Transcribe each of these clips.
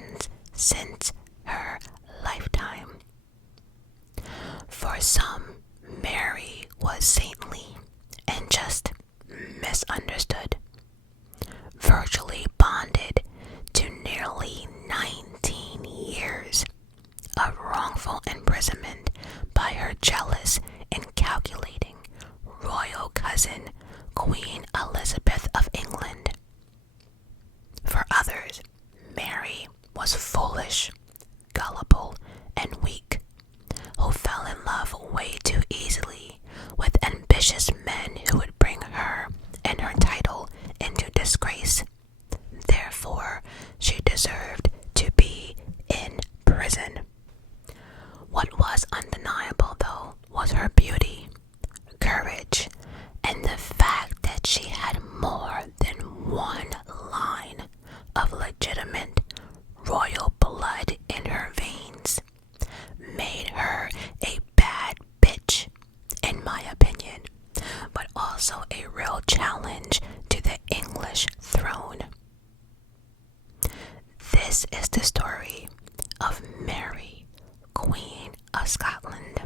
sins since her lifetime. For some, Mary was saintly and just misunderstood, virtually bonded to nearly 19 years of wrongful imprisonment by her jealous and calculating royal cousin, Queen Elizabeth of England. For others, Mary was foolish, gullible, and weak, who fell in love way too easily with ambitious men who would bring her and her title into disgrace. Therefore, she deserved to be in prison. What was undeniable, though, was her beauty, courage, and the fact that she had more than one line of legitimate royal blood in her veins made her a bad bitch, in my opinion, but also a real challenge to the English throne. This is the story of Mary, Queen of Scotland.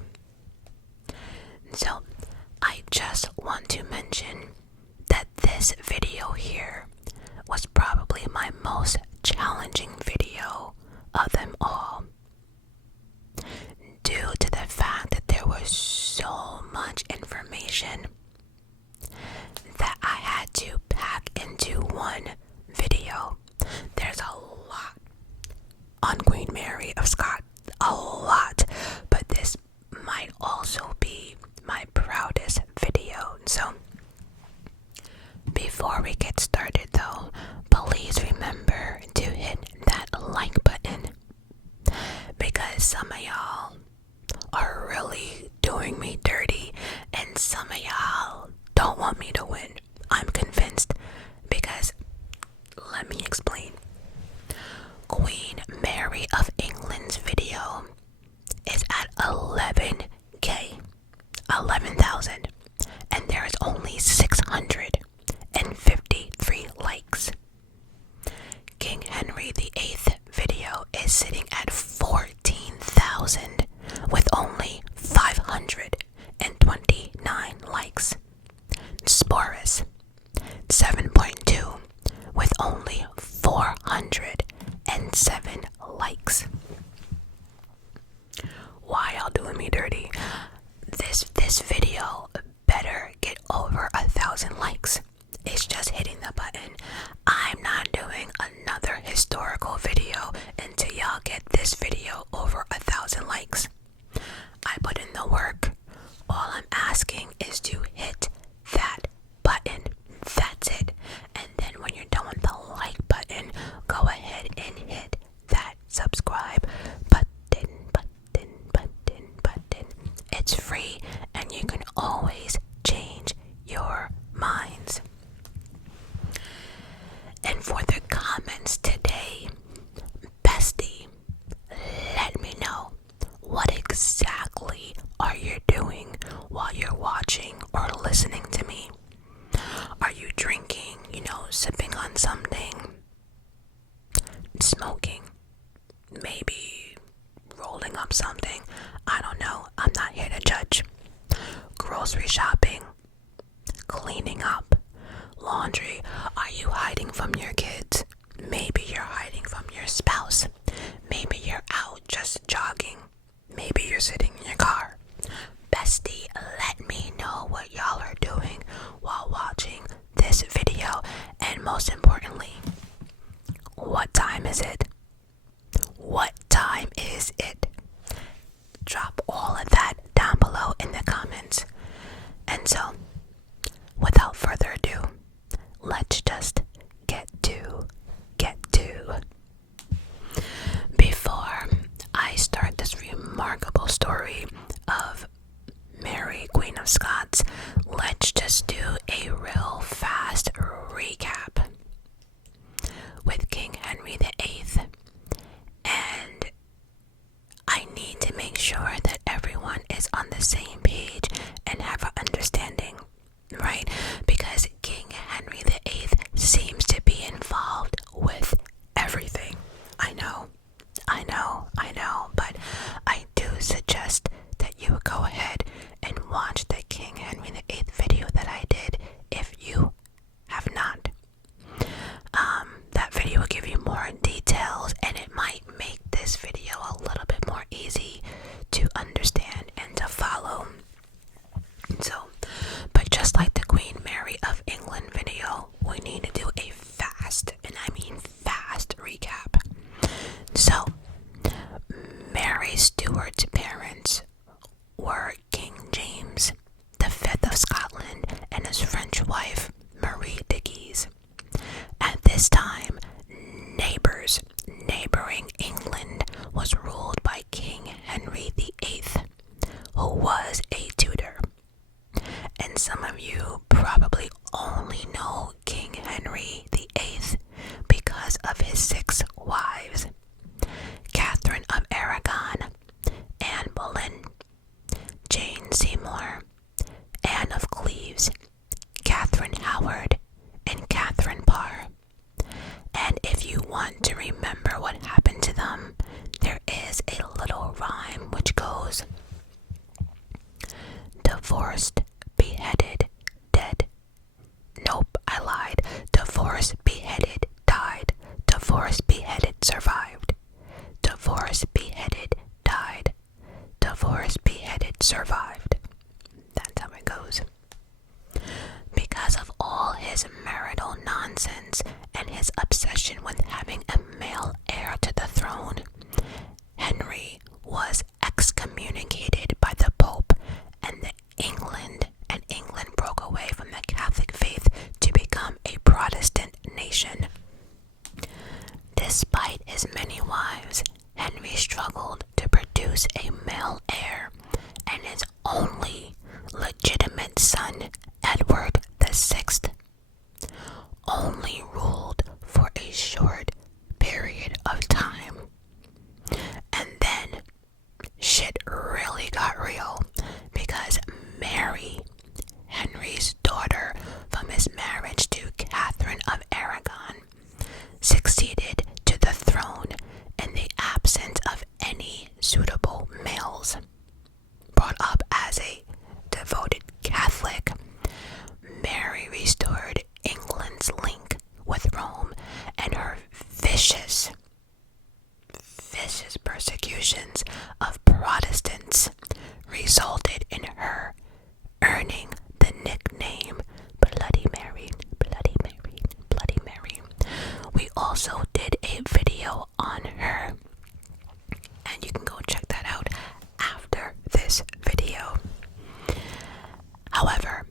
So, I just want to mention that this video here was probably my most challenging video of them all, due to the fact that there was so much information that I had to pack into one video. There's a lot on Queen Mary of Scots, a lot, but this might also be my proudest video. So before we get started though, please remember to hit that like button, because some of y'all are really doing me dirty and some of y'all don't want me to win. I'm convinced, because let me explain. Queen Mary of England's video is at 11,000, and there is only 653 likes. King Henry VIII video is sitting at 14,000 with only 529 likes. Sporus 7.2 with only 407 likes. Why y'all doing me dirty? This video better get over 1,000 likes. It's just hitting the button. I'm not doing another historical video until y'all get this video over 1,000 likes. I put in the work. All I'm asking is to hit that button. That's it. And then when you're done with the like button, go ahead and hit that subscribe button. It's free and you can always change your minds. And for the comments today, bestie, let me know, what exactly are you doing while you're watching or listening to me? Are you drinking, sipping on something, smoking, maybe rolling up something? I don't know. I'm not here to judge. Grocery shopping, cleaning up, laundry. Are you hiding from your kids? Maybe you're hiding from your spouse. Maybe you're out just jogging. Maybe you're sitting in your car. Bestie, let me know what y'all are doing while watching this video. And most importantly, what time is it? What time is it? Drop all of that down below in the comments. And so, without further ado, let's just get to. Before I start this remarkable story of Mary, Queen of Scots, let's just do a real fast recap with King Henry VIII. And I need to make sure that everyone is on the same page and have an understanding, right? Because King Henry VIII seems to be involved with everything. I know. So, Mary Stuart's parents were King James V of Scotland and his French wife, Marie de Guise. At this time, neighboring England was ruled by King Henry VIII, who was a Tudor. And some of you probably only know King Henry VIII because of his 6 wives: Catherine of Aragon, Anne Boleyn, Jane Seymour, Anne of Cleves, Catherine Howard, and Catherine Parr. And if you want to remember what happened to them, there is a little rhyme which goes: divorced, beheaded, dead. Nope, I lied. Divorced, beheaded, died. Divorced, beheaded, survived. Divorced, beheaded, died. Divorced, beheaded, survived. That's how it goes. Because of all his marital nonsense and his obsession with having a male heir to the throne, Henry was excommunicated by the Pope, and England broke away from the Catholic faith to become a Protestant nation. Despite his many wives, Henry struggled to produce a male heir, and his only legitimate son, Edward VI, only ruled for a short period of time. And then shit really got real, because Mary, Henry's daughter from his marriage to Catherine of Aragon, succeeded to the throne in the absence of any suitable males. Brought up as a devoted Catholic, Mary restored England's link with Rome, and her vicious persecutions of Protestants resulted in her earning the nickname Bloody Mary, Bloody Mary, Bloody Mary. We also did a video on her, and you can go check that out after this video. However,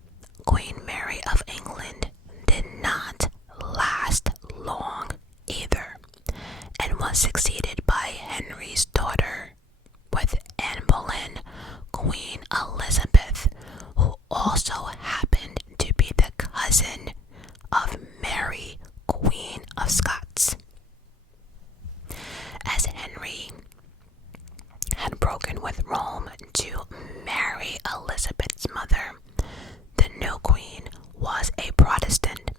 Queen Mary of England did not last long either, and was succeeded by Henry's daughter with Anne Boleyn, Queen Elizabeth, who also happened to be the cousin of Mary, Queen of Scots. As Henry had broken with Rome to marry Elizabeth's mother, the new queen was a Protestant,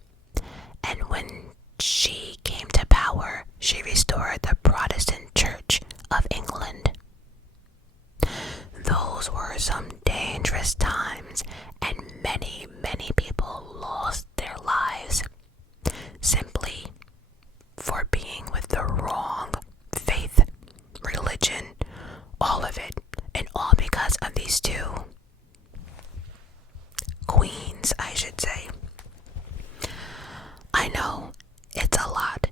and when she came to power, she restored the Protestant Church of England. Those were some dangerous times, and many people lost their lives simply for being with the wrong faith, religion, all of it, and all because of these 2 queens, I should say. I know, it's a lot,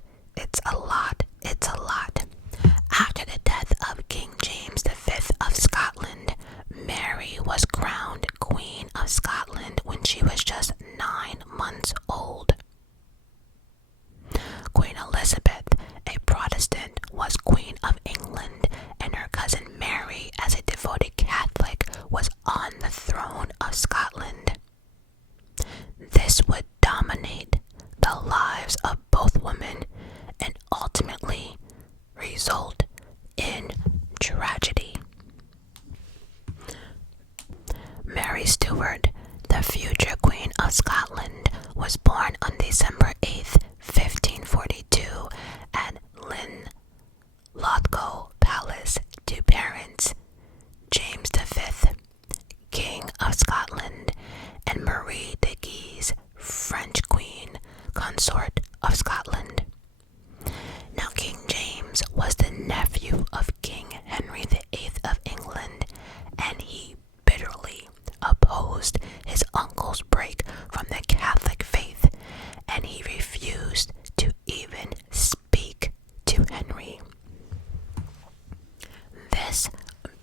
This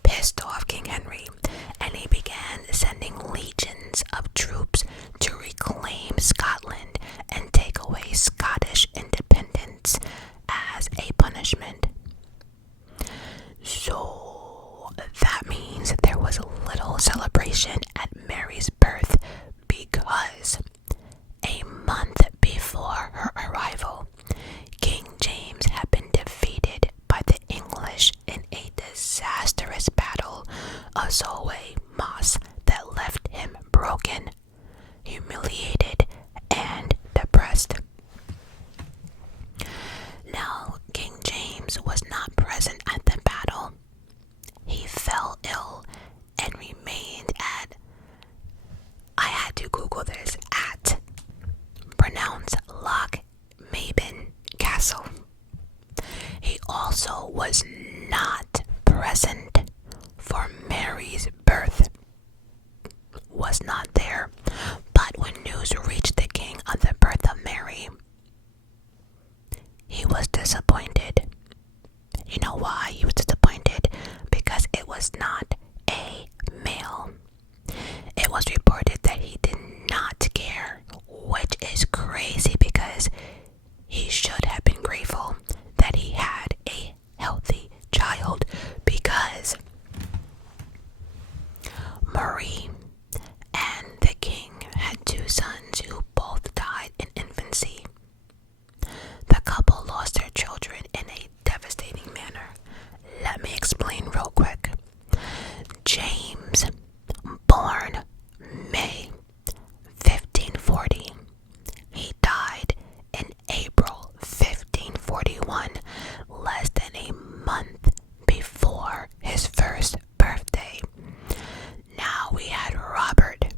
pissed off King Henry, and he began sending legions of troops to reclaim Scotland and take away Scottish independence as a punishment. So that means there was little celebration at Mary's birth because a month before her arrival, King James had been defeated by the English in a disastrous battle of Solway Moss that left him broken, humiliated, and depressed. Now, King James was not present at the battle. He fell ill and remained at, I had to Google this, at pronounced Loch Maben Castle. He also was not present for Mary's birth. Was not there. But when news reached the king of the birth of Mary, he was disappointed. You know why he was disappointed? Because it was not a male. It was reported that he did not care, which is crazy because he should have been grateful that he had a healthy child, because Marie and the king had two sons who both died in infancy. The couple lost their children in a devastating manner. Let me explain real quick. James, born May 1540, he died in April 1541, less than a month before his first birthday. Now we had Robert,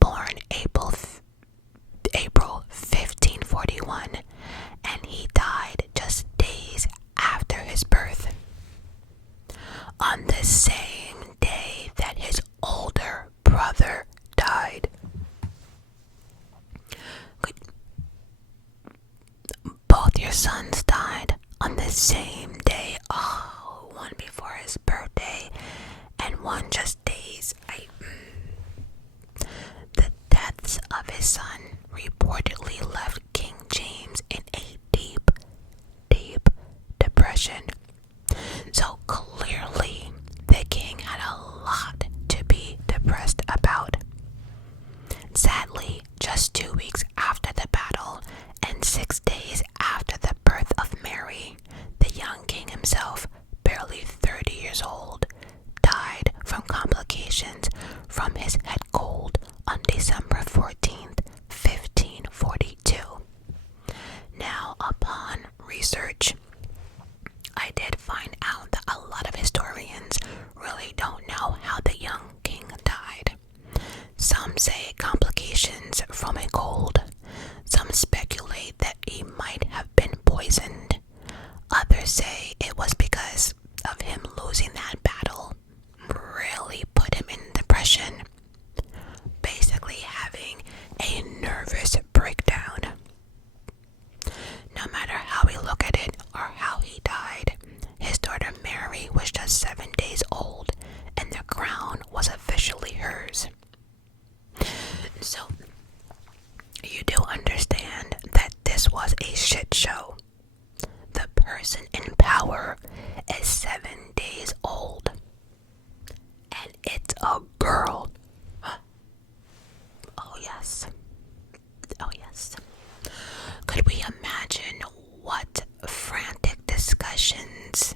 born April 1541, and he died just days after his birth, on the same day that his older brother died. Both your sons died on the same day. Oh, one before his birthday and one just days. The deaths of his son reportedly left King James in a deep, deep depression. So clearly, the king had a lot to be depressed about. Sadly, just 2 weeks after the battle and 6 days after the birth of Mary, the young king himself, barely 30 years old, died from complications from his head cold on December 14th, 1542. Now, upon research, I did find out that a lot of historians really don't know how the young king died. Some say complications from a cold. Some speculate that he might have been poisoned. Others say it was because of him losing that battle really put him in depression, basically having a nervous breakdown. No matter how we look at it or how he died, his daughter Mary was just 7 days old and the crown was officially hers. So, you do understand that this was a shit show. The person in power is 7 days old, and it's a girl. Oh yes. Oh yes. Could we imagine what frantic discussions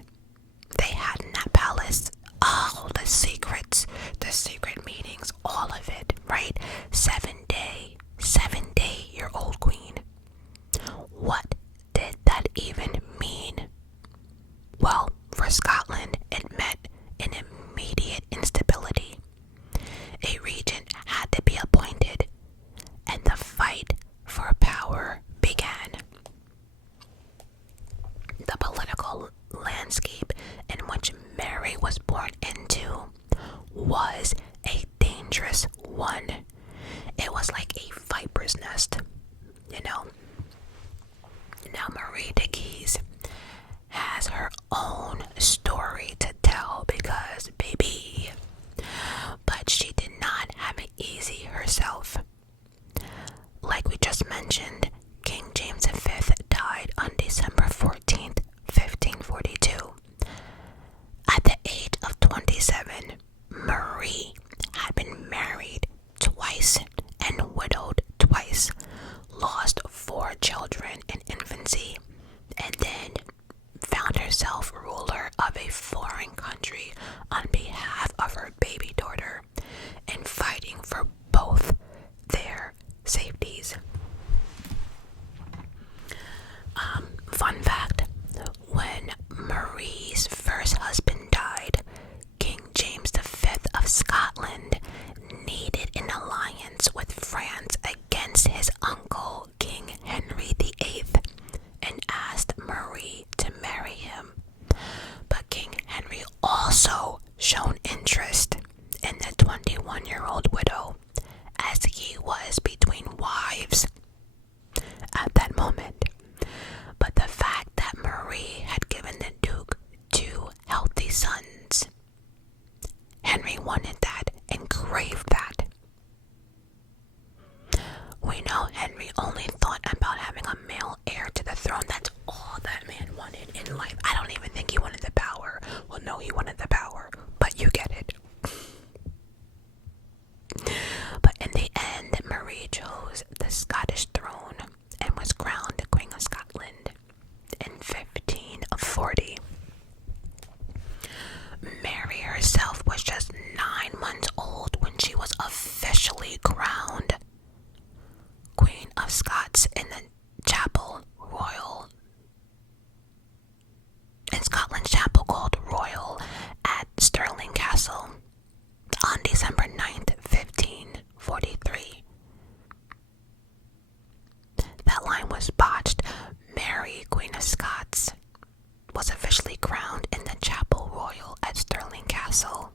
they had in that palace? Oh, the secrets, the secret meetings, all of it, right? 7-day-year-old queen. What did that even mean? Well, for Scotland, it meant an immediate instability. A regent had to be appointed, and the fight for power began. The political landscape in which Mary was born into was a dangerous one. It was like a viper's nest. You shown interest in the 21-year-old widow, as he was between wives at that moment. But the fact that Marie had given the Duke 2 healthy sons, Henry wanted that and craved that. We know Henry only thought about having a male heir to the throne. That's all that man wanted in life. I don't even think he wanted the power. Well, no, he wanted the power, but you get it. But in the end, Marie chose the Scottish throne and was crowned Queen of Scotland in 1540. Mary herself was just 9 months old when she was officially crowned Queen of Scots in the chapel royal, in Scotland's chapel called Royal at Stirling Castle on December 9th, 1543. That line was botched. Mary, Queen of Scots, was officially crowned in the chapel royal at Stirling Castle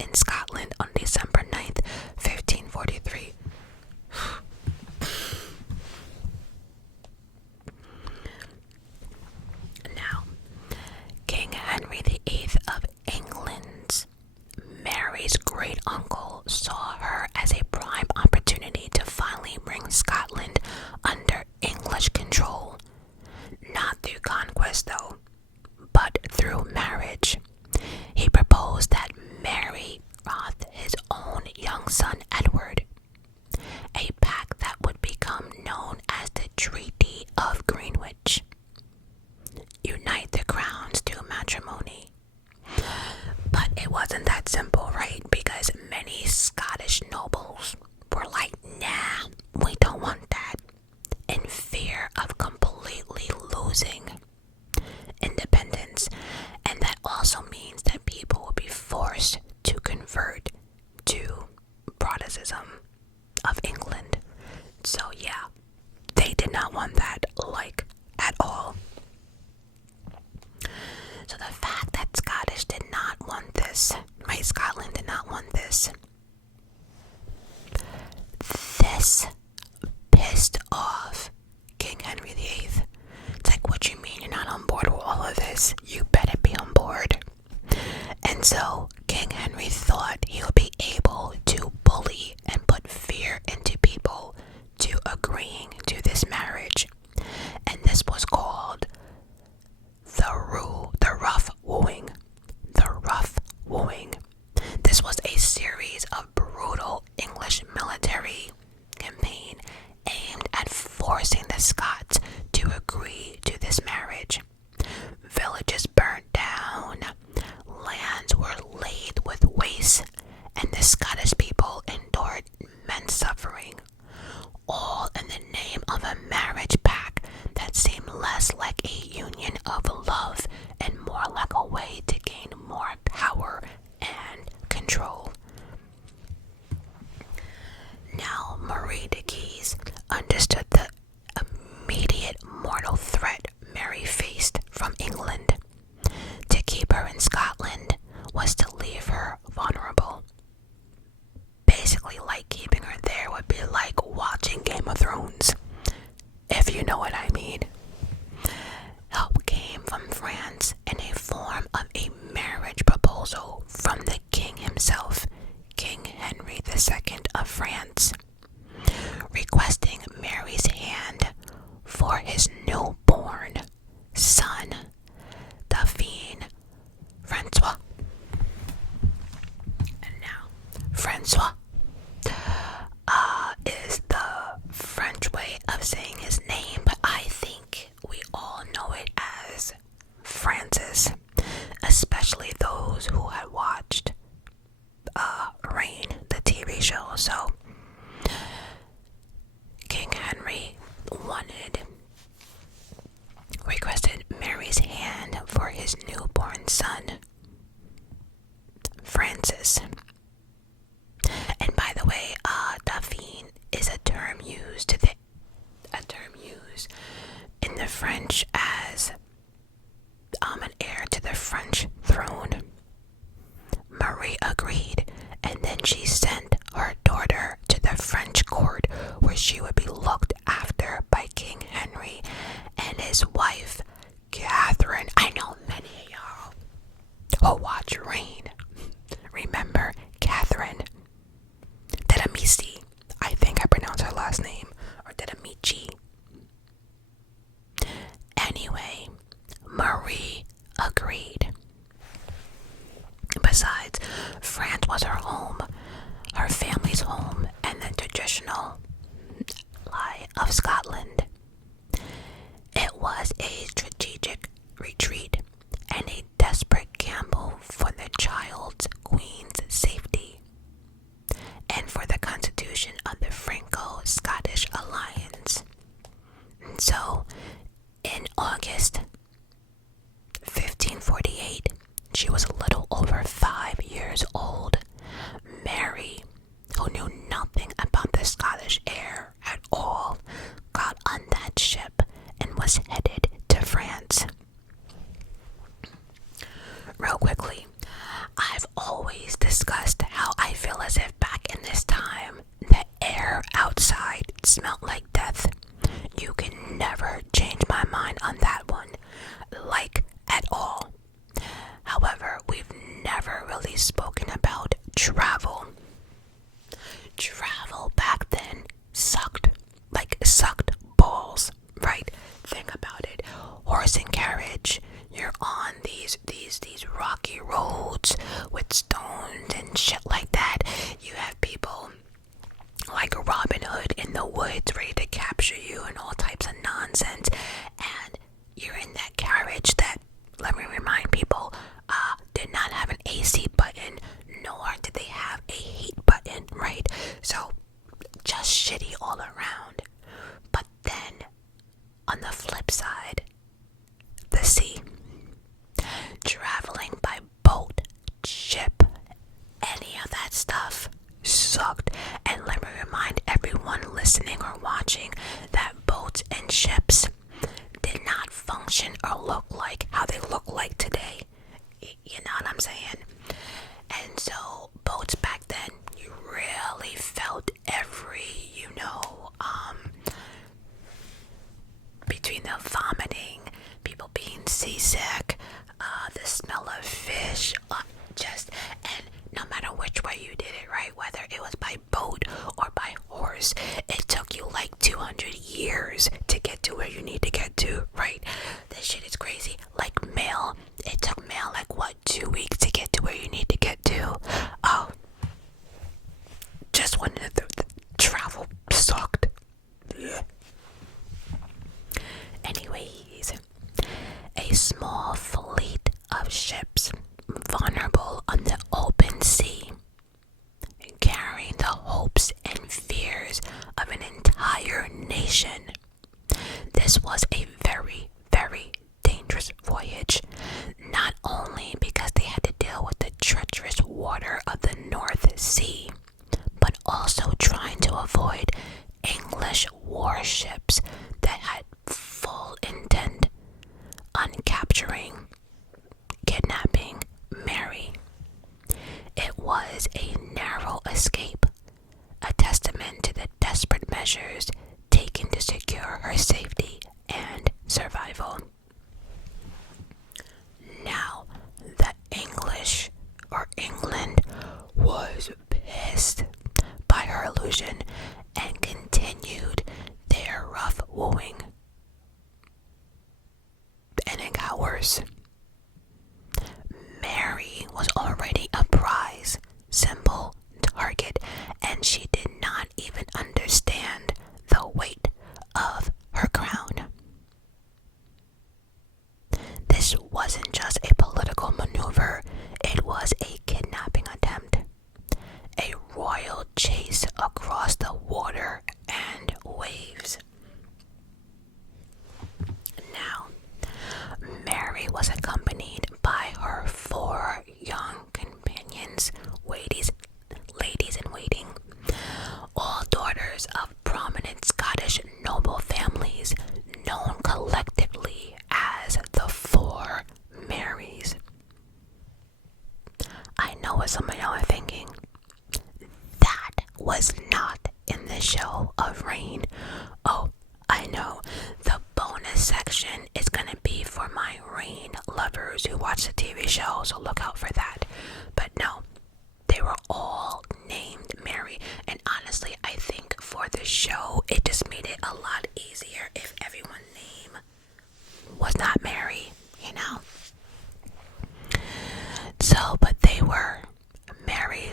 in Scotland on December 9th, 1543. Now, King Henry VIII of England's Mary's great uncle saw her as a prime opportunity to finally bring Scotland under English control. Not through conquest though, but through marriage. He proposed that Mary betroth his own young son Edward, a pact that would become known as the Treaty of Greenwich. Unite the crowns through matrimony. But it wasn't that simple, right? Because many Scottish nobles were like, nah, we don't want that, in fear of completely losing independence. And that also means that people will be forced to convert to Protestantism of England. So yeah, they did not want that, like, at all. So the fact that Scottish did not want this, right? Scotland did not want this. This pissed off King Henry VIII. It's like, what you mean you're not on board with all of this? You better be on board. And so King Henry thought he would be able to bully and put fear into people to agreeing to this marriage. And this was called the rough wooing. The rough wooing. This was a series of brutal English military campaign aimed at forcing the Scots to agree to this marriage. Villages burnt down, lands were laid with waste, and the Scottish people endured immense suffering, all in the name of a marriage pact that seemed less like a union of love and more like a way to gain more power and control. Now, Marie de Guise understood the immediate mortal threat Mary faced from England. To keep her in Scotland was to leave her vulnerable. Basically, like, keeping her there would be like watching Game of Thrones, if you know what I mean. Help came from France in a form of a marriage proposal from the king himself, King Henry II of France, requesting Mary's hand for his newborn son, Dauphin Francois. And now, Francois is the French way of saying his name, but I think we all know it as Francis, especially those who had watched Reign, the TV show. So King Henry requested Mary's hand for his newborn son, Francis. And by the way, Dauphin is a term used in the French as an heir to the French throne. was her home, her family's home, and the traditional lie of Scotland. It was a strategic retreat and a desperate gamble for the child's queen's safety and for the constitution of the Franco-Scottish alliance. And so, in August 1548, she was a little over 5 years old. Mary, who knew nothing about the Scottish air at all, got on that ship and was headed to France. Real quickly, I've always discussed how I feel as if back in this time, the air outside smelled like death. You can never change my mind on that one, like at all. However, we've never really spoken about travel. Travel back then sucked balls, right? Think about it. Horse and carriage. You're on these rocky roads with stones and shit like that. You have people like Robin Hood in the woods ready to capture you and all types of nonsense. And you're in that carriage that, let me remind people, did not have an AC button, nor did they have a heat button, right? So just shitty all around. But then on the flip side, the sea. Traveling by boat, ship, any of that stuff sucked. And let me remind everyone listening or watching that boats and ships did not function or look like how they look like today. You know what I'm saying? And so boats back then, you really felt every, between the vomiting, people being seasick, the smell of fish, and no matter which way you did it, right? Whether it was by boat or by horse, it took you like 200 years to get to where you need to get to, right? This shit is crazy. Like mail, it took mail like 2 weeks to get to where you need to get to. Oh, just when the travel sucked. Yeah. Anyways, a small fleet of ships vulnerable on the open sea, carrying the hopes and fears of an entire nation. This was a very, very dangerous voyage, not only because they had to deal with the treacherous water of the North Sea, but also trying to avoid English warships that had full intent on capturing, kidnapping Mary. It was a narrow escape, a testament to the desperate measures taken to secure her safety and survival. Now, the English, or England, was pissed by her illusion and continued their rough wooing. And it got worse. Mary was already a prize, symbol, target, and she did not even understand the weight of her crown. This wasn't just a political maneuver, it was a kidnapping attempt, a royal chase across the water and waves. Now, Mary was accompanied by her 4 young companions, ladies in waiting, all daughters of prominent Scottish noble families known collectively as the 4 Marys. I know what some of y'all are thinking. That was not in the show of Reign. Oh, I know. The bonus section is gonna be for my Reign lovers who watch the TV show, so look out for that. But no, they were all named Mary, and honestly, I think for the show, it just made it a lot easier if everyone's name was not Mary, you know? So, but they were Mary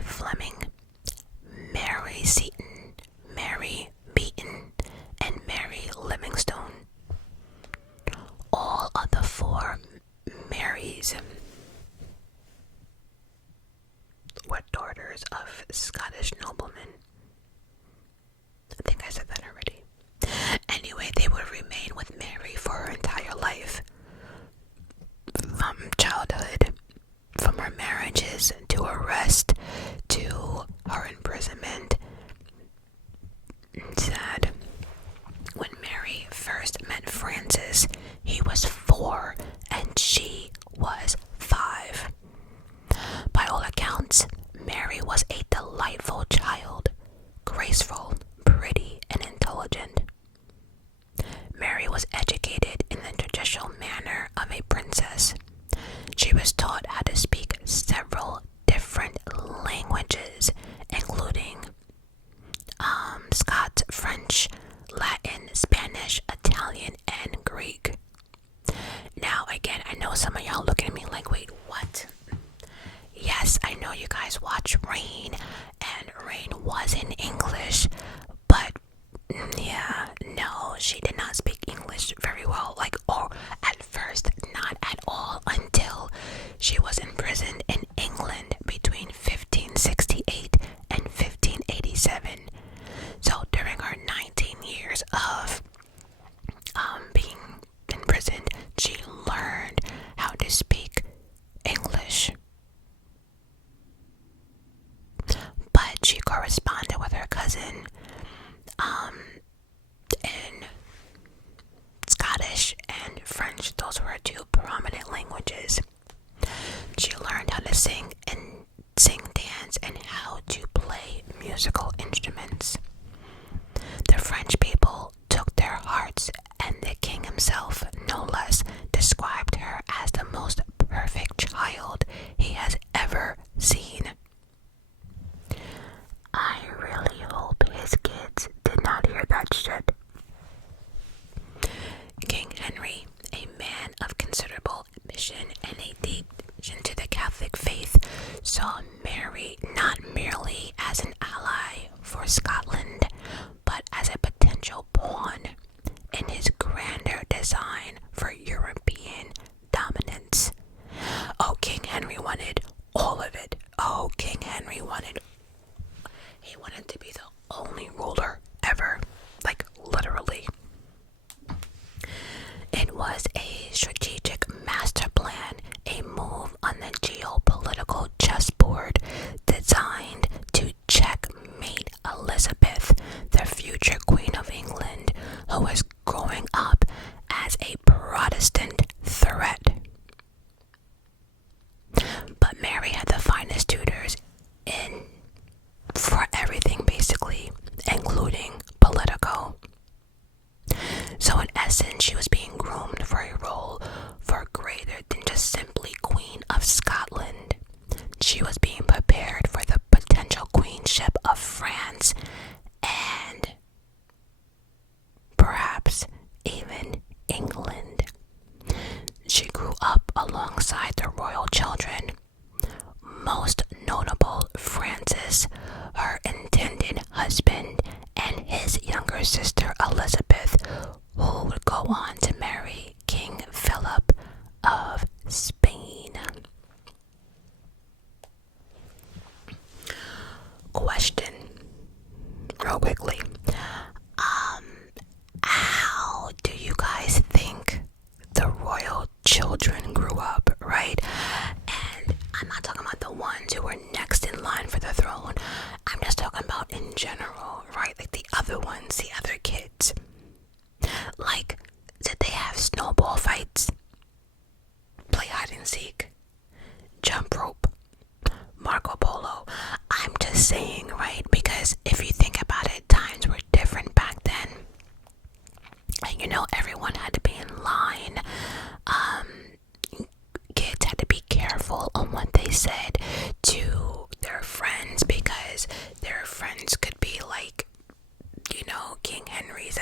daughters of Scottish noblemen. I think I said that already. Anyway, they would remain with Mary for her entire life. From childhood, from her marriages to arrest to her imprisonment. Sad. When Mary first met Francis, he was 4 and she was 5. By all accounts, Mary was a delightful child, graceful, pretty, and intelligent. Mary was educated in the traditional manner of a princess. She was taught how to speak several different languages, including Scots, French, Latin, Spanish, Italian, and Greek. Now, again, I know some of y'all looking at me like, wait, what? Yes, I know you guys watch Rain, and Rain was in English, but yeah, no, she did not speak English very well, or at first, not at all, until she was imprisoned in England between 1568 and 1587. So during her 19 years of being imprisoned, she learned how to speak English. But she corresponded with her cousin in Scottish and French. Those were her 2 prominent languages. She learned how to sing, dance, and how to play musical instruments. The French people took their hearts, and the king himself, no less, described her as the most perfect child he has ever seen. I really hope his kids did not hear that shit. King Henry, a man of considerable ambition and a deep into the Catholic faith, saw Mary not merely as an ally for Scotland, but as a potential pawn in his grander design for European dominance. Oh, King Henry wanted all of it. Oh, King Henry wanted to be the only ruler ever. Literally. It was a strategic master plan, a move on the geopolitical chessboard designed to checkmate Elizabeth, the future Queen of England, who was growing up as a Protestant threat. But Mary had the finest tutors for everything, basically, including political. So in essence, she was being groomed for a role far greater than just simply Queen of Scotland. She was being prepared for the potential queenship of France and perhaps even England. She grew up alongside the royal children, most notable Francis, her intended husband, and his younger sister Elizabeth, who would go on to marry King Philip of Spain. Question, real quickly. How do you guys think the royal children grew up, right? And I'm not talking about the ones who were next in line for the throne. I'm just talking about in general, right? The other ones, the other kids. Did they have snowball fights? Play hide and seek? Jump rope? Marco Polo? I'm just saying, right? Because if you think about it, times were different back then. And everyone had to be in line. Kids had to be careful on what they said to their friends, because their friends could be like, King Henry's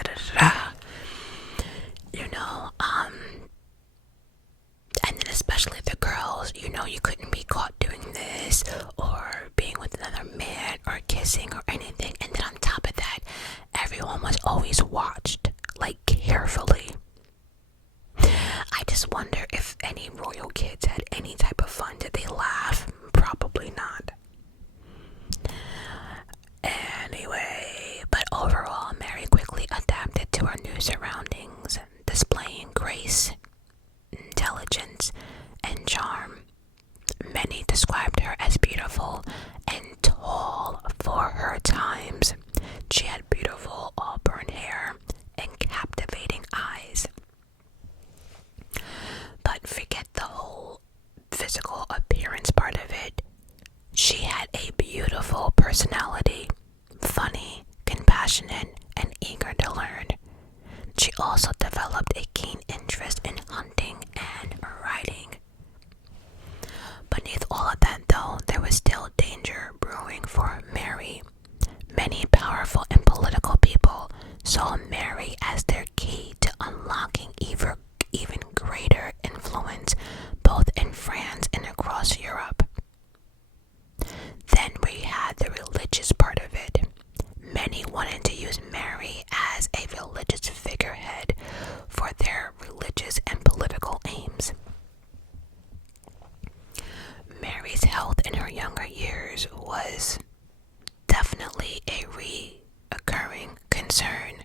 and then especially the girls, you couldn't be caught doing this or being with another man or kissing or anything. And then on top of that, everyone was always watched, carefully. I just wonder if any royal kids had any type of fun. Did they laugh? Probably not. described her as beautiful and tall for her times. She had beautiful auburn hair and captivating eyes. But forget the whole physical appearance part of it. She had a beautiful personality, funny, compassionate, and eager to learn. She also developed a keen interest in hunting and riding. Beneath all of that, though, there was still danger brewing for Mary. Many powerful and political people saw Mary as their key to unlocking even greater influence both in France and across Europe. Then we had the religious part of it. Many wanted to use Mary as a religious figurehead for their religious and political aims. Mary's health in her younger years was definitely a recurring concern.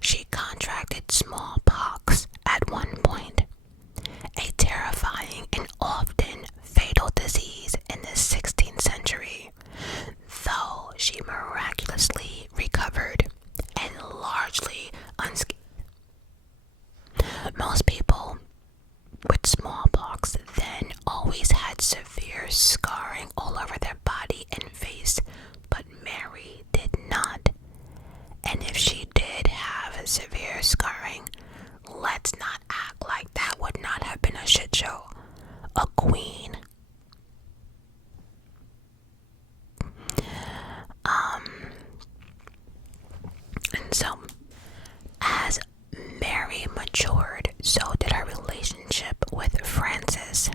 She contracted smallpox at one point, a terrifying and often fatal disease in the 16th century, though she miraculously recovered and largely unscathed. Most people with smallpox then always had severe scarring all over their body and face, but Mary did not. And if she did have severe scarring, let's not act like that would not have been a shit show. A queen. And so, as Mary matured, so did her relationship with Francis.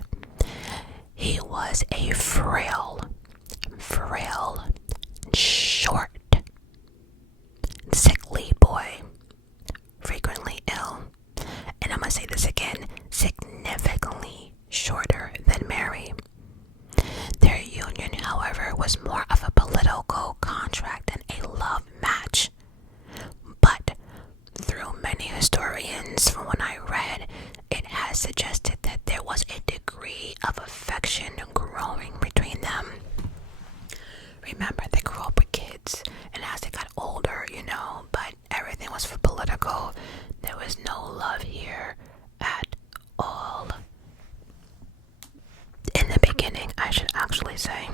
He was a frail, short, sickly boy, frequently ill, and I'm gonna say this again, significantly shorter than Mary. Their union, however, was more of a political contract than a love match. But through many historians, from what I read, it has suggested that there was a degree of affection growing between them. Remember, they grew up with kids, and as they got older, but everything was for political. There was no love here at all. In the beginning, I should actually say.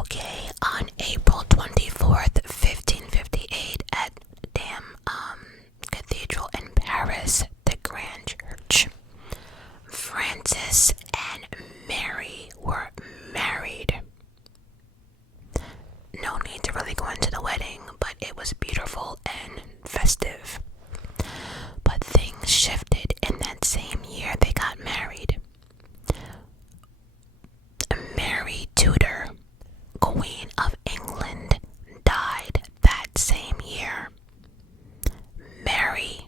Okay, on April 24th, 1558, at Cathedral in Paris, the Grand Church, Francis and Mary were married. No need to really go into the wedding, but it was beautiful and festive. But things shifted in that same year they got married. Mary Tudor, Queen of England, died that same year. Mary,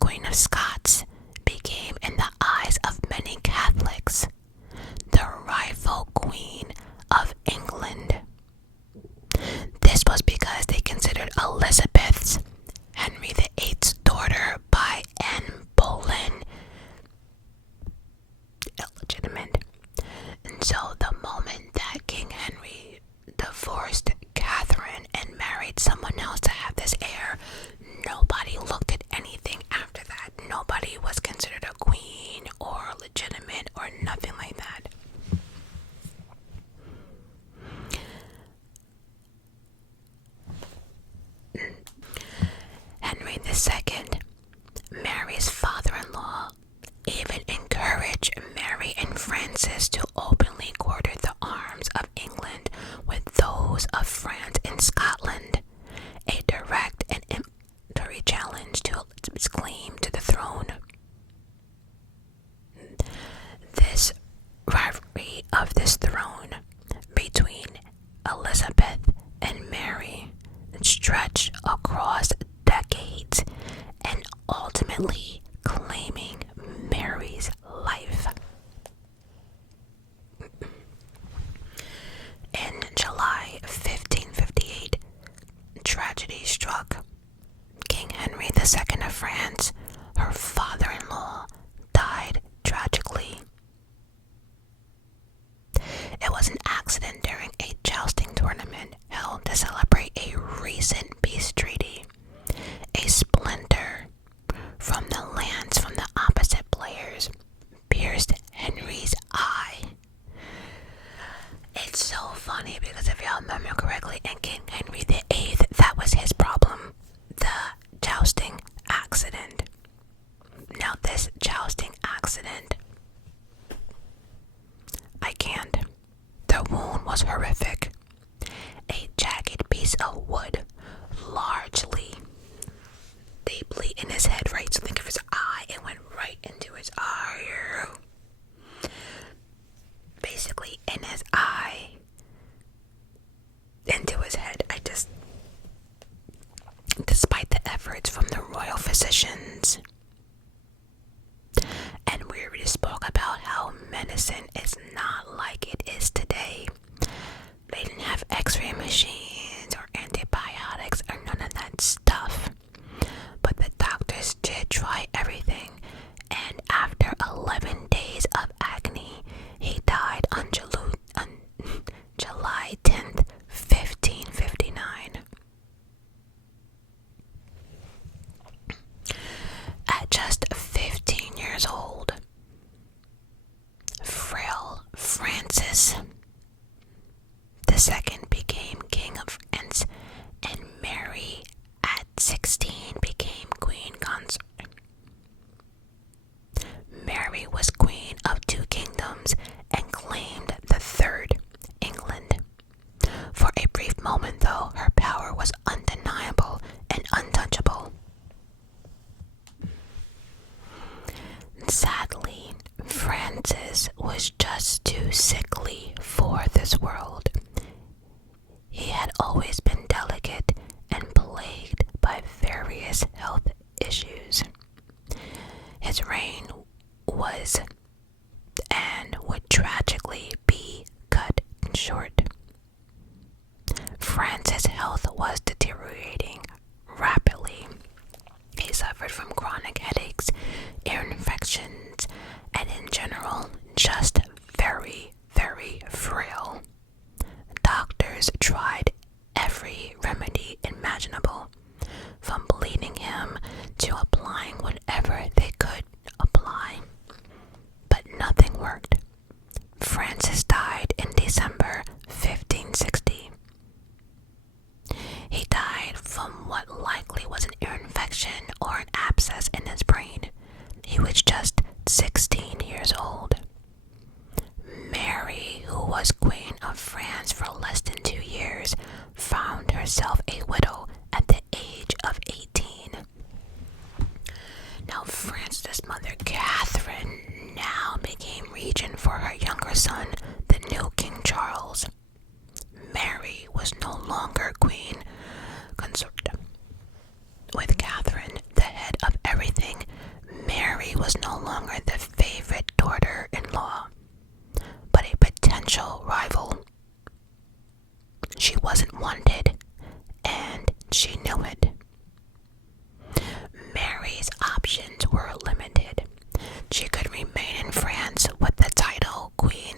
Queen of Scots, became, in the eyes of many Catholics, the rightful Queen of England. This was because they considered Elizabeth's, Henry VIII's daughter by Anne Boleyn, illegitimate. And so the moment that King Henry divorced Catherine and married someone else to have this heir, nobody looked at anything after that. Nobody was considered a queen or legitimate or nothing like that. Henry II, Mary's father-in-law, even encouraged Mary and Francis to openly quarter the arms of England with those of France and Scotland, a direct and imperative challenge to Elizabeth's claim to the throne. This rivalry of this throne between Elizabeth and Mary stretched across decades and ultimately claiming Mary's life. In July 1558, tragedy struck. King Henry II of France, her father-in-law died tragically. It was an accident during a jousting tournament held to celebrate a recent peace treaty. A splinter from the lance from the opposite players pierced Henry's eye. It's so funny because if y'all remember correctly, in King Henry VIII, that was his problem, the jousting accident. Now this jousting accident, I can't. The wound was horrific. A jagged piece of wood, largely deeply in his head, right? So think of his eye, it went right into his eye. Basically in his eye, into his head. Despite the efforts from the royal physicians, and we already spoke about how medicine is not like it is today. They didn't have x-ray machines or antibiotics or none of that stuff. But the doctors did try everything, and after 11 days of agony, he died on July 10th, 1559. At just 15 years old, frail Francis II became King of France, and Mary at 16 became Queen Consort. Mary was Queen of 2 kingdoms and claimed the third, England. For a brief moment, though, her power was undeniable and untouchable. Sadly, Francis was just too sickly for this world. He had always been delicate and plagued by various health issues. His reign was and would tragically be cut short. Francis' health was deteriorating rapidly. He suffered from chronic headaches, ear infections, and in general, just very, very frail. Doctors tried every remedy imaginable, from bleeding him to applying whatever they could apply, but nothing worked. Francis died in December 1560. He died from what likely was an ear infection or an abscess in his brain. He was just 16 years old. Mary, who was Queen of France for less than 2 years, found herself a widow at the age of 18. Now Francis' mother, Catherine, now became regent for her younger son, the new King Charles. Mary was no longer queen consort. With Catherine, the head of everything, Mary was no longer the favorite daughter-in-law, but a potential rival. She wasn't wanted, and she knew it. Mary's options were limited. She could remain in France with the title Queen,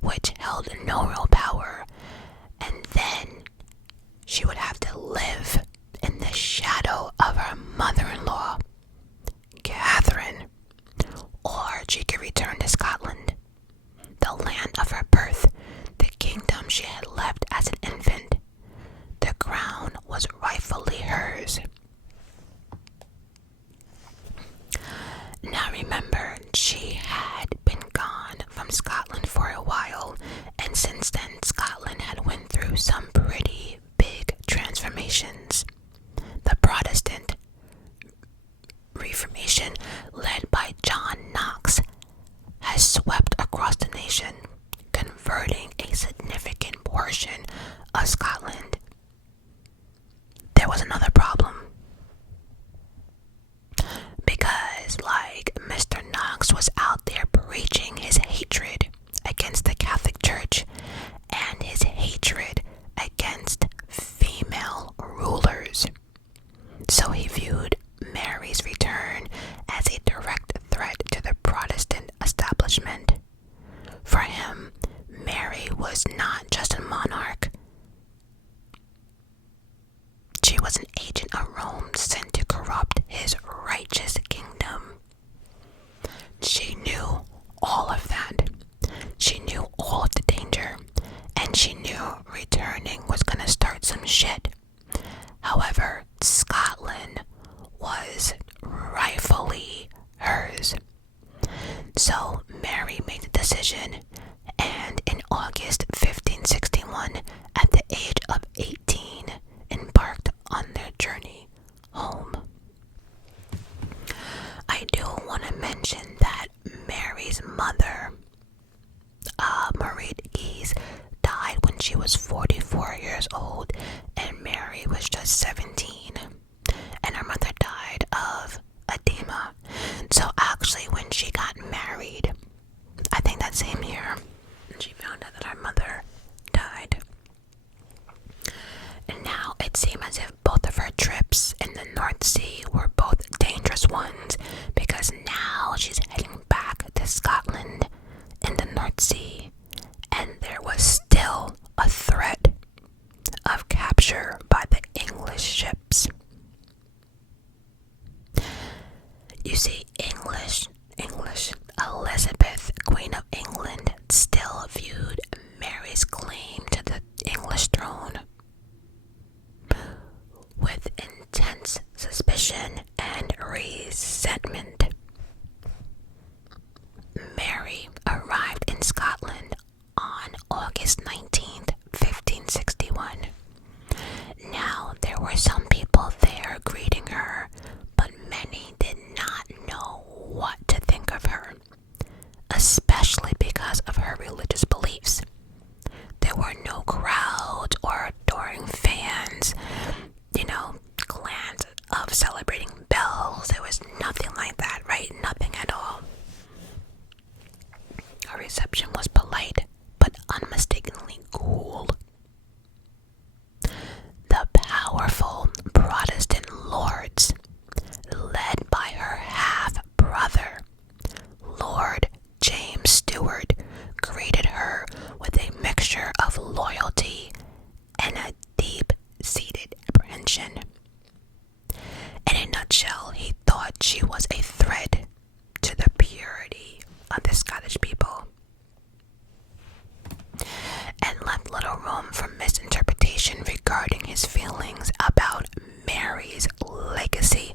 which held no real power, and then she would have to live in the shadow of her mother-in-law, Catherine, or she could return to Scotland, the land of her birth, the kingdom she had left as an infant. The crown was rightfully hers. Now remember, she had been gone from Scotland for a while, and since then Scotland had went through some pretty big transformations. The Protestant Reformation, led by John Knox, has swept across the nation, converting a significant portion of Scotland. There was another problem. Because, like, Mr. Knox was out there preaching his hatred against the Catholic Church and his hatred was 44 years old and Mary was just 17. And her mother died of edema. So actually when she got married, I think that same year, she found out that her mother died. And now it seemed as if both of her trips in the North Sea were both dangerous ones, because now she's heading back to Scotland in the North Sea, and there was still a threat of capture by the English ships. You see, English Elizabeth, Queen of England, still viewed Mary's claim to the English throne with intense suspicion and resentment. Mary arrived in Scotland on August 19th, 1561. Now, there were some people there greeting her, but many did not know what to think of her, especially because of her religious beliefs. There were no crowds or adoring fans, clans of celebrating bells. There was nothing like that, right? Nothing at all. Her reception was polite, but unmistakably cool. The powerful Protestant lords, led by her half-brother, Lord James Stuart, greeted her with a mixture of loyalty and a deep-seated apprehension. In a nutshell, he thought she was a threat to the purity of the Scottish people, and left little room for misinterpretation regarding his feelings about Mary's legacy.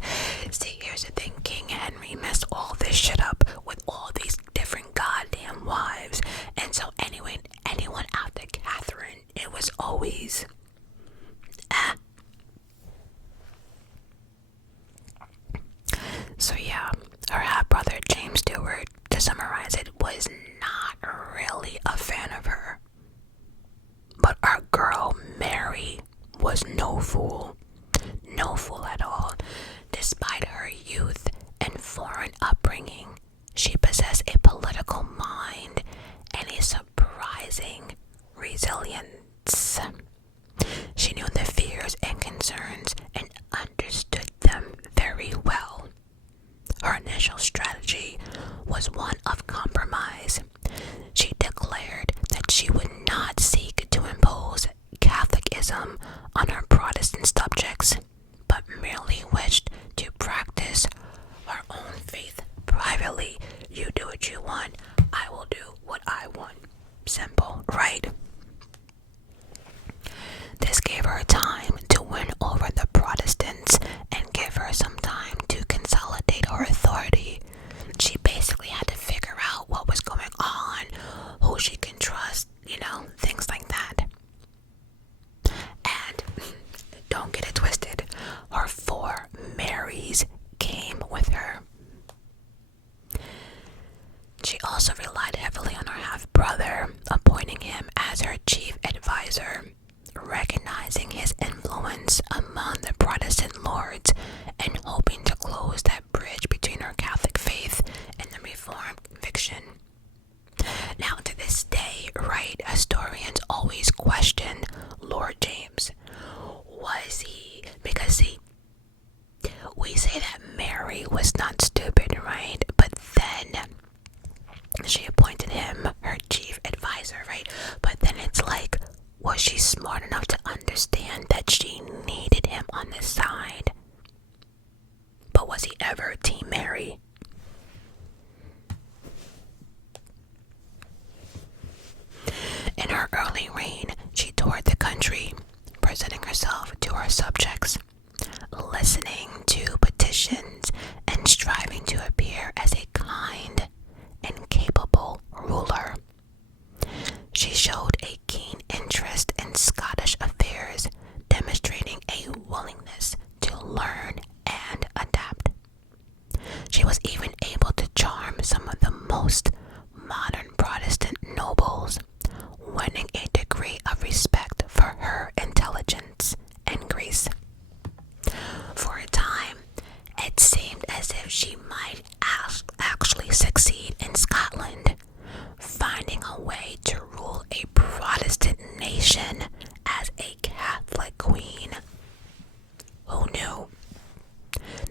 See, here's the thing, King Henry messed all this shit up with all these different goddamn wives, and so anyway, anyone after Catherine, it was always So yeah, her half-brother James Stuart, to summarize it, was not really a fan of her. But our girl Mary was no fool at all. Despite her youth and foreign upbringing, she possessed a political mind and a surprising resilience. She knew the fears and concerns and understood them very well. Her initial strategy was one of compromise. She declared that she would not seek to impose Catholicism on her Protestant subjects, but merely wished to practice her own faith privately. You do what you want, I will do what I want. Simple, right? This gave her time to win over the Protestants and give her some time to consolidate her authority. She basically had to figure out what was going on, who she can trust, things like that. And don't get it twisted, her 4 Marys came with her. She also relied heavily on her half-brother, appointing him as her chief advisor. Recognizing his influence among the Protestant lords and hoping to close that bridge between her Catholic faith and the Reformed conviction. Now, to this day, right, historians always question Lord James. Was he, because we say that Mary was not stupid, right? But then she appointed him her chief advisor, right? But then it's like, was she smart enough to understand that she needed him on this side? But was he ever Team Mary? In her early reign, she toured the country, presenting herself to her subjects, listening to petitions and striving to appear as a kind and capable ruler. She showed a keen interest in Scottish affairs, demonstrating a willingness to learn and adapt. She was even able to charm some of the most modern Protestant nobles, winning a degree of respect as if she might actually succeed in Scotland, finding a way to rule a Protestant nation as a Catholic queen. Who knew?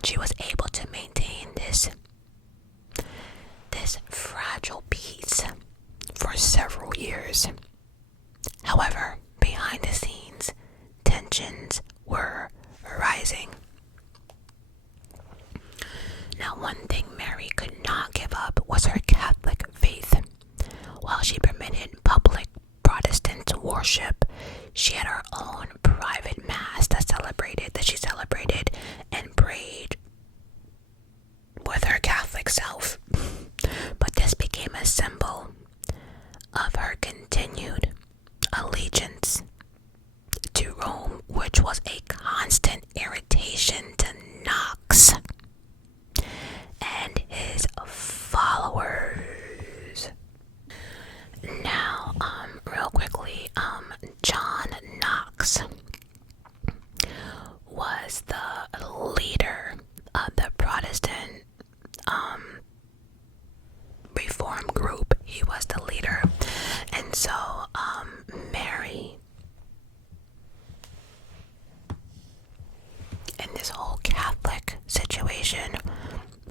She was able to maintain this fragile peace for several years. However, behind the scenes, tensions were rising. Now, one thing Mary could not give up was her Catholic faith. While she permitted public Protestant worship, she had her own private mass that she celebrated and prayed with her Catholic self. But this became a symbol of her continued allegiance to Rome, which was a constant irritation to Knox and his followers. Now, real quickly, John Knox was the leader of the Protestant reform group. He was the leader, and so Mary, in this whole Catholic situation,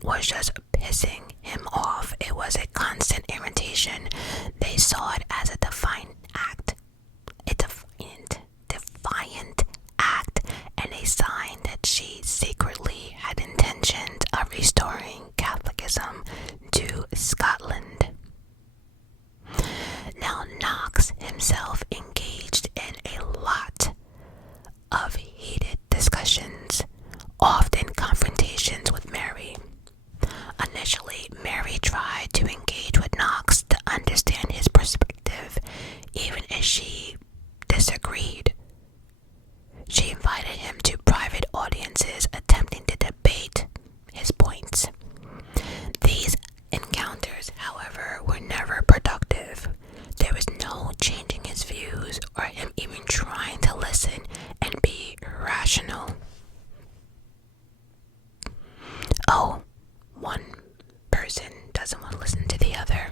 was just pissing him off. It was a constant irritation. They saw it as a defiant act, and a sign that she secretly had intentions of restoring Catholicism to Scotland. Now, Knox himself engaged in a lot of heated discussions, often confrontations with Mary. Initially, Mary tried to engage with Knox to understand his perspective, even as she disagreed. She invited him to private audiences, attempting to debate his points. These encounters, however, were never productive. There was no changing his views or him even trying to listen and be rational. Oh, one person doesn't want to listen to the other.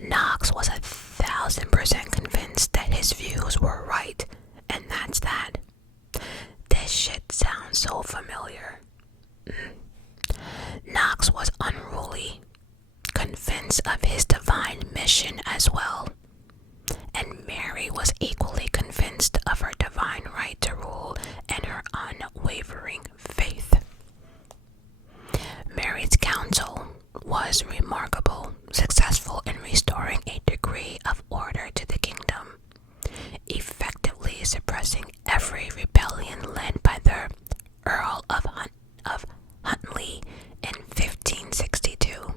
Knox was 1,000% convinced that his views were right, and that's that. This shit sounds so familiar. Knox was unruly, convinced of his divine mission as well, and Mary was equally convinced of her divine right to rule and her unwavering faith. Mary's counsel was remarkable, successful in restoring a degree of order to the kingdom, effectively suppressing every rebellion led by the Earl of Huntley in 1562.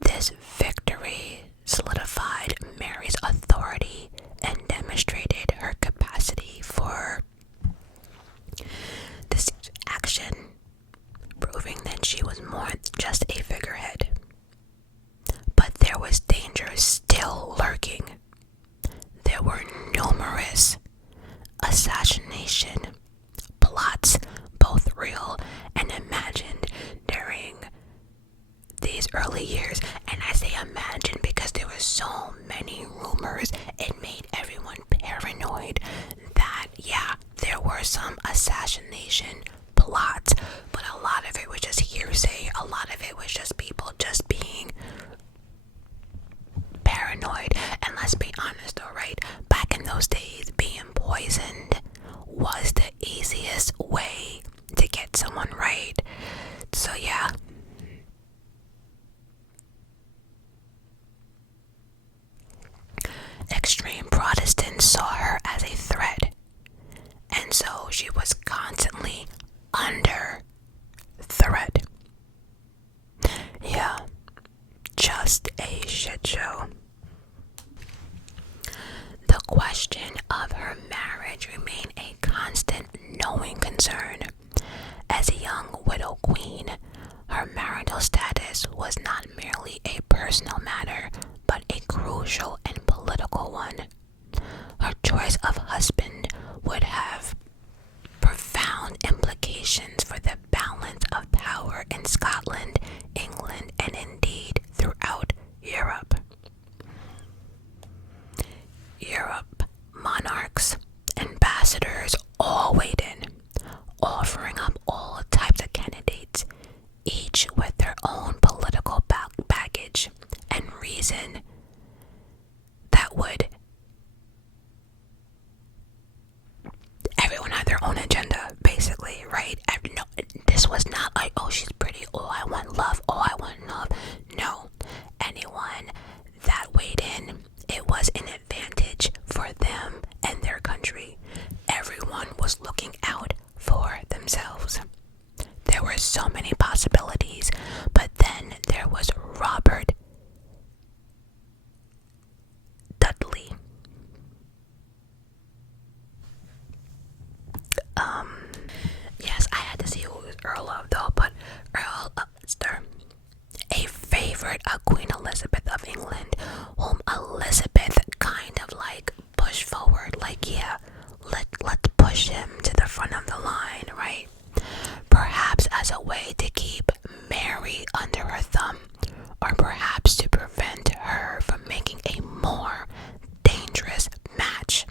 This victory solidified Mary's authority and demonstrated her capacity for this action, proving that she was more than just a figurehead. But there was danger still lurking. There were numerous assassination plots, both real and imagined, during these early years. And I say imagined because there were so many rumors, it made everyone paranoid that, yeah, there were some assassination plots, but a lot of it was just hearsay. A lot of it was just people just being paranoid. And let's be honest, alright, back in those days, being poisoned was the easiest way to get someone right. So yeah. Extreme Protestants saw her as a threat, and so she was constantly under threat. Yeah, just a shit show. The question of her marriage remained a constant knowing concern. As a young widow queen, her marital status was not merely a personal matter, but a crucial and political one. Her choice of husband would have profound exactly, right? No, this was not like, oh, she's pretty, oh, I want love, oh, I want love. No, anyone that weighed in, it was an advantage for them and their country. Everyone was looking out for themselves. There were so many possibilities, but then there was Robert Dudley. Yes, I had to see who was Earl of though, but Earl of Leicester, a favorite of Queen Elizabeth of England, whom Elizabeth kind of like pushed forward, like, yeah, let's push him to the front of the line, right? Perhaps as a way to keep Mary under her thumb, or perhaps to prevent her from making a more dangerous match.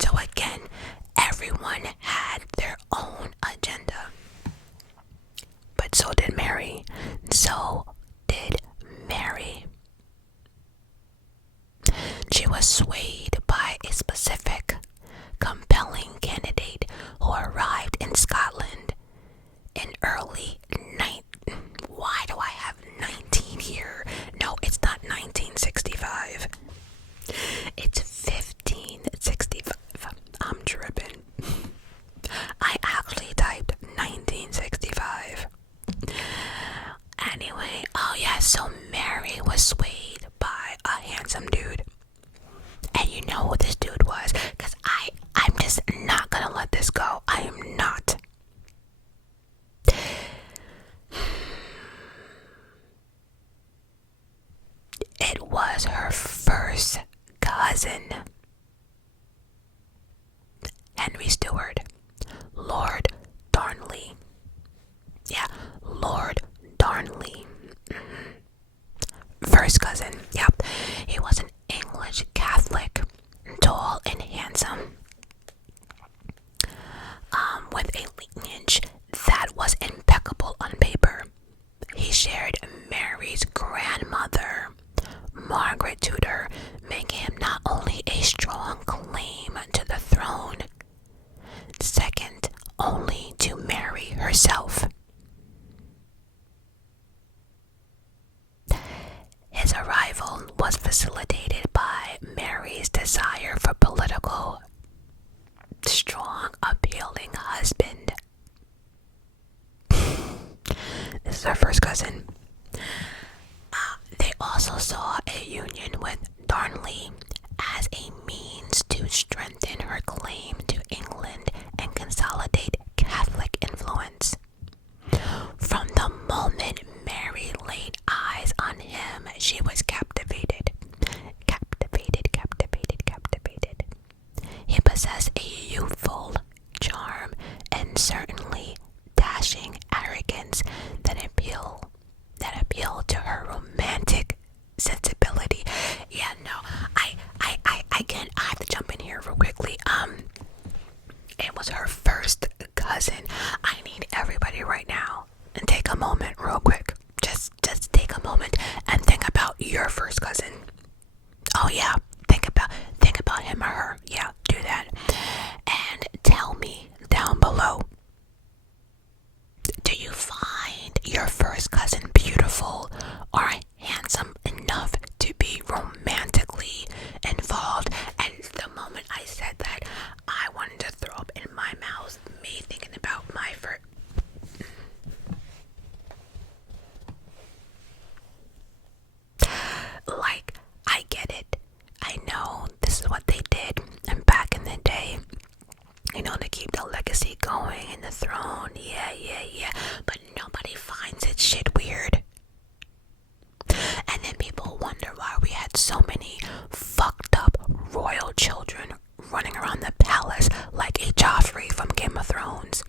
So again, everyone had their own agenda. But so did Mary. So did Mary. She was swayed by a specific, compelling candidate who arrived in Scotland in early Why do I have 19 here? No, it's not 1965. It's 1565. I'm tripping. I actually typed 1965. Anyway, oh yeah, so Mary was swayed by a handsome dude. And you know who this dude was? Because I'm just not gonna let this go. I am not. It was her first cousin, Henry Stewart, Lord Darnley. Yeah, Lord Darnley. First cousin, yep. He was an English Catholic, tall and handsome, with a lineage that was impeccable on paper. He shared Mary's grandmother, Margaret Tudor, making him not only a strong claim to the throne, second only to Mary herself. His arrival was facilitated by Mary's desire for political, strong, appealing husband. This is our first cousin. They also saw a union with Darnley as a means to strengthen her claim to England and consolidate Catholic influence. From the moment Mary laid eyes on him, she was captivated. He possessed a youthful charm and certainly dashing arrogance that appealed to her romantic sensibility. Yeah, no, I have to jump in here real quickly. It was her first cousin. I need everybody right now and take a moment real quick. Just take a moment and think about your first cousin. Oh yeah, think about him or her. Yeah, do that. And tell me down below, do you find your first cousin beautiful or handsome enough to be romantically involved? And the moment I said that, I wanted to throw up in my mouth, me thinking about my first. Like, I get it. I know this is what they did. And back in the day, you know, to keep the legacy going and the throne. Yeah. But nobody finds it shit weird. And then people wonder why we had so many fucked up royal children running around the palace like a Joffrey from Game of Thrones.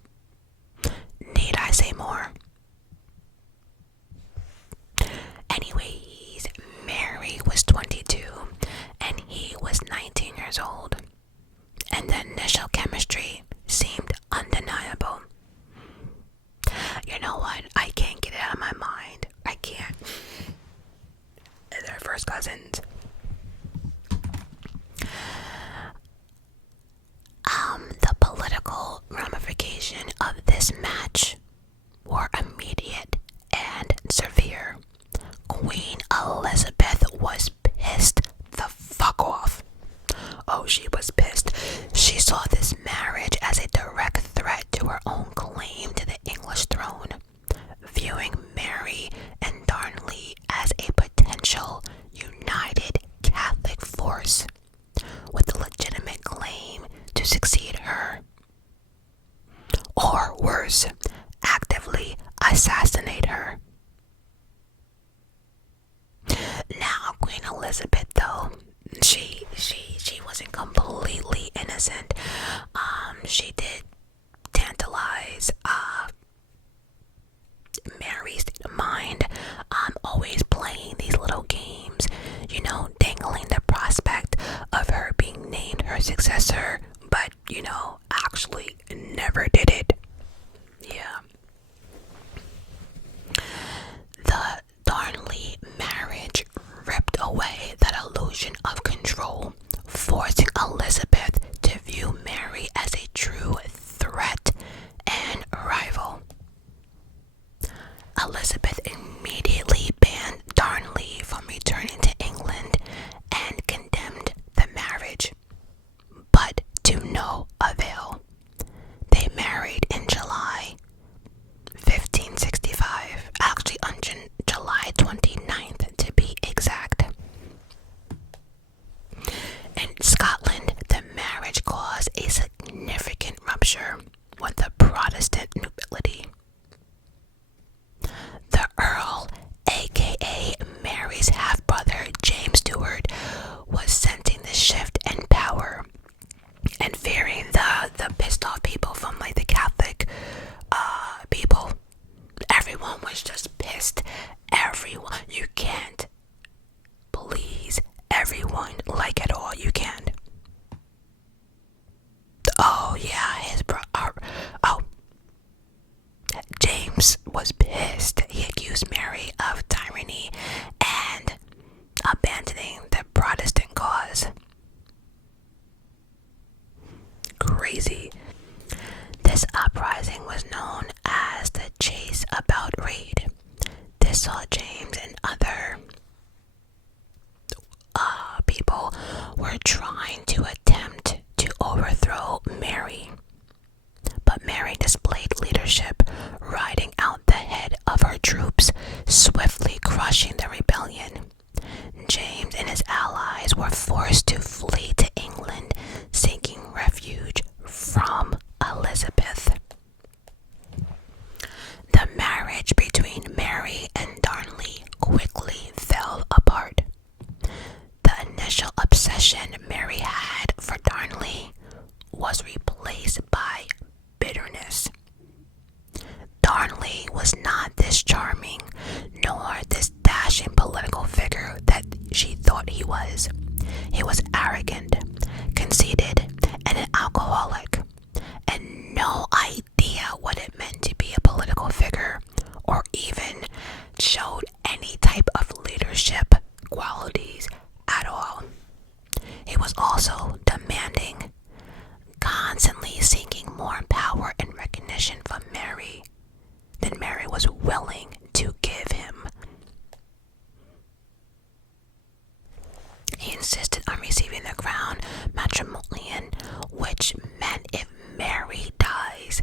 Need I say more? Anyways, Mary was 22 and he was 19 years old. And the initial chemistry seemed undeniable. You know what? I can't get it out of my mind. I can't. They're first cousins. repercussion of this match were immediate and severe. Queen Elizabeth was pissed the fuck off. Oh, she was pissed. She saw this marriage as a direct threat to her own claim to the English throne, viewing Mary and Darnley as a potential united Catholic force with a legitimate claim to succeed her, or worse, actively assassinate her. Now, Queen Elizabeth, though, she wasn't completely innocent. She did tantalize Mary's mind, always playing these little games, dangling the prospect of her being named her successor, but, actually never did it. Yeah. The Darnley marriage ripped away that illusion of control, forcing Elizabeth to view Mary as a true threat and rival. Elizabeth immediately banned Darnley from returning to England and condemned the marriage, but to no avail. They married in July 1565, actually on July 29th to be exact. In Scotland, the marriage caused a significant rupture with the Protestant nobility. The Earl, aka Mary's half-brother James Stuart, was sensing the shift in power and fearing the pissed off people from the Catholic people. Everyone was just pissed. Everyone. You can't please everyone at all. You can't. Oh yeah, his James was pissed. He accused Mary of tyranny and abandoning the Protestant cause. Crazy. This uprising was known as the Chase About Raid. This saw James and other people were trying to attempt to overthrow Mary. But Mary displayed leadership, riding out the head of her troops, swiftly crushing the rebellion. James and his allies were forced to flee to England, seeking refuge from Elizabeth. The marriage between Mary and Darnley quickly fell apart. The initial obsession Mary had for Darnley was replaced by bitterness. Darnley was not this charming, nor this dashing political figure that she thought he was. He was arrogant, conceited, and an alcoholic, and no idea what it meant to be a political figure, or even showed any type of leadership qualities at all. He was also demanding, constantly seeking more power and recognition from Mary than Mary was willing to give him. He insisted on receiving the crown matrimonian, which meant if Mary dies,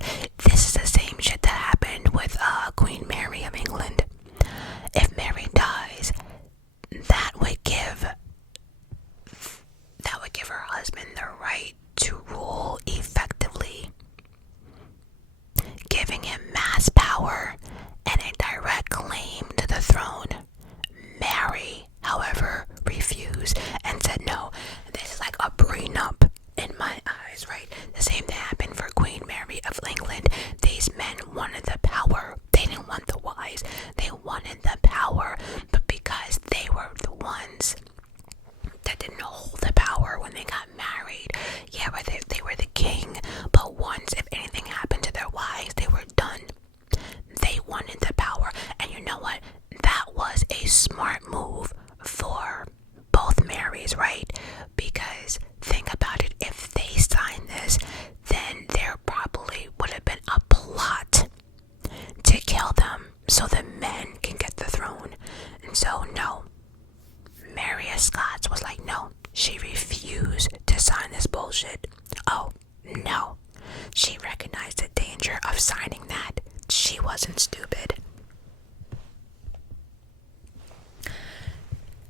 recognized the danger of signing that. She wasn't stupid.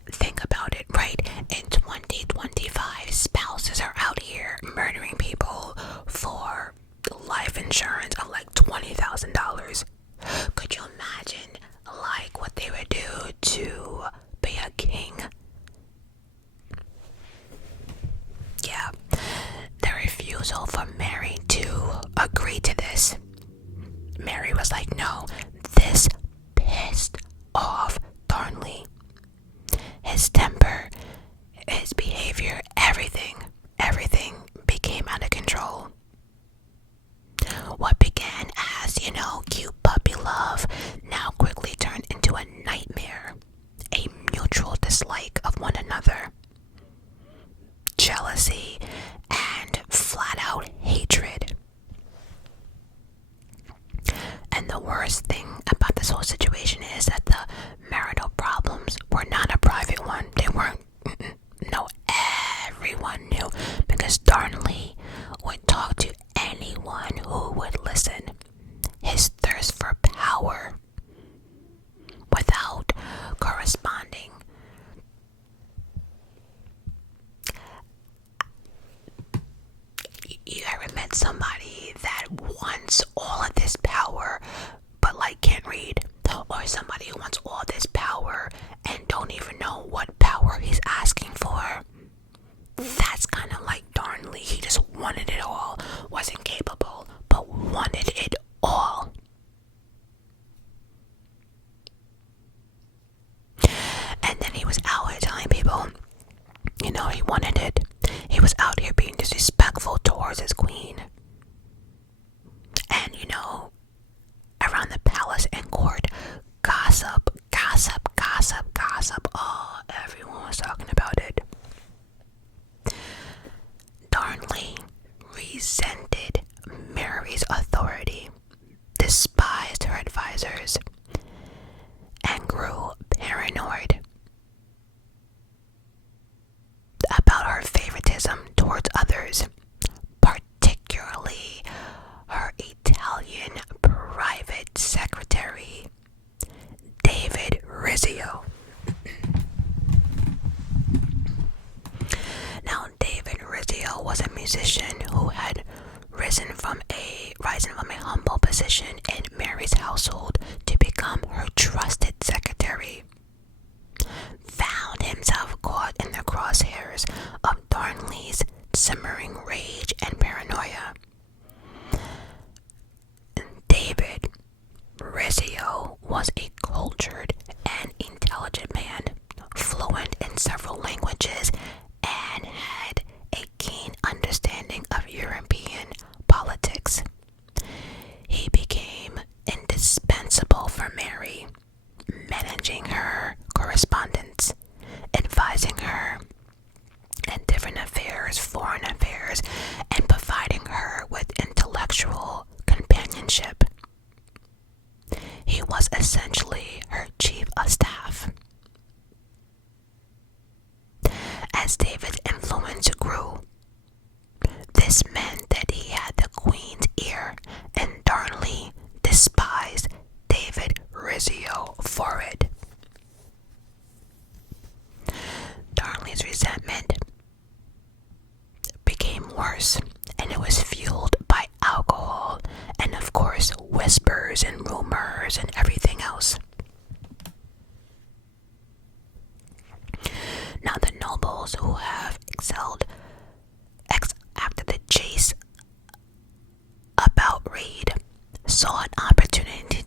Think about it, right? In 2025, spouses are out here murdering people for life insurance of like $20,000. Could you imagine like what they would do to be a king? Yeah. The refusal for Mary to agree to this. Mary was like, no. This pissed off Darnley. His temper, his behavior, everything became out of control. What began as, cute puppy love now quickly turned into a nightmare, a mutual dislike of one another, jealousy, and flat-out hatred. And the worst thing about this whole situation is that the marital problems were not a private one. They weren't. No, everyone knew, because Darnley would talk to anyone who would listen. His thirst for power without corresponding. You ever met somebody that wants all of this power but like can't read? Or somebody who wants all this power and don't even know what power he's asking for? That's kind of like Darnley. He just wanted it all, wasn't capable, but wanted it all. And then he was out here telling people, he wanted it. He was out here being disrespectful towards his queen. And, around the palace and court, gossip. Oh, everyone was talking about it. Darnley resented Mary's authority, despised her advisors, and grew paranoid about her favoritism towards others, particularly her Italian private secretary, David Rizzio. Now, David Rizzio was a musician who had risen from a humble position in Mary's household to become her trusted secretary. Found himself caught in the crosshairs of Darnley's simmering rage and paranoia. David Rizzio was a cultured and intelligent man, fluent in several languages, and had a keen understanding of European politics. He became indispensable for Mary, managing her correspondence, advising her in different affairs, foreign affairs, and providing her with intellectual companionship. He was essentially her chief of staff. As David's influence grew, this meant that he had the Queen's ear, and Darnley despised David Rizzio for it. Darnley's resentment became worse, and it was fueled by alcohol and, of course, whispers and rumors and everything else. Now, the nobles who have excelled after the chase about Reed saw an opportunity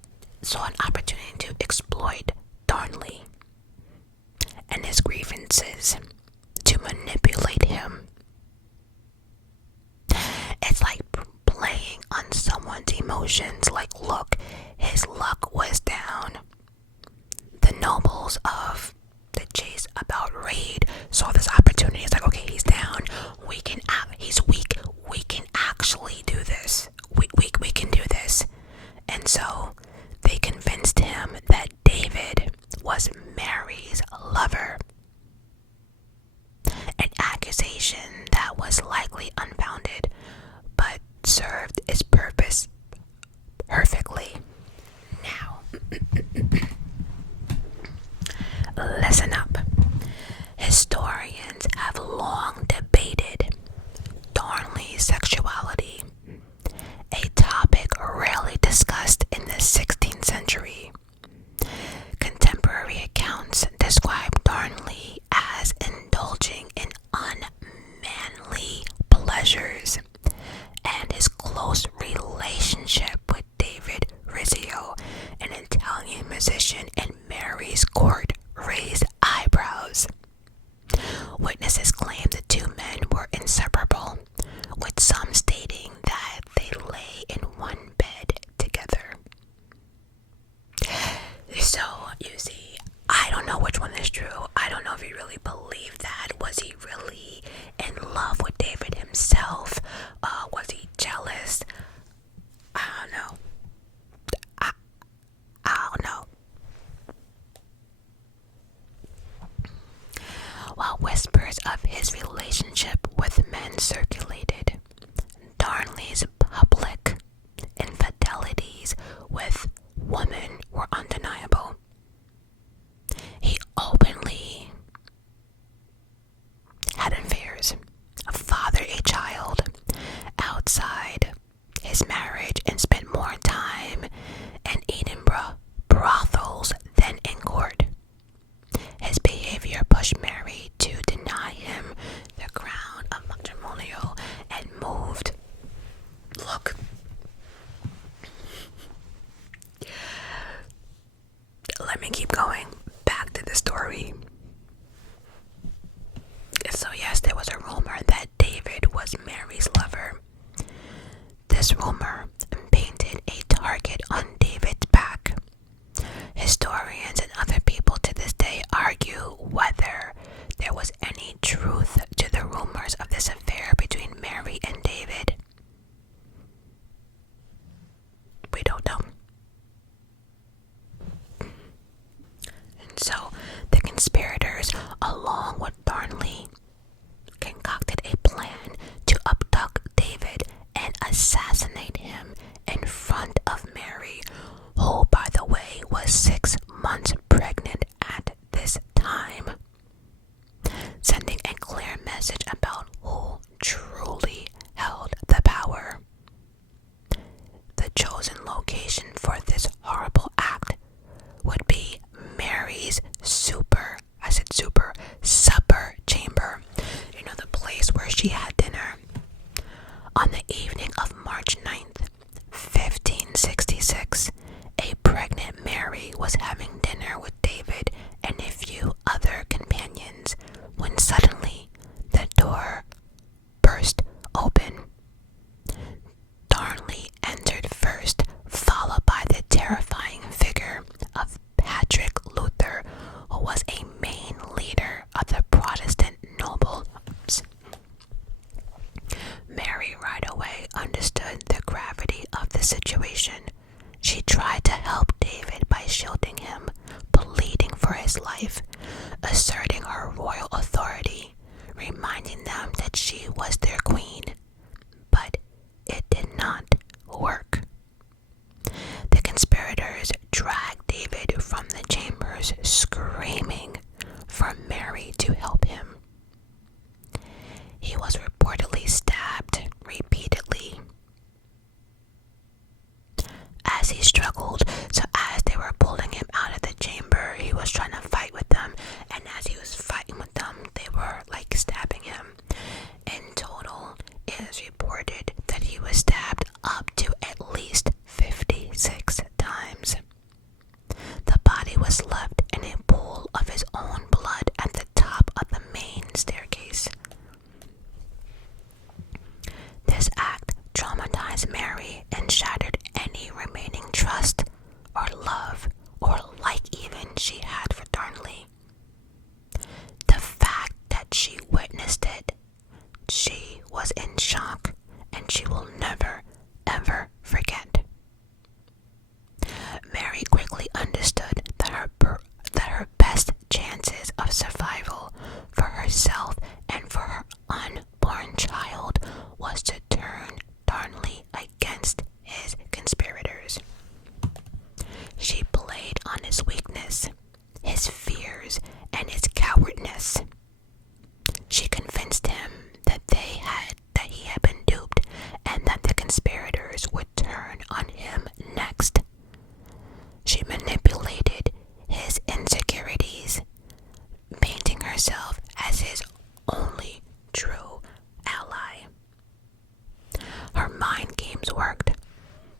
to exploit Darnley and his grievances to manipulate him. It's like playing on someone's emotions. Like, look, his luck was down. The nobles of the chase about Reed saw this opportunity. It's like, okay, he's down. He's weak. We can actually do this. We can do this. And so they convinced him that David was Mary's lover. An accusation that was likely unfounded, but served its purpose chosen location for this horrible act would be Mary's supper chamber. You know, the place where she had dinner. On the evening of March 9th, 1566, a pregnant Mary was having dinner with David and a few other companions when suddenly the door burst open. Darnley entered first, followed by the terrifying figure of Patrick Luther, who was a main leader of the Protestant nobles. Mary right away understood the gravity of the situation. She tried to help David by shielding him, pleading for his life, asserting her royal authority, reminding them that she was their queen. But it did not work. The conspirators dragged David from the chambers, screaming for Mary to help him. He was reportedly stabbed repeatedly as he struggled. So as they were pulling him out of the chamber, he was trying to fight with them, and as he was fighting with them, they were like stabbing him. In total, it is reported that he was stabbed up to at least 56 times. The body was left in a pool of his own blood at the top of the main staircase. This act traumatized Mary and shattered any remaining trust or love or like even she had for Darnley. The fact that she witnessed it, she was in shock, and she will never, ever forget. Mary quickly understood that her best chances of survival for herself and for her unborn child was to turn Darnley against his conspirators. She played on his weakness, his fears, and his cowardness. She convinced him that he had been duped and that the conspirators would turn on him next. She manipulated his insecurities, painting herself as his only true ally. Her mind games worked.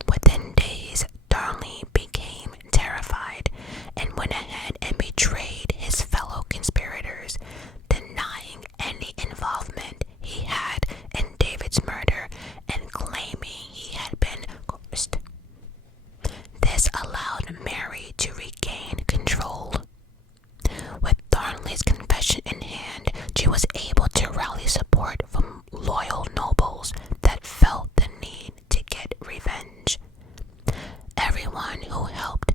Within days, Darnley became terrified and went ahead and betrayed his fellow conspirators, denying any involvement he had in David's murder and claiming he had been coerced. This allowed Mary to regain control. With Darnley's confession in hand, she was able to rally support from loyal nobles that felt the need to get revenge. Everyone who helped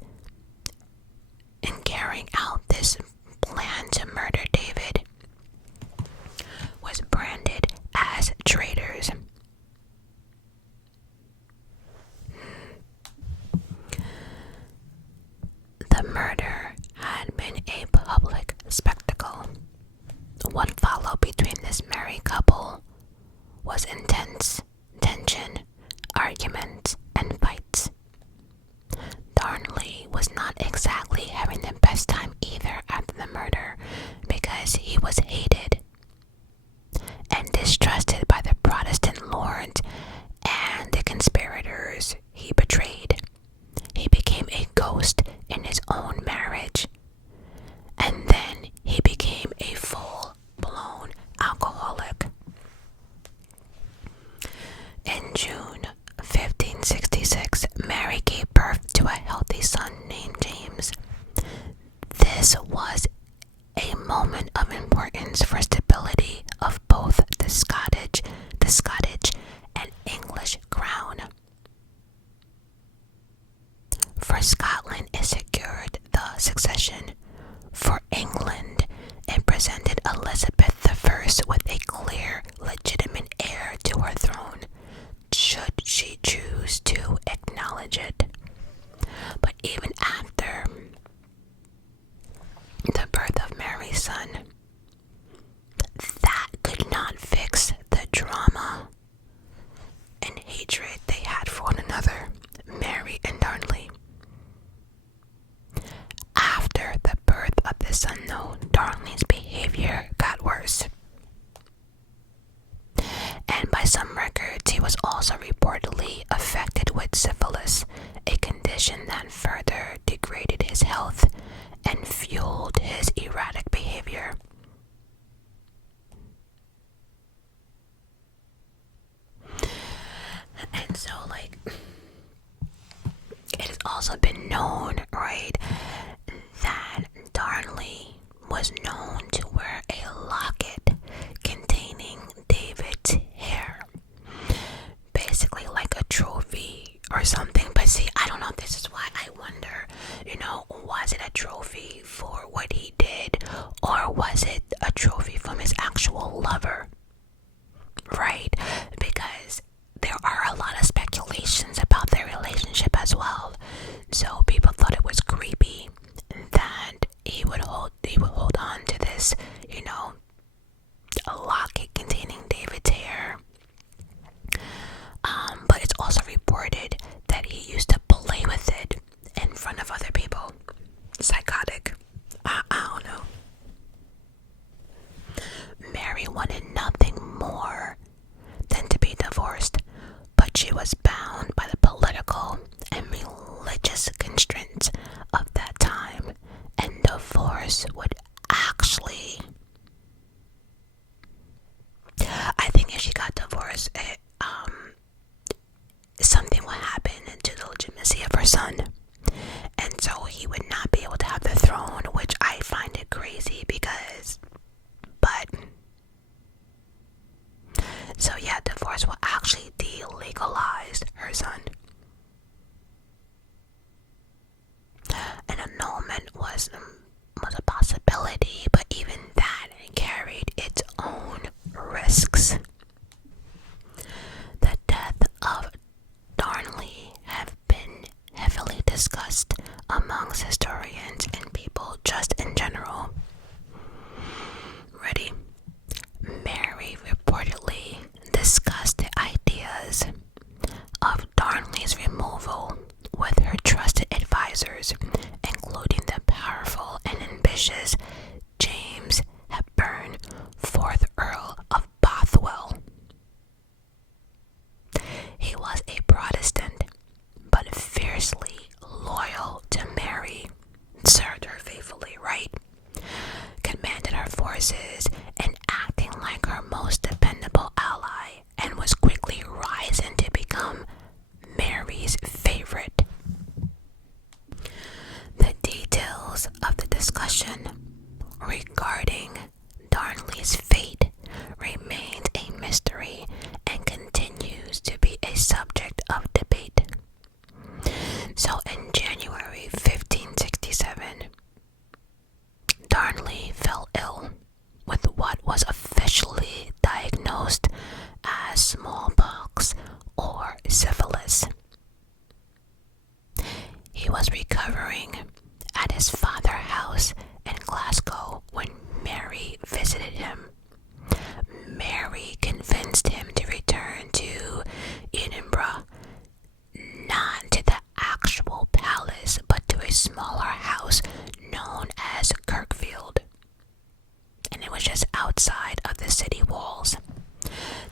in carrying out this plan to murder David was branded as traitors. The murder had been a public spectacle. What followed between this married couple was intense tension, arguments, and fights. Darnley was not exactly having the best time either after the murder, because he was hated and distrusted by the Protestant lords and the conspirators he betrayed. He became a ghost in his own marriage, and then he became a full-blown alcoholic. In June 1566, Mary gave birth to a healthy son named James. This was a moment of importance for stability of both the Scottish and English crown. For Scotland, it secured the succession. For England, it presented Elizabeth I with a clear, legitimate heir to her throne, should she choose to acknowledge it. But even after the birth of Mary's son, that could not fix the drama and hatred they had for one another. called syphilis, a condition that further degraded his health and fueled his erratic behavior. And so, it has also been known, right, that Darnley was known to wear a locket containing David's hair, basically like a trophy or something. But see, I don't know, this is why I wonder, was it a trophy for what he did, or was it a trophy from his actual lover, right? Because there are a lot of speculations about their relationship as well. So people thought it was creepy that he would hold on to this, a locket containing David's hair. But it's also reported that he used to play with it in front of other people. Psychotic. I don't know. Mary wanted nothing more than to be divorced, but she was bound by the political and religious constraints of that time, and divorce would actually, I think if she got divorced, something would happen to the legitimacy of her son, and so he would not be able to have the throne, which I find it crazy so yeah, divorce will actually delegalize her son. An annulment was a possibility, but even that carried its own risks. The death of Darnley have been heavily discussed amongst historians and people just in general. Ready? Mary reportedly discussed the ideas of Darnley's removal with her trusted advisors, including the powerful and ambitious James Hepburn, 4th Earl of Bothwell. He was a Protestant, but fiercely loyal to Mary, served her faithfully, right? Commanded her forces and acting like her most dependable ally, and was quickly rising to become Mary's favorite. The details of the discussion regarding Darnley's fate remains a mystery and continues to be a subject of debate. So in January 1567, Darnley fell ill with what was officially diagnosed as smallpox or syphilis. He was recovering at his father's house in Glasgow when Mary visited him. Mary convinced him to return to Edinburgh, not to the actual palace, but to a smaller house known as Kirkfield. And it was just outside of the city walls.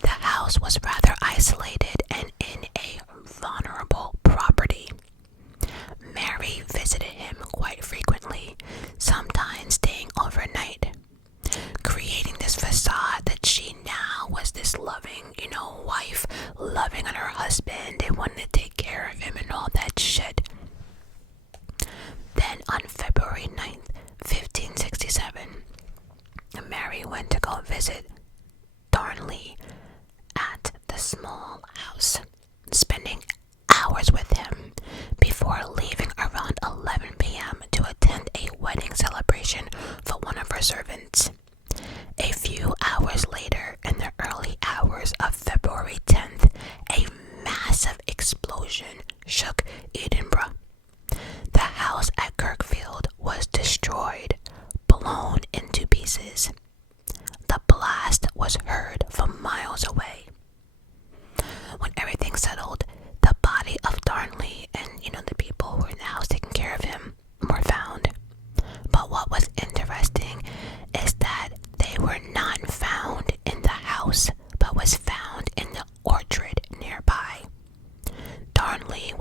The house was rather isolated and in a vulnerable property. Mary visited him quite frequently, sometimes staying overnight, creating this facade that she now was this loving, wife, loving on her husband and wanting to take care of him and all that shit. Then on February 9th, 1567, Mary went to go visit Darnley at the small house, spending hours with him before leaving around 11 p.m. to attend a wedding celebration for one of her servants. A few hours later, in the early hours of February 10th, a massive explosion shook Edinburgh. The house at Kirkfield was destroyed, blown into pieces. The blast was heard from miles away. When everything settled, the body of Darnley and, the people who were in the house taking care of him were found. But what was interesting is that they were not found in the house, but was found in the orchard nearby. Darnley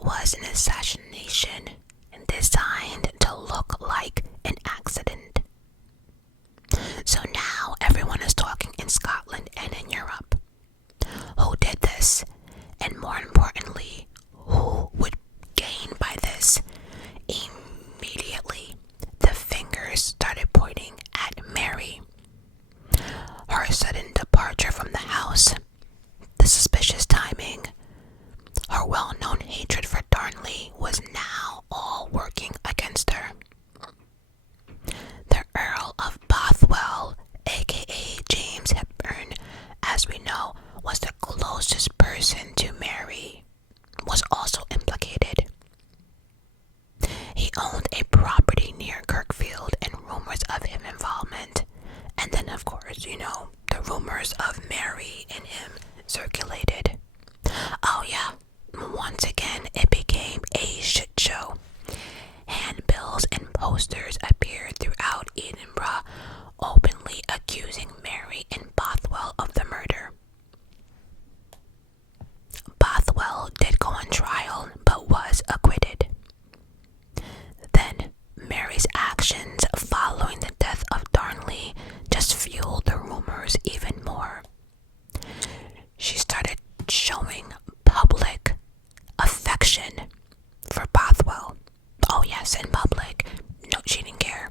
it was an assassination designed to look like an accident. So now everyone is talking in Scotland and in Europe. Who did this? And more importantly, who would gain by this? Immediately, the fingers started pointing at Mary. Her sudden departure from the house, the suspicious timing, her well-known hatred for Darnley was now all working against her. The Earl of Bothwell, aka James Hepburn, as we know, was the closest person to Mary, was also implicated. He owned a property near Kirkfield, and rumors of him involvement, and then of course, the rumors of Mary and him circulated. Oh yeah, once again it became a shit show. Handbills and posters appeared throughout Edinburgh, openly accusing Mary and Bothwell of the murder. Bothwell did go on trial, but was acquitted. Then, Mary's actions following the death of Darnley just fueled the rumors even more. She started showing public affection for Bothwell. Oh yes, in public. No, she didn't care.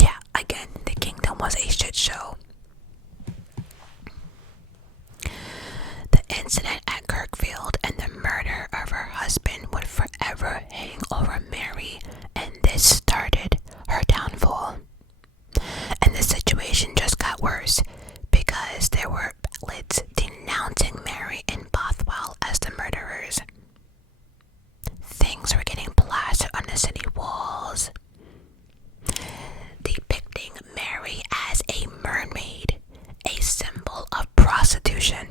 Yeah, again, the kingdom was a shit show. The incident at Kirkfield and the murder of her husband would forever hang over Mary, and this started her downfall. And the situation just got worse because there were ballads denouncing Mary and Bothwell as the murderers. Things were getting plastered on the city walls, depicting Mary as a mermaid, a symbol of prostitution.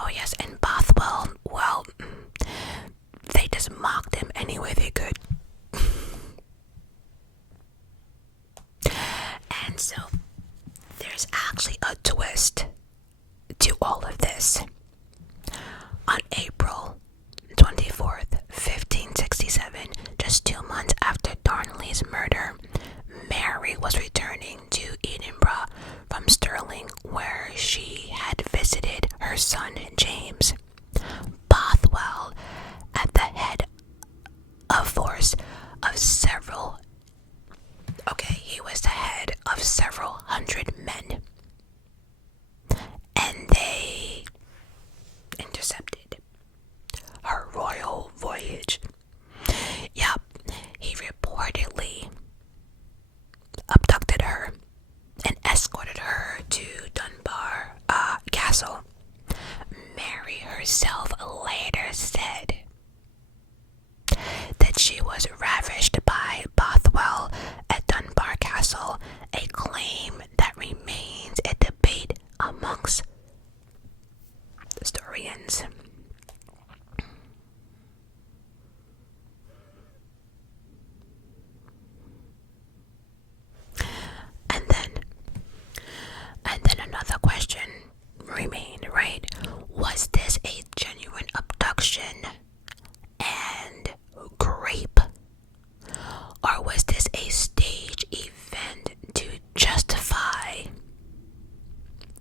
Oh yes, and Bothwell, well, they just mocked him any way they could. And so, there's actually a twist to all of this. On April 24th, 1567, just 2 months after Darnley's murder, Mary was returning to Edinburgh from Stirling, where she had visited her son James. Bothwell, at the head of force of several, he was the head of several hundred men, and they intercepted her royal voyage. Yup, he reportedly abducted her and escorted her to Dunbar Castle. Mary herself later said that she was ravished by Bothwell at Dunbar Castle, a claim that remains a debate amongst historians. And then another question remained, right? Was this a genuine abduction and rape? Or was this a stage event to justify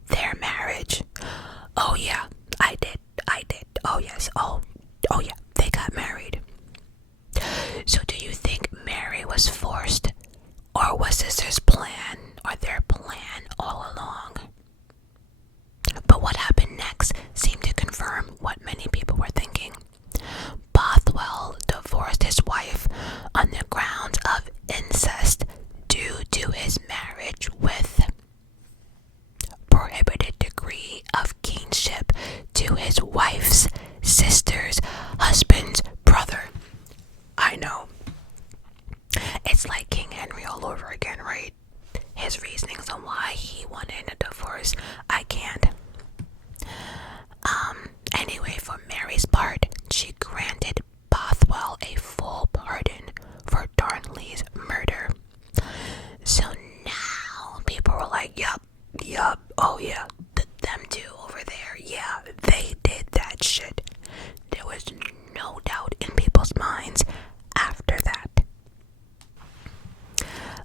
their marriage? Oh yeah, I did. Oh yes, oh yeah, they got married. So do you think Mary was forced? Or was this their plan all along? But what happened next seemed to confirm what many people were thinking. Bothwell divorced his wife on the grounds of incest due to his marriage with prohibited degree of kinship to his wife's sister's husband. was no doubt in people's minds after that.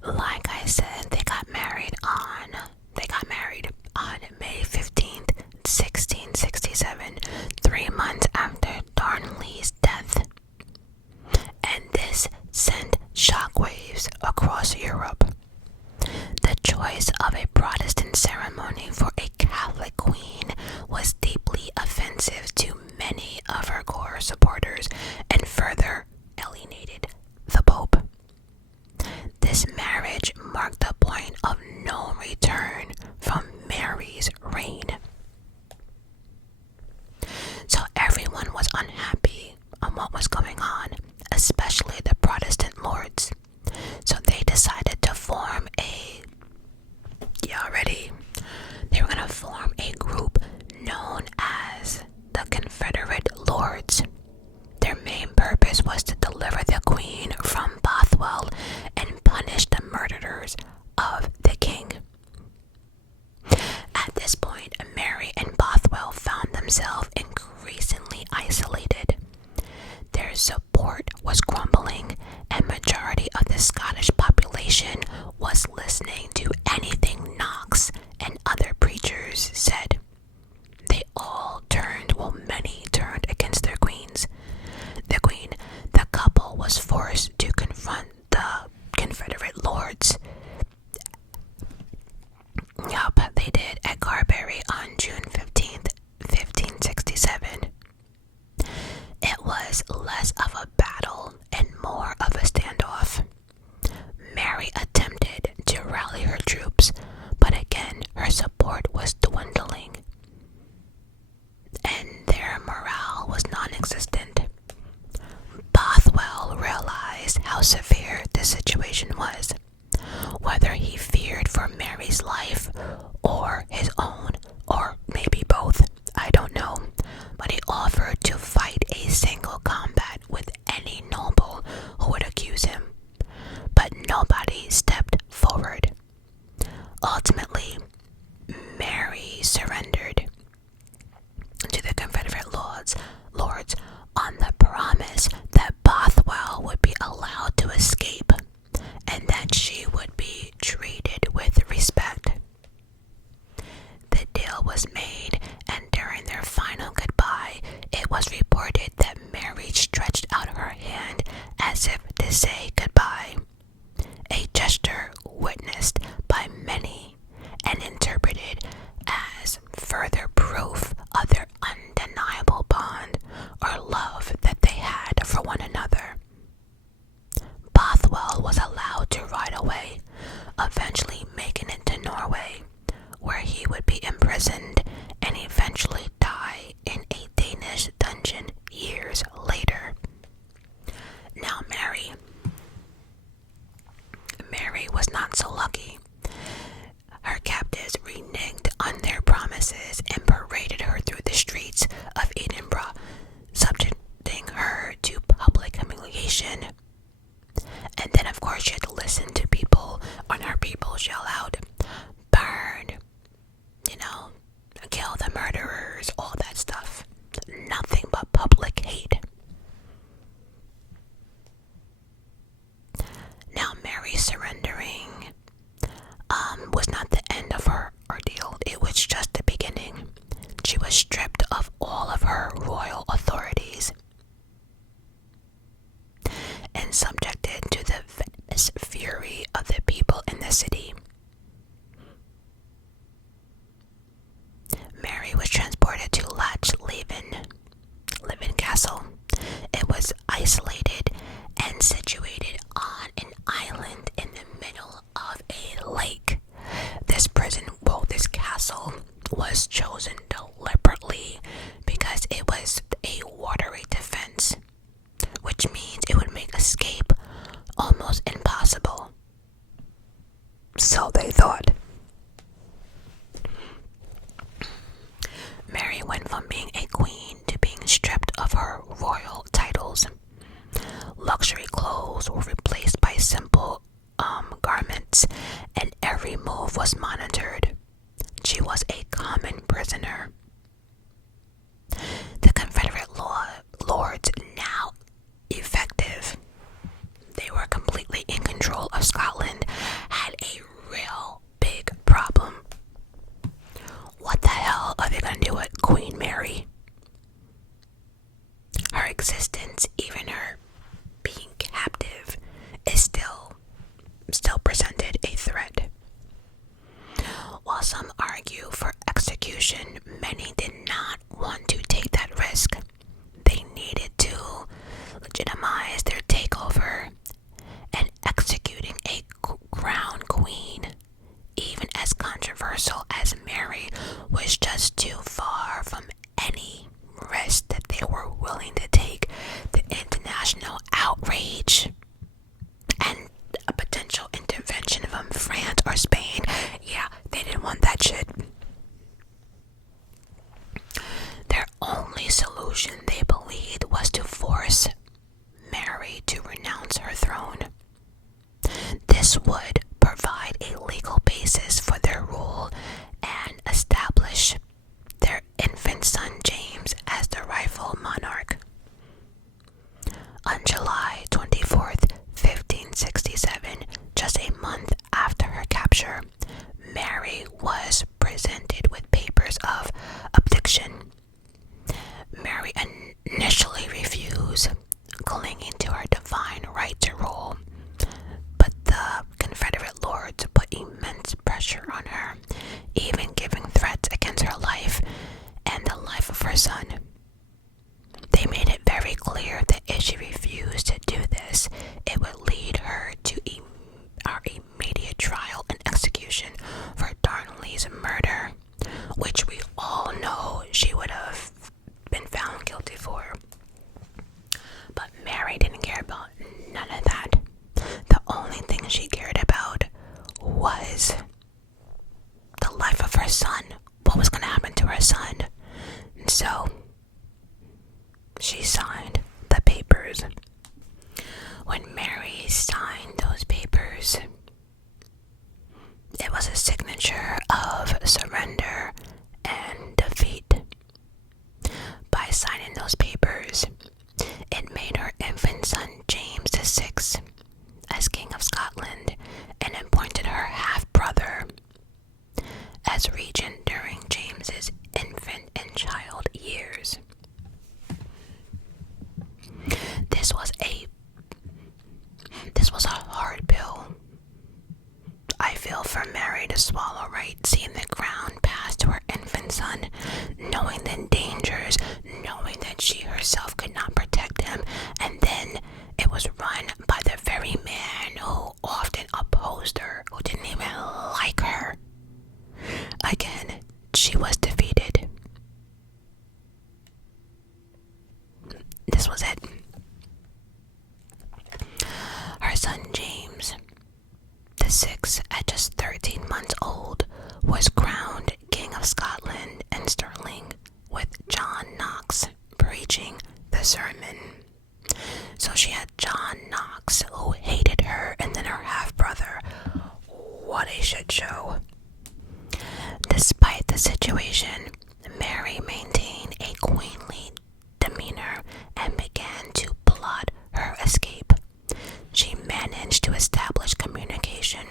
Like I said, they got married on May 15th, 1667, 3 months after Darnley's death. And this sent shockwaves across Europe. The choice of a Protestant ceremony for a Catholic queen was deeply offensive to many of her core supporters and further alienated the Pope. This marriage marked the point of no return from Mary's reign. So everyone was unhappy on what was going on, especially the Protestant lords. So they decided to form they were going to form a group known as the Confederate Lords. Their main purpose was to deliver the Queen from Bothwell and punish the murderers of the king. At this point, Mary and Bothwell found themselves increasingly isolated. Their support was crumbling, and majority of the Scottish population was listening to anything Knox and other preachers said. Many turned against their queens. The couple was forced to confront the Confederate lords. Yup, they did, at Carberry on June 15th, 1567. It was less of a battle and more of a standoff. Mary attempted to rally her troops, but again her support was dwindling, and their morale was non-existent. Bothwell realized how severe the situation was. Whether he feared for Mary's life or his own, or maybe both, I don't know, but he offered to fight a single combat with any noble who would accuse him. But nobody stepped forward. Ultimately, Mary surrendered to the Confederate lords on the promise that Bothwell would be allowed to escape and that she would be treated with respect. The deal was made, and during their final goodbye, it was reported that Mary stretched out her hand as if to say goodbye, a gesture witnessed by many and interpreted as further proof of their undeniable bond or love that they had for one another. Bothwell was allowed to ride away, eventually making it to Norway, where he would be imprisoned and eventually die in a Danish dungeon years later. Now Mary was not so lucky. Her captors reneged on their promises and paraded her through the streets of Edinburgh, subjecting her to public humiliation. And then, of course, she had to listen to people yell out, burn, kill the murderers, all that stuff. Nothing but public hate. Now, Mary surrendering was not the end of her ordeal. It was just the beginning. She was stripped of all of her royal authorities and subjected to the venomous fury of the people in the city. Mary was transported to Leven Castle. It was isolated and situated on an island in the middle of a lake. This castle was chosen deliberately because it was a watery defense, which means it would make escape almost impossible. So they thought. Mary went from being a queen to being stripped of her royal titles. Luxury clothes were replaced by simple garments, and every move was monitored. She was a common prisoner. The Confederate lords existence, even her being captive, is still presented a threat. While some argue for execution, many did not want to take that risk. They needed to legitimize their takeover, and executing a crown queen, even as controversial as Mary, was just too far from any risk that they were willing to take. The international outrage and a potential intervention from France or Spain, yeah, they didn't want that shit. Their only solution, they believed, was to force Mary to renounce her throne. This would provide a legal basis for their rule and establish their infant son James as the rightful monarch. On July 24th, 1567, just a month after her capture, Mary was presented with papers of abdication. Mary initially refused, clinging to her divine right to rule, but the Confederate lords put immense pressure on her, even giving threats against her life and the life of her son. They made it very clear that if she refused to do this, it would lead her to our immediate trial and execution for Darnley's murder, which we all know she would have been found guilty for. But Mary didn't care about none of that. The only thing she cared about was the life of her son, what was going to happen to her son. And so she signed the papers. When Mary signed those papers, it was a signature of surrender and defeat. By signing those papers, it made her infant son James VI as King of Scotland and appointed her half-brother as regent during James's infant and child years. This was a hard pill, I feel, for Mary to swallow, right? Seeing the crown pass to her infant son, knowing the dangers, knowing that she herself could not protect him, and then it was run by the very man who often opposed her, who didn't even like her. Again, she was defeated. This was it. Her son James VI, at just 13 months old, was crowned King of Scotland and Stirling, with John Knox preaching the sermon. So she had John Knox, who hated her, and then her half-brother. What a shit show. Despite the situation, Mary maintained a queenly demeanor and began to plot her escape. She managed to establish communication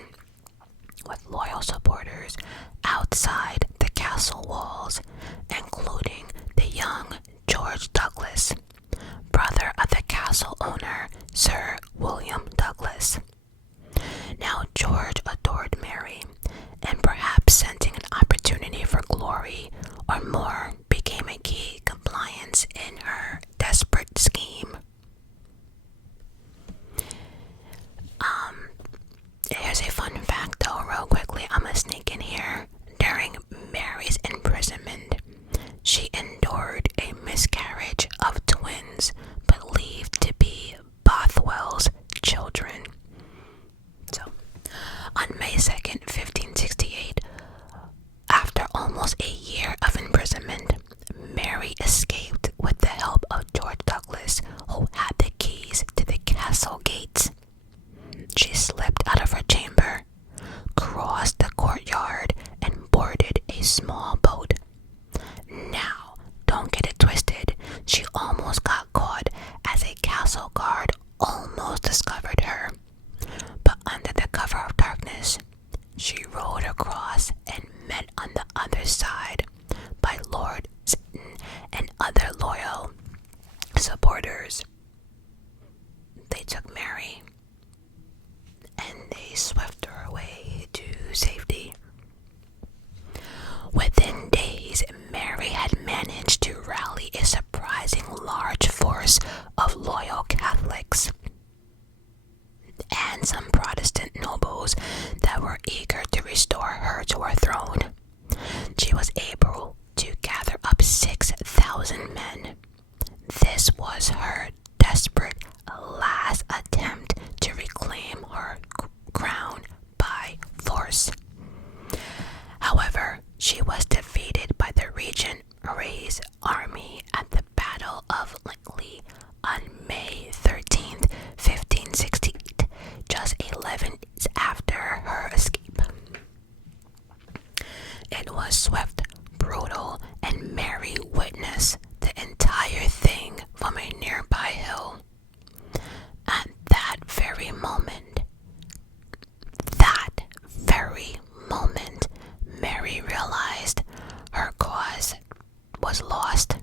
with loyal supporters outside the castle walls, including the young George Douglas, brother of the castle owner, Sir William Douglas. Now, George adored Mary, and perhaps sensing an opportunity for glory or more became a key compliance in her desperate scheme. Here's a fun fact though, real quickly, I'm gonna sneak in here. During Mary's imprisonment, she endured a miscarriage of twins believed to be force of loyal Catholics and some Protestant nobles that were eager to restore her to her throne. She was able to gather up 6,000 men. This was her desperate last attempt to reclaim her crown by force. However, she was defeated by the regent Ray's army at the Battle of Lincoln on May 13th, 1568, just 11 days after her escape. It was swift, brutal, and Mary witnessed the entire thing from a nearby hill. At that very moment, Mary realized her cause was lost.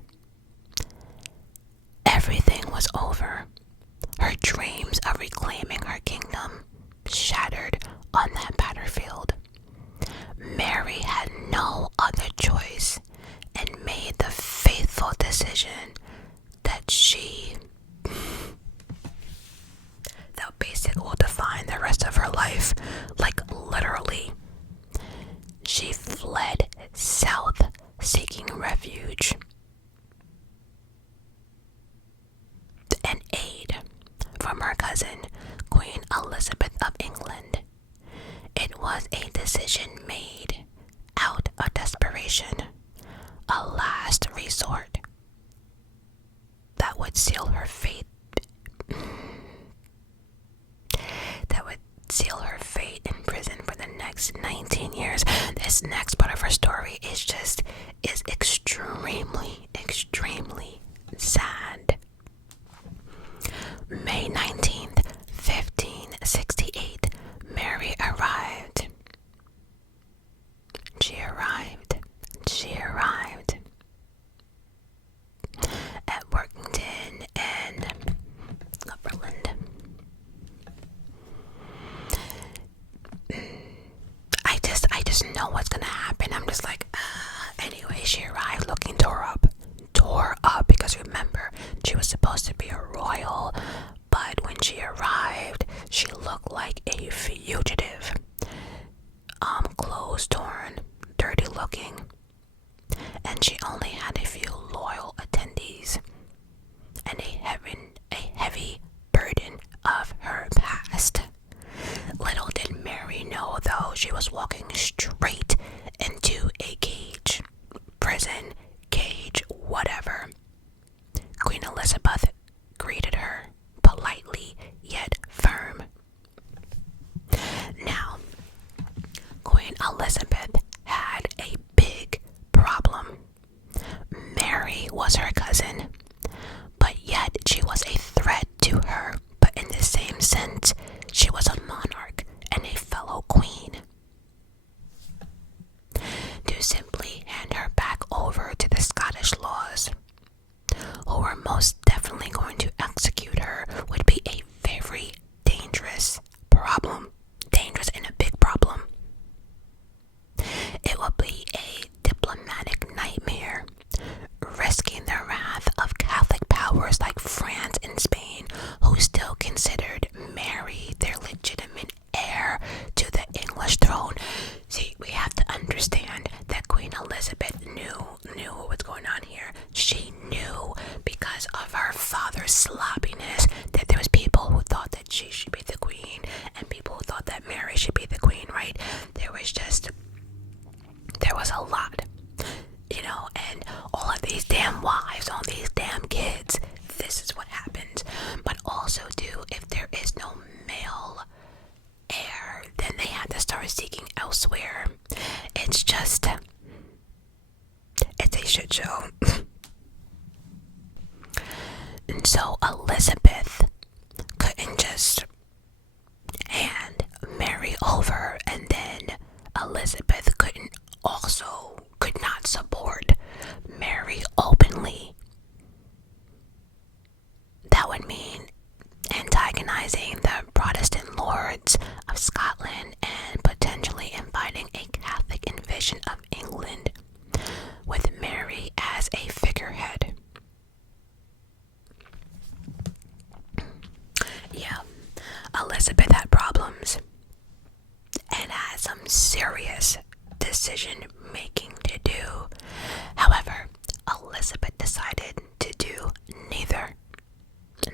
Everything was over. Her dreams of reclaiming her kingdom shattered on that battlefield. Mary had no other choice and made the faithful decision that basically will define the rest of her life, like literally. She fled south, seeking refuge and aid from her cousin, Queen Elizabeth of England. It was a decision made out of desperation, a last resort that would seal her fate. In prison for the next 19 years. This next part of her story is extremely sad. May 19th, 1568, Mary arrived. She arrived at Workington and Cumberland. I just know what's gonna happen. I'm just like, anyway, she arrived looking tore up, because remember, she was supposed to be a royal, but when she arrived, she looked like a fugitive. Clothes torn, dirty looking, and she only had a few loyal attendees and a heavy burden of her past. Little did Mary know, though, she was walking straight into a cage, prison, cage, whatever. Queen Elizabeth greeted her politely yet firm. Now, Queen Elizabeth had a big problem. Mary was her cousin, but yet she was a threat to her, but in the same sense, she was a monarch and a fellow queen. To simply hand her back over to the Scottish laws, who were most definitely going to execute her, would be a very dangerous problem. Dangerous and a big problem. It would be a diplomatic nightmare, risking the wrath of Catholic powers like France and Spain, who still considered Mary their legitimate heir to the English throne. See, we have to understand that Queen Elizabeth knew what was going on here. She knew, because of her father's sloppiness, that there was people who thought that she should be the queen and people who thought that Mary should be the queen, right? There was a lot, and all of these damn wives, all these damn kids. This is what happens. But also, too, if there is no male heir, then they have to start seeking elsewhere. It's a shit show. And so Elizabeth couldn't just hand Mary over, and then Elizabeth could not support Mary openly. That would mean antagonizing the Protestant lords of Scotland and potentially inviting a Catholic invasion of England, with Mary as a figurehead. Elizabeth had problems and had some serious decision making to do. However, Elizabeth decided to do neither.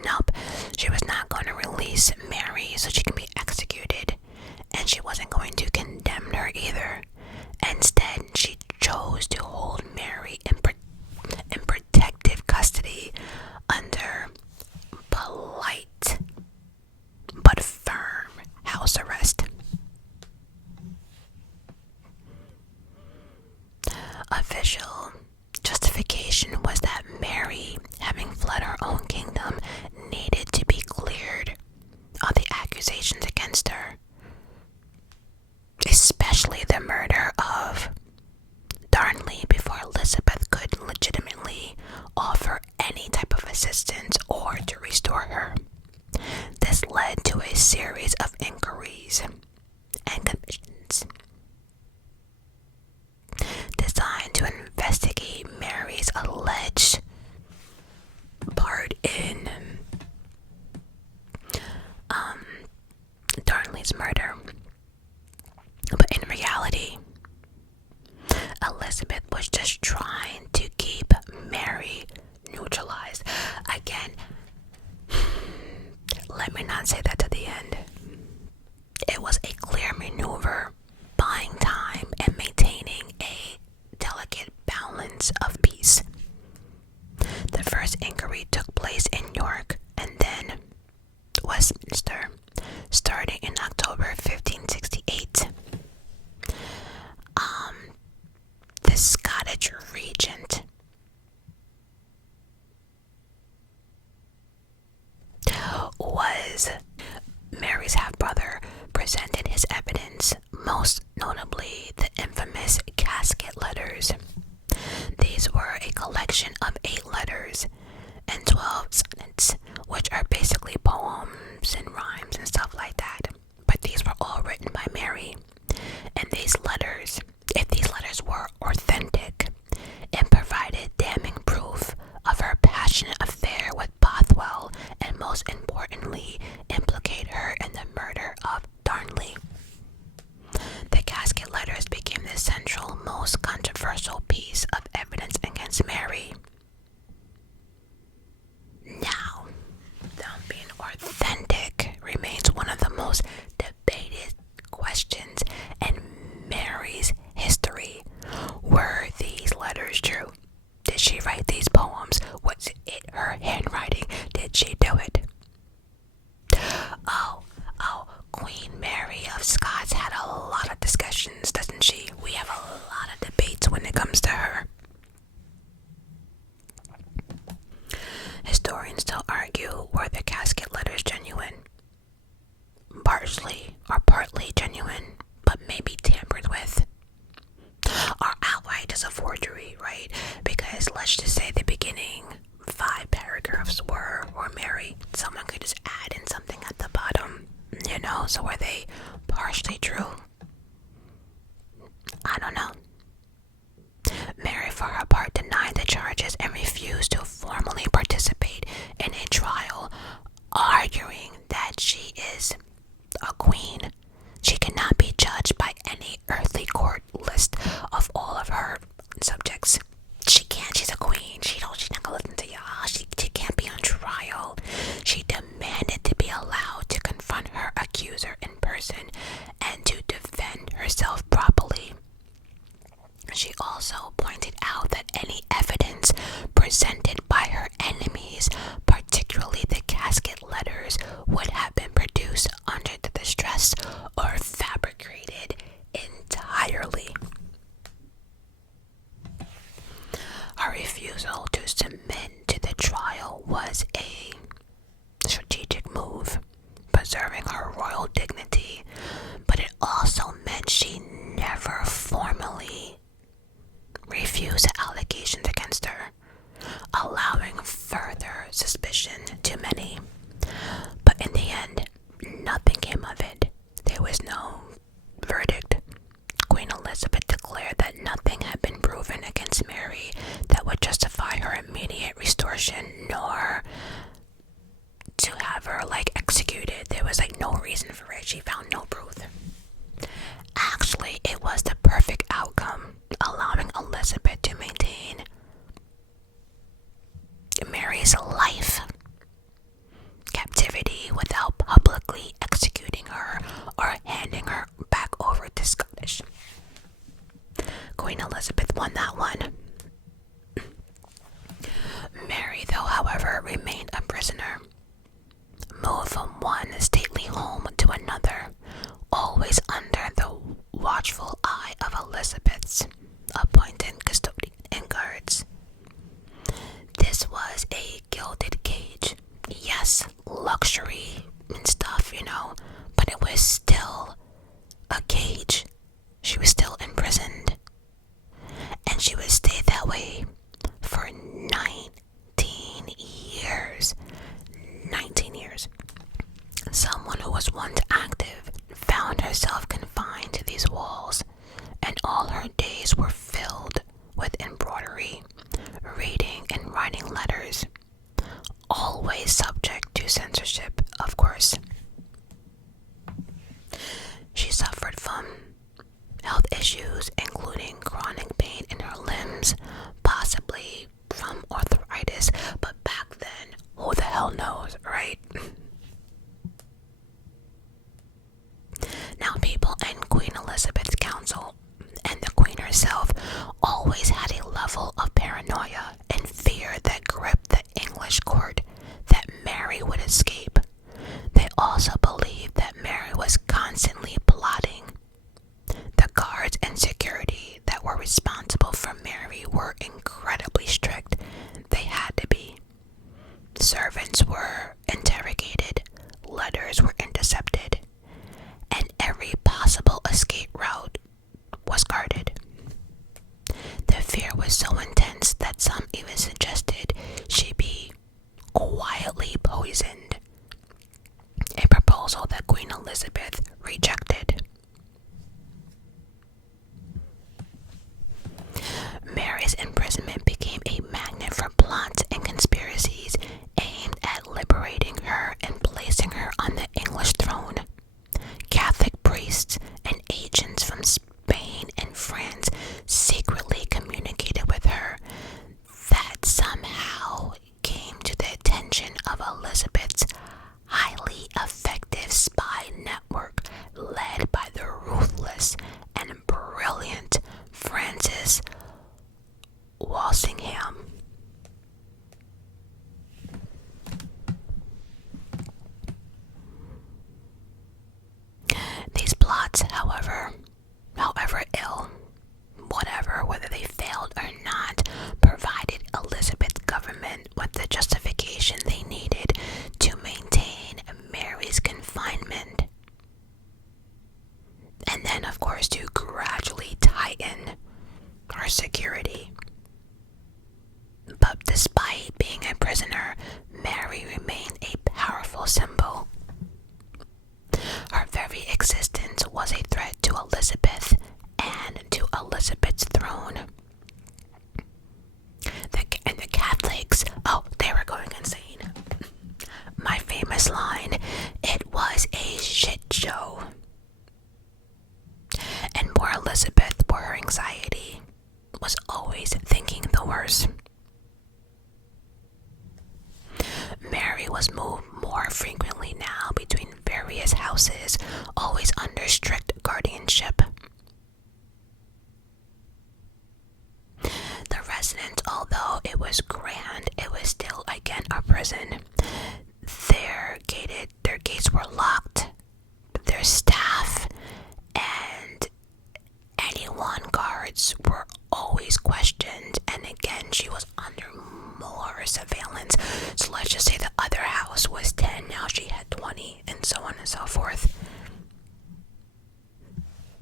Nope, she was not going to release Mary so she can be executed, and she wasn't going to condemn her either. Instead, she chose to hold Mary in protective custody under polite but firm house arrest. Official justification was that Mary, having fled her own kingdom, needed to be cleared of the accusations against her, especially the murder of Darnley, before Elizabeth could legitimately offer any type of assistance or to restore her. This led to a series of inquiries and commissions designed to investigate Mary's alleged part in Darnley's murder. But in reality, Elizabeth was just trying to keep Mary neutralized. Again, let me not say that to the end. It was a clear maneuver, buying time and maintaining a delicate balance of peace. The first inquiry took place in York and then Westminster, starting in October 1568. The Scottish regent was Mary's half-brother, presented his evidence, most notably the infamous casket letters. These were a collection of 8 letters and 12 sonnets, which are basically poems and rhymes and stuff like that. But these were all written by Mary. And these letters, if these letters were authentic, it provided damning proof of her passionate affair with Bothwell, and most importantly, implicate her in the murder of Darnley. The casket letters became the central, most controversial piece of evidence against Mary. Now, them being authentic remains one of the most debated questions in Mary's history. Were these letters true? Did she write these poems? Was it her handwriting? Did she do it? Oh, Queen Mary of Scots had a lot of discussions, doesn't she? We have a lot of debates when it comes to her. Historians still argue, were the casket letters genuine? Partially or partly genuine, but maybe tampered with. Or outright just a forgery, right? Because let's just say the beginning 5 paragraphs were Mary. Someone could just add in something at the bottom, so were they partially true? I don't know. Mary, for her part, denied the charges and refused to formally participate in a trial, arguing that she is a queen. She cannot be judged by any earthly court list of all of her subjects. She can't. She's a queen. She's not gonna listen to y'all. She can't be on trial. She demanded to be allowed to confront her accuser in person and to defend herself properly. She also pointed out that any evidence presented by her enemies, particularly the casket letters, would have been produced under the distress or fabricated entirely. Her refusal to submit to the trial was a strategic move, preserving her royal dignity, but it also meant she never formally refused the allegations against her, allowing further suspicion to many. But in the end, nothing came of it. There was no verdict. Queen Elizabeth declared that nothing had been proven against Mary that would justify her immediate restoration, nor to have her executed. There was no she found no proof. Actually, it was the perfect outcome, allowing Elizabeth to maintain Mary's life captivity without publicly executing her or handing her back over to Scottish. Queen Elizabeth won that one. Mary, though, however, remained a prisoner, moved from one stately home to another, always under the watchful eye of Elizabeth's appointed custodian and guards. This was a gilded cage. Yes, luxury and stuff, but it was still a cage. She was still imprisoned. And she would stay that way for 19 years. 19 years. Someone who was once active found herself confined to these walls, and all her days were filled with embroidery, reading and writing letters, always subject to censorship, of course. She suffered from health issues, including chronic pain in her limbs, possibly from arthritis, but back then, who the hell knows, right? Now, people in Queen Elizabeth's council and the Queen herself always had a level of paranoia and fear that gripped the English court that Mary would escape. They also believed that Mary was constantly plotting. The guards and security that were responsible for Mary were incredibly strict. They had to be. Servants were interrogated, letters were intercepted, and every possible escape route was guarded. The fear was so intense that some even suggested she be quietly poisoned, a proposal that Queen Elizabeth rejected. Mary's imprisonment became a magnet for plots and conspiracies aimed at liberating her and placing her on the English throne. Catholic priests and agents from Spain and France secretly communicated with her that somehow came to the attention of Elizabeth's highly effective spy network led by the ruthless and brilliant Francis Walsingham. These plots, however ill, whether they failed or not, provided Elizabeth's government with the justification they needed to maintain Mary's confinement. And then, of course, to gradually tighten her security. But despite being a prisoner, Mary remained a powerful symbol. Her very existence was a threat to Elizabeth and to Elizabeth's throne. And the Catholics, they were going insane. My famous line, it was a shit show. And poor Elizabeth, for her anxiety, was always thinking the worst. Mary was moved more frequently now between various houses, always under strict guardianship. The residence, although it was grand, it was still again a prison. Their gates were locked. Their staff and anyone guards were always questioned, and again she was under more surveillance. So let's just say the other house was 10, now she had 20, and so on and so forth.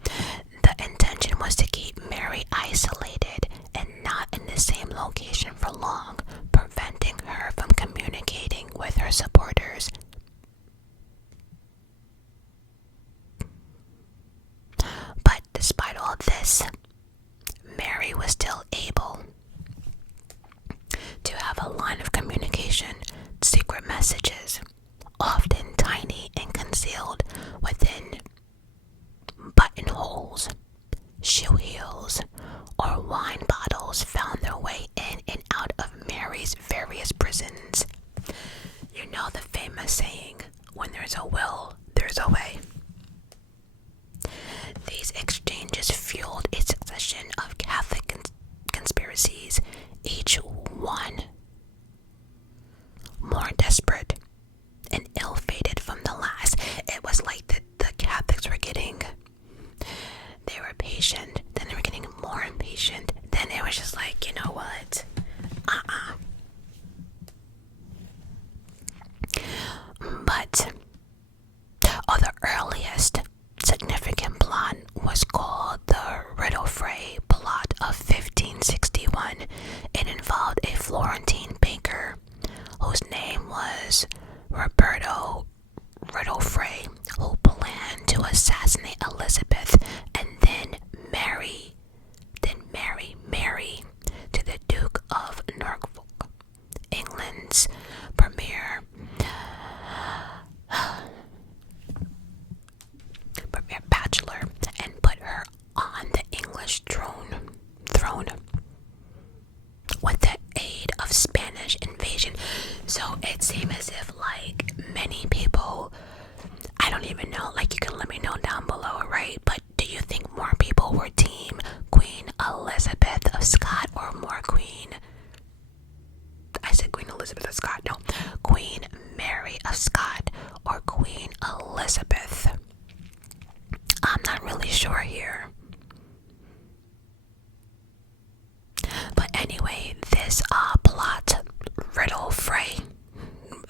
The intention was to keep Mary isolated and not in the same location for long, preventing her from communicating with her supporters. But despite all this, Mary was still able to have a line of communication, secret messages, often tiny and concealed within know the famous saying, when there's a will, there's a way. These exchanges fueled a succession of Catholic conspiracies, each one more desperate and ill-fated from the last. It was like the Catholics were they were patient, then they were getting more impatient, then it was just like, you know what? But the earliest significant plot was called the Riddlefray Plot of 1561. It involved a Florentine banker whose name was Roberto Riddlefray, who planned to assassinate Elizabeth and then marry Mary to the Duke of Norfolk, England's premier bachelor, and put her on the English throne with the aid of Spanish invasion. So it seemed as if like many people, I don't even know, like you can let me know down below, right? But do you think more people were team Queen Elizabeth of Scott or more Queen Elizabeth of Scott? No, Queen Mary of Scott or Queen Elizabeth? I'm not really sure here. But anyway, this plot, Riddlefray,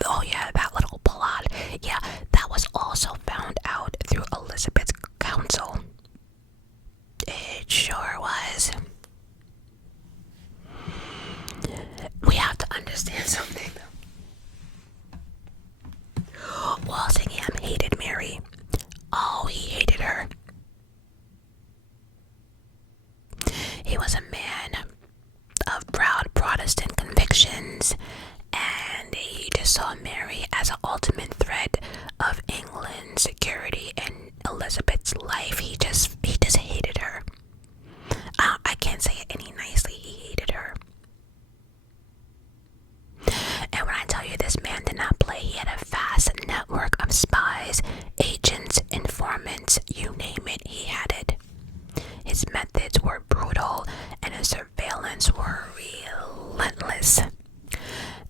oh yeah, that little plot, yeah, that was also found out through Elizabeth's counsel. It sure was. We have to understand something though. Walsingham hated Mary. Oh, he hated her. He was a man of proud Protestant convictions, and he just saw Mary as an ultimate threat of England's security and Elizabeth's life. He just hated her. I can't say it any nicely. He hated her. And when I tell you this man did not play, he had a vast network of spies, agents, informants, you name it, he had it. His methods were brutal and his surveillance were relentless.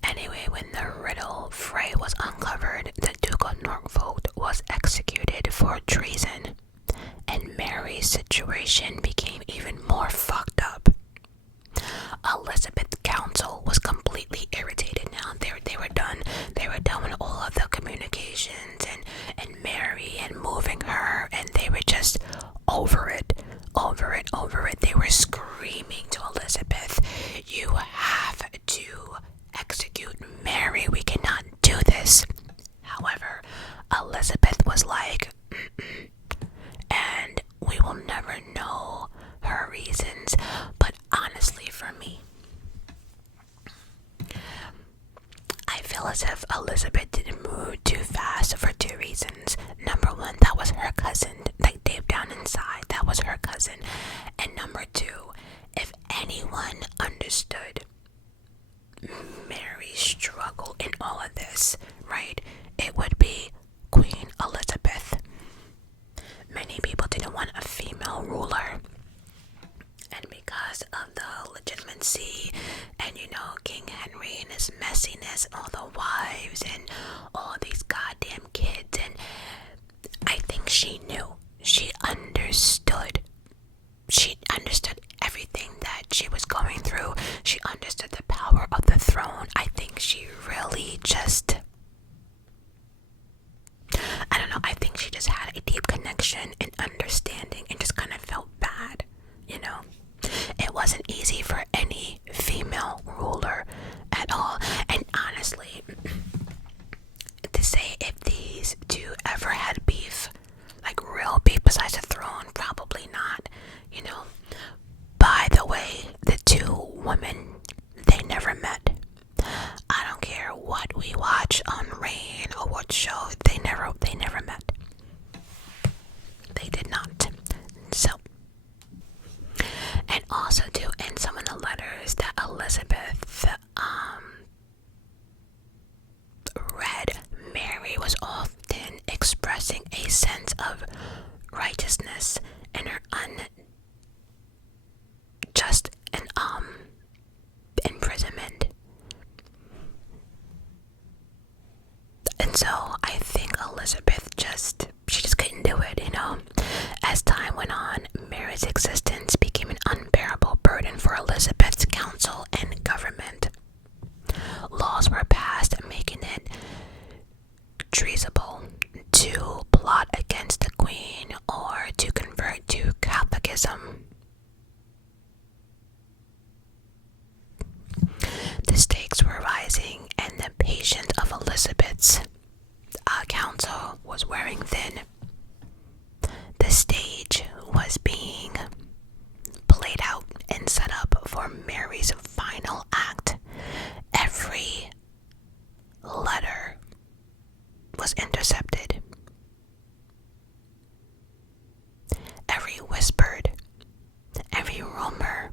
Anyway, when the Riddlefray was uncovered, the Duke of Norfolk was executed for treason, and Mary's situation became even more fucked up. Elizabeth's council was completely irritated now. They were done. They were done with all of the communications and Mary and moving her, and they were just over it. They were screaming to Elizabeth, "You have to execute Mary. We cannot do this." However, Elizabeth was like, and we will never know her reasons. But honestly, for me, I feel as if Elizabeth didn't move too fast for two reasons. Number one, that was her cousin, like deep down inside, that was her cousin. And number two, if anyone understood Mary's struggle in all of this, right, it would be Queen Elizabeth. Many people didn't want a female ruler. And because of the legitimacy and, King Henry and his messiness, all the wives and all these goddamn kids, and I think she knew. She understood everything that she was going through. She understood the power of the throne. I think she really just, I don't know, I think she just had a deep connection and understanding and just kind of felt bad, It wasn't easy for any female ruler at all. And honestly, to say if these two ever had beef, like real beef besides the throne, probably not, By the way, the two women, they never met. I don't care what we watch on Rain or what show, they never met. They did not. So, and also too, in some of the letters that Elizabeth read was intercepted. Every whispered, every rumor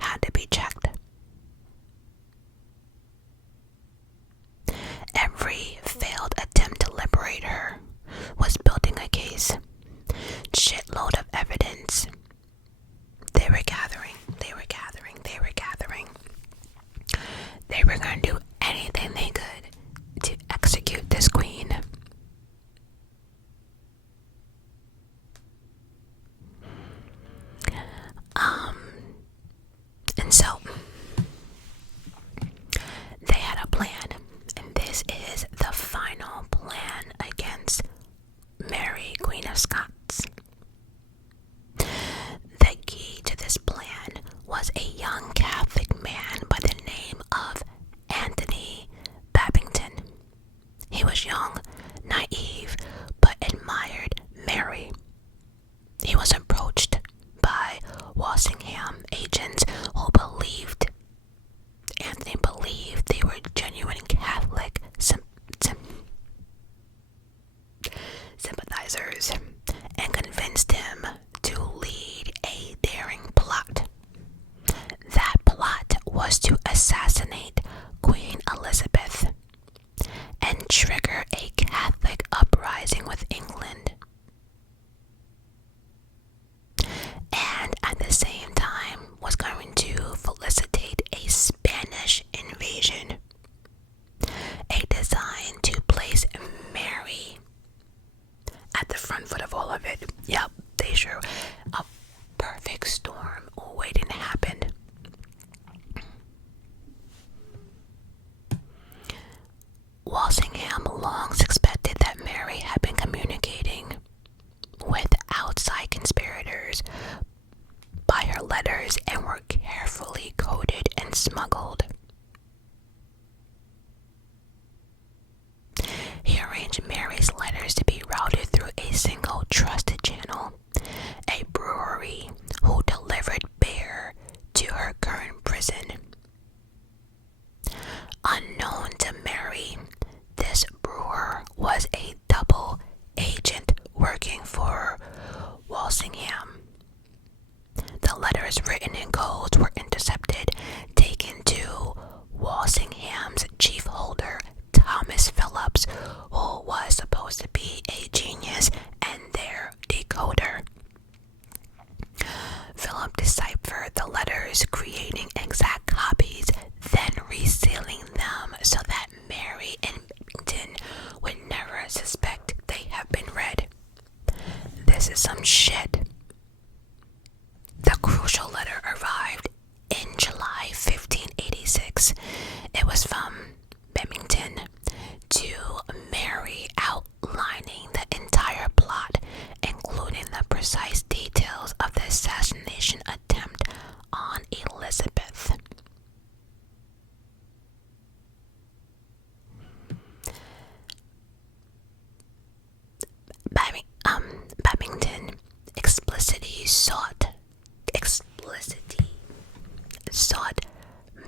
had to be checked. Every failed attempt to liberate her was building a case. Shitload of evidence. They were gathering. They were going to do anything they could to execute this queen. And so they had a plan, and this is the final plan against Mary, Queen of Scots. The key to this plan was a young Catholic man by the name of Anthony Babington. He was young, naive, but admired Mary. He was approached by Walsingham agents who believed, Anthony believed, they were genuine Catholic sympathizers, and convinced him to lead a daring plot. That plot was to assassinate Queen Elizabeth and trigger a Catholic uprising with England. And at the same time was going to felicitate a Spanish invasion. A design to place Mary at the front foot of all of it. Yep, they sure. A perfect storm waiting to happen. Walsingham long suspected that Mary had been communicating with outside conspirators by her letters and were carefully coded and smuggled. He arranged Mary's letters to be routed through a single trusted channel, a brewery who delivered beer to her current prison. Unknown to Mary, this brewer was a double agent working for Walsingham. The letters written in codes were intercepted, taken to Walsingham's chief holder, Thomas Phillips, who was supposed to be a genius and their decoder. Philip deciphered the letters, creating exact copies, then resealing them so that Mary and Babington would never suspect they have been read. This is some shit. The crucial letter arrived in July 1586. It was from Babington to Mary, outlining the entire plot, including the precise details of the assassination attempt on Elizabeth. Babington explicitly sought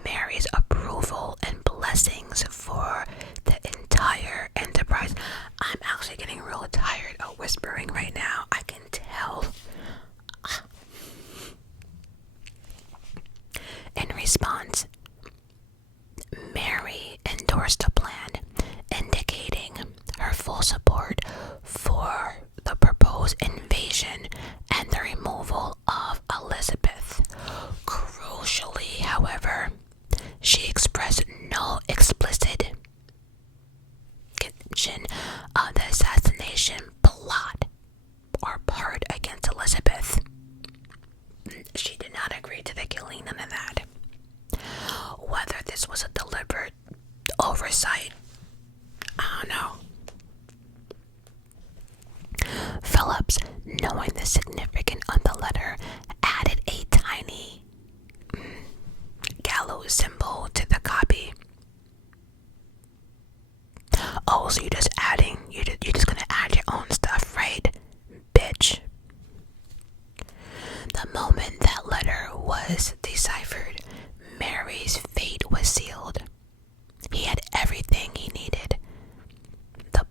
Mary's approval and blessings for the entire enterprise. I'm actually getting real tired of whispering right now. I can tell. In response, Mary endorsed a plan indicating her full support for the proposed invasion and the removal of Elizabeth. Crucially, however, she expressed no explicit mention of the assassination plot or part against Elizabeth. She did not agree to the killing, none of that. Whether this was a deliberate oversight, I don't know. Phillips, knowing the significance of the letter, added a tiny gallows symbol to the copy. Oh, so you're just gonna add your own stuff, right, bitch? The moment that letter was deciphered, Mary's fate was sealed. He had everything he needed. The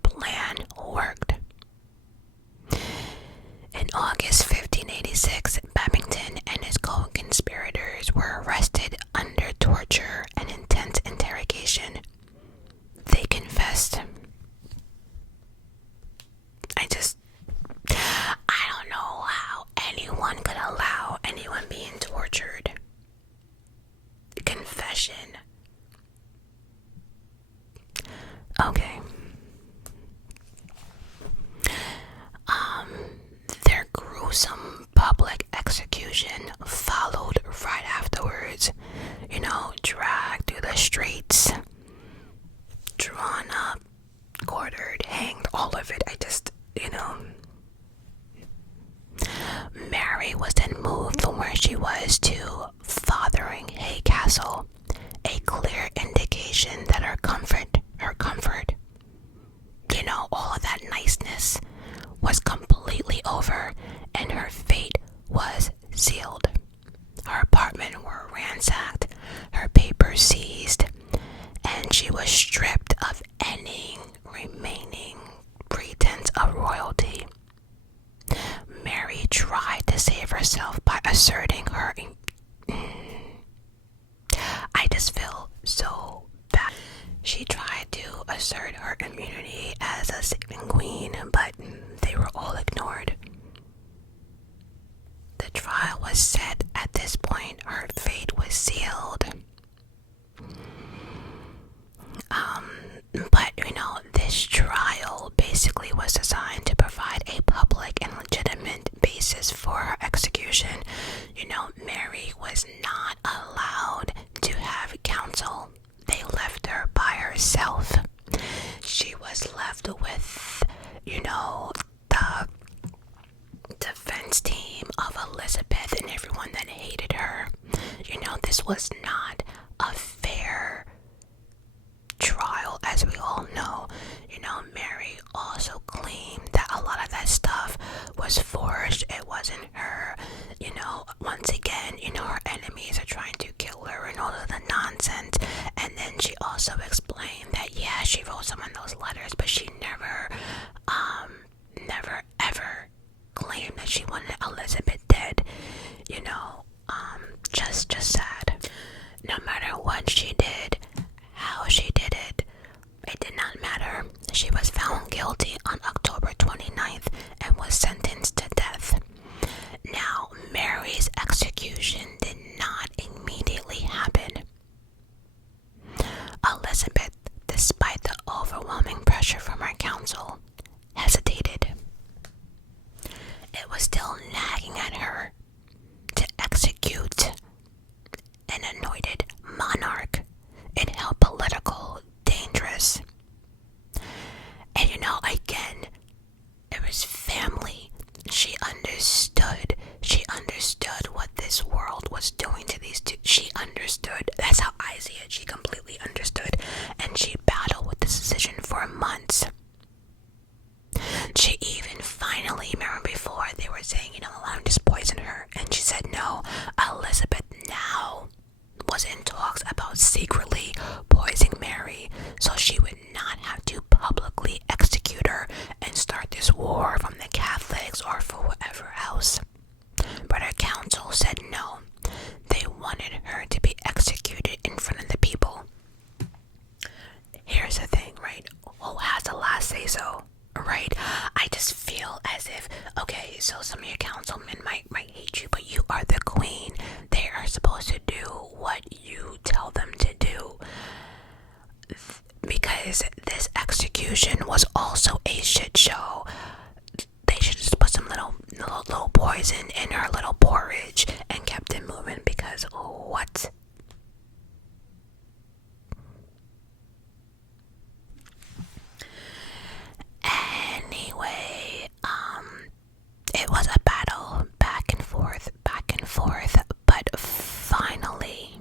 all of it. Mary was then moved from where she was to Fotheringhay Castle, a clear indication that her comfort, all of that niceness was completely over, and her fate was sealed. Her apartment were ransacked, her papers seized, and she was stripped of any remaining pretense of royalty. Mary tried to save herself by asserting her... I just feel so bad. She tried to assert her immunity as a sleeping queen, but they were all ignored. The trial was set. At this point, her fate was sealed. But this trial basically was designed to provide a public and legitimate basis for her execution. Mary was not allowed to have counsel. They left her by herself. She was left with, the defense team of Elizabeth and everyone that hated her. This was not a fair trial, as we all know. Mary also claimed that a lot of that stuff was forged. It wasn't her. Once again, her enemies are trying to kill her and all of the nonsense. And then she also explained that, yeah, she wrote some of those letters, but she never ever claimed that she wanted Elizabeth dead. Just sad. No matter what she did, how she did it, it did not matter. She was found guilty on October 29th and was sentenced to death. Now, Mary's execution did not immediately happen. Elizabeth, despite the overwhelming pressure from her counsel, hesitated. It was still nagging at her to execute an anointed monarch. It held political, dangerous. And again, it was family. She understood what this world was doing to these two. She understood. That's how I see it. She completely understood. And she battled with this decision for months. She even finally, remember before they were saying, I'm just poison her. And she said no. Elizabeth now was in talks about secretly poisoning Mary so she would not have to publicly execute her and start this war from the Catholics or for whoever else. But her counsel said no. They wanted her to be executed in front of the people. Here's the thing, right? Who has the last say so? Right? I just feel as if, okay, so some of your councilmen might hate you, but you are the queen. They are supposed to do what you tell them to do. Because this execution was also a shit show. They should just put some little poison in her little porridge and kept it moving, because what? Anyway, it was a battle, back and forth, but finally,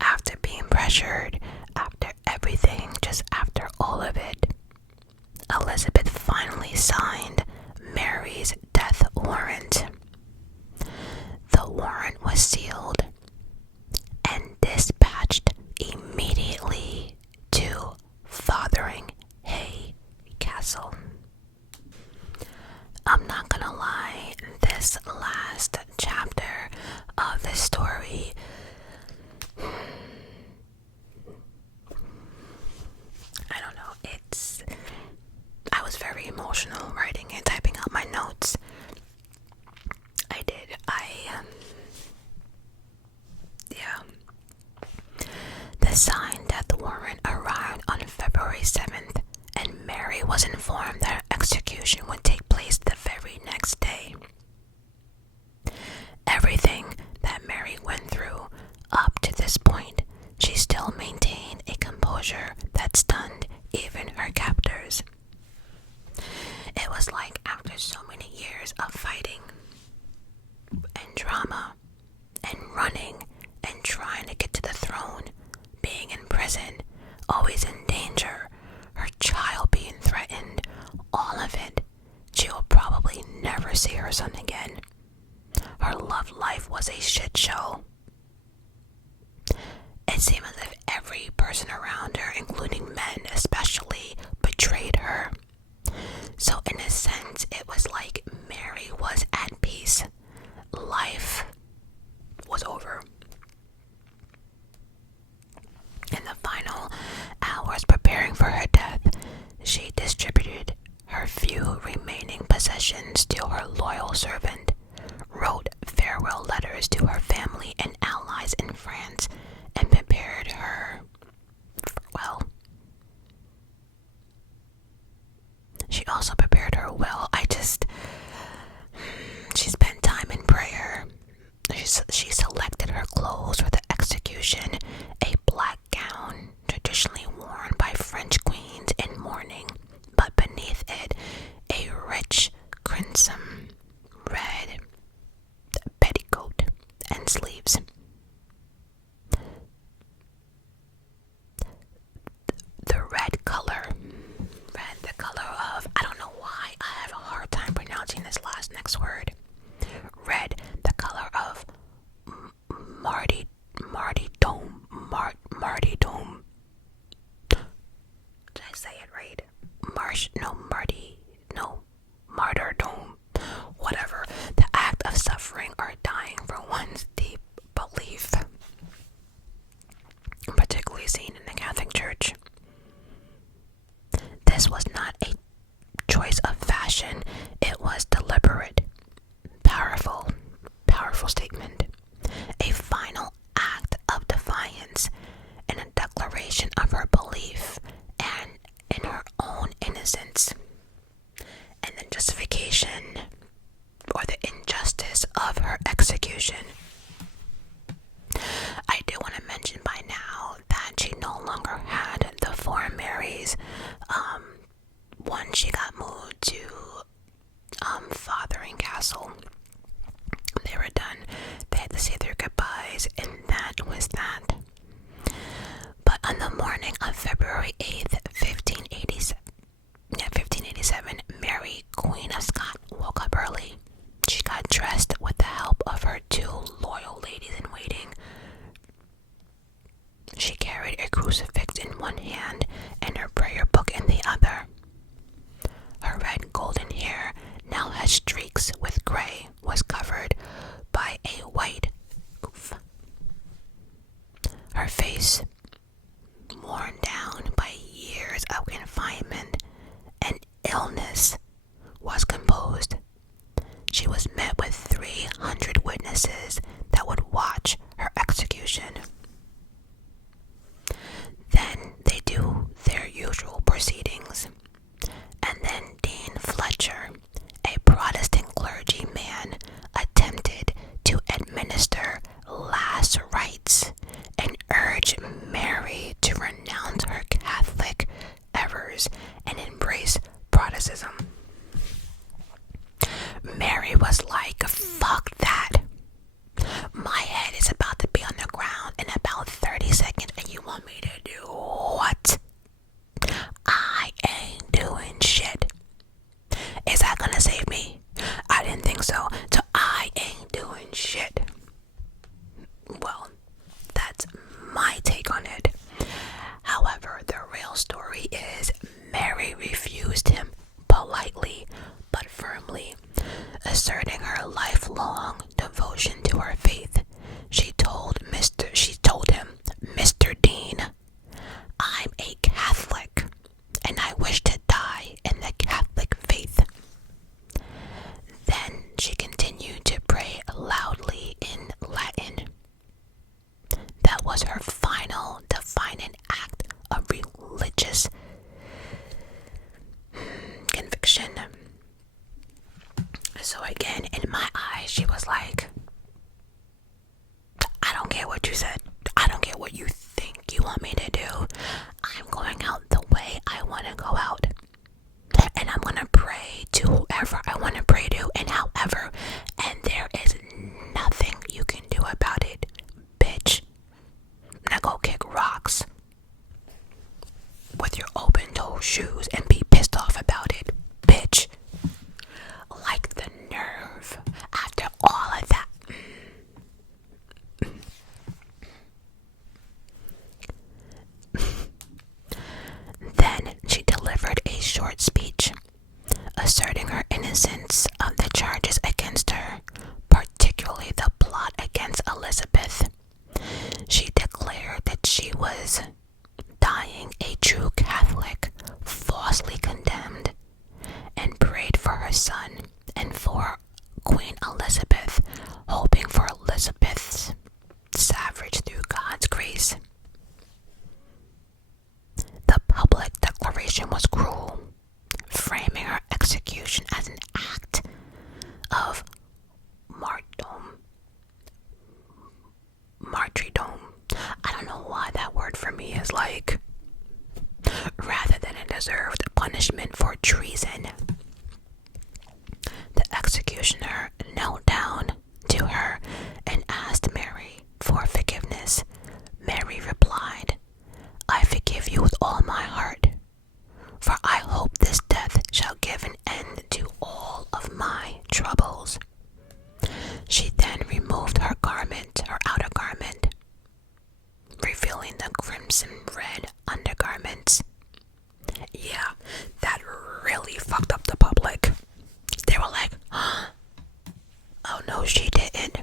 after being pressured, after everything, just after all of it, Elizabeth finally signed Mary's death warrant. The warrant was sealed and dispatched immediately to Fotheringhay Castle. I'm not gonna lie, this last chapter of the story, I don't know, I was very emotional writing and typing out my notes. I did. The signed death warrant arrived on February 7th, and Mary was informed that her execution would take place the very next day. Everything that Mary went through up to this point, she always in danger, her child being threatened, all of it. She will probably never see her son again. Her love life was a shit show. It seemed as if every person around her, including men especially, betrayed her. So in a sense, it was like Mary was at peace. Life was over. In the final hours preparing for her death, she distributed her few remaining possessions to her loyal servant, wrote farewell letters to her family and allies in France, and prepared her, well, she also prepared her will. She spent time in prayer. She selected her clothes for the execution, a black gown traditionally worn by French queens in mourning, but beneath it, a rich crimson red petticoat and sleeves. The red color, the color of, I don't know why I have a hard time pronouncing this next word. Red, the color of martyrdom. Did I say it right? Martyrdom. Whatever. The act of suffering or dying for one's deep belief. Particularly seen in the Catholic Church. This was not a choice of fashion. It was deliberate. Powerful statement. A final act of defiance and a declaration of her belief and in her own innocence, and the justification or the injustice of her execution. I do want to mention by now that she no longer had the 4 Marys. One, she got moved to Fothering Castle. They were done. They had to say their goodbyes, and that was that. But on the morning of February 8th, 1587, Mary, Queen of Scots, woke up early. She got dressed with the help of her 2 loyal ladies in waiting. She carried a crucifix in one hand and her prayer book in the other. Her red golden hair, now had streaks with gray, was covered by a white oof. Her face, worn down by years of confinement and illness, was composed. She was met with 300 witnesses that would watch her execution. Then they do their usual proceedings. And then Dean Fletcher, a Protestant clergyman, attempted to administer last rites and urge Mary to renounce her Catholic errors and embrace Protestantism. Mary was like, fuck that. My head is about to be on the ground in about 30 seconds and you want me to do what? I ain't doing shit. Is that gonna save me? I didn't think so. So I ain't doing shit. Well, that's my take on it. However, the real story is Mary refused him politely but firmly, asserting her lifelong devotion to her faith. She told him, Mr. Dean, I'm a Catholic and I wish to die in the Catholic faith. Then she continued to pray loudly in Latin. That was her final defining act of religious conviction. So again, in my eyes, she was like, I don't care what you said. I don't care what you think you want me to do. I'm going out the way I want to go out. And I'm going to pray to whoever I want to pray to and however. And there is nothing you can do about it, bitch. Now go kick rocks. time was cruel, framing her execution as an act of martyrdom. I don't know why that word for me is like, rather than a deserved punishment for treason. The executioner knelt down to her and asked Mary for forgiveness. Mary replied, "I forgive you with all my heart, for I hope this death shall give an end to all of my troubles." She then removed her garment, her outer garment, revealing the crimson red undergarments. Yeah, that really fucked up the public. They were like, oh no, she didn't.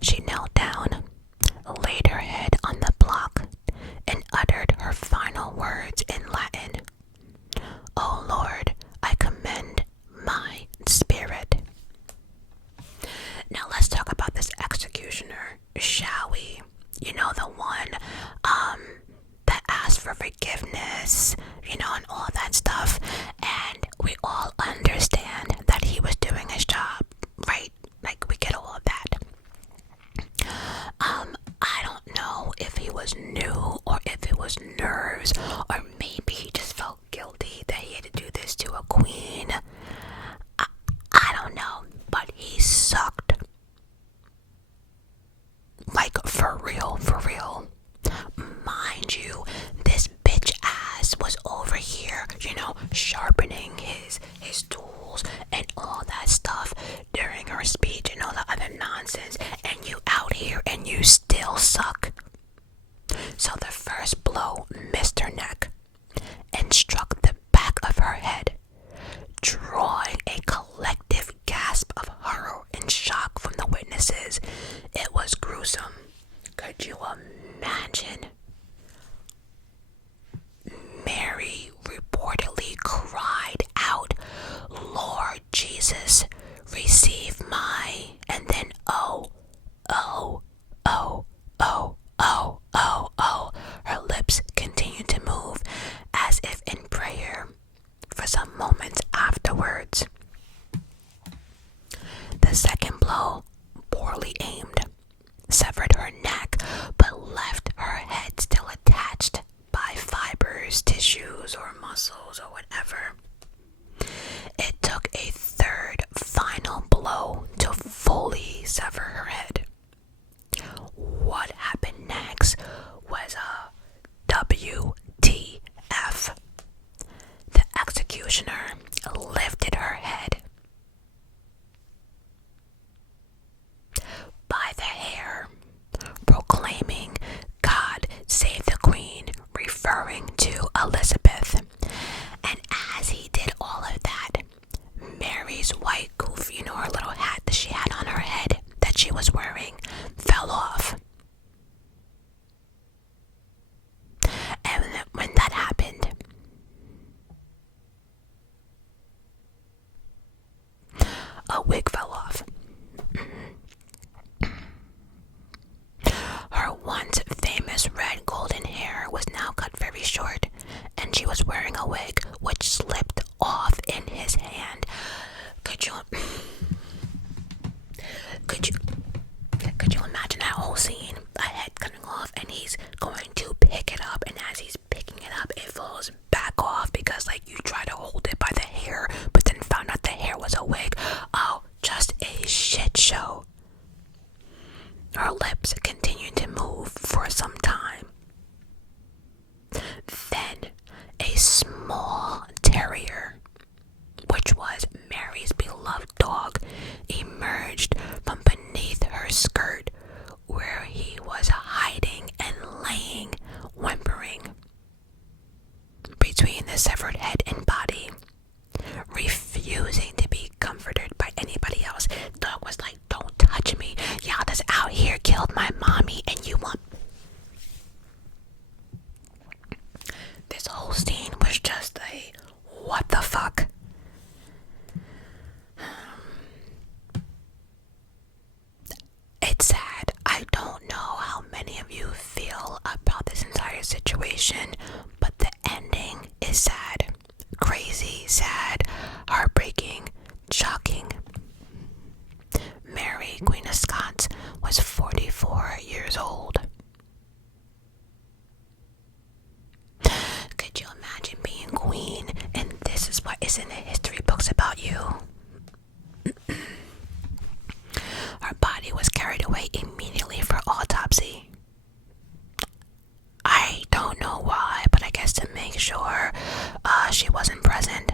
She knelt down, laid her head on the block, and uttered her final words in Latin. "O Lord, I commend my spirit." Now let's talk about this executioner, shall we? You know, the one that asked for forgiveness, you know, and all that stuff. And we all understand that he was doing his job, right? Like, we get all of that. I don't know if he was new or if it was nerves, or maybe he just felt guilty that he had to do this to a queen. I don't know, but he sucked. Like, for real, for real. Mind you, this bitch ass was over here, you know, sharpening his tools and all that stuff during her speech and all the other nonsense, and you out here and you still suck. So the first blow missed her neck and struck the back of her head, drawing a collective gasp of horror and shock from the witnesses. It was gruesome. Could you imagine? Mary reportedly cried out, "Lord Jesus, receive my," and then oh. Her lips continued to move as if in prayer for some moments afterwards. The second blow, poorly aimed, severed her neck but left her head still attached by fibers, tissues, or muscles, or whatever. It took a third final blow to fully sever her head. What happened next was a WTF. The executioner lifted her head by the hair, proclaiming, "God save the Queen," referring to Elizabeth. And as he did all of that, Mary's white goof, you know, her little hat that she had on her head that she was wearing, fell off. And when that happened, a wig fell off. Her once famous red golden hair was now cut very short, and she was wearing a wig which slipped off in his hand. Could you imagine that whole scene? A head coming off, and he's going to pick it up, and as he's picking it up, it falls back off because, like, you try to hold it by the hair, but then found out the hair was a wig. Oh, just a shit show. Her lips continued to move for some time. Then a small terrier, which was Mary's beloved dog, emerged from beneath her skirt, where he was hiding and laying, whimpering, between the severed head and body, refusing to be comforted by anybody else. The dog was like, "Don't touch me. Y'all just out here killed my mommy, and you want..." This whole scene was just a what the fuck. It's sad. I don't know how many of you feel about this entire situation, but the ending is sad. Crazy, sad, heartbreaking, shocking. Mary, Queen of Scots, was 44 years old. Could you imagine being queen and this is what is in the history books about you? Her body was carried away immediately for autopsy. I don't know why, but I guess to make sure she wasn't present.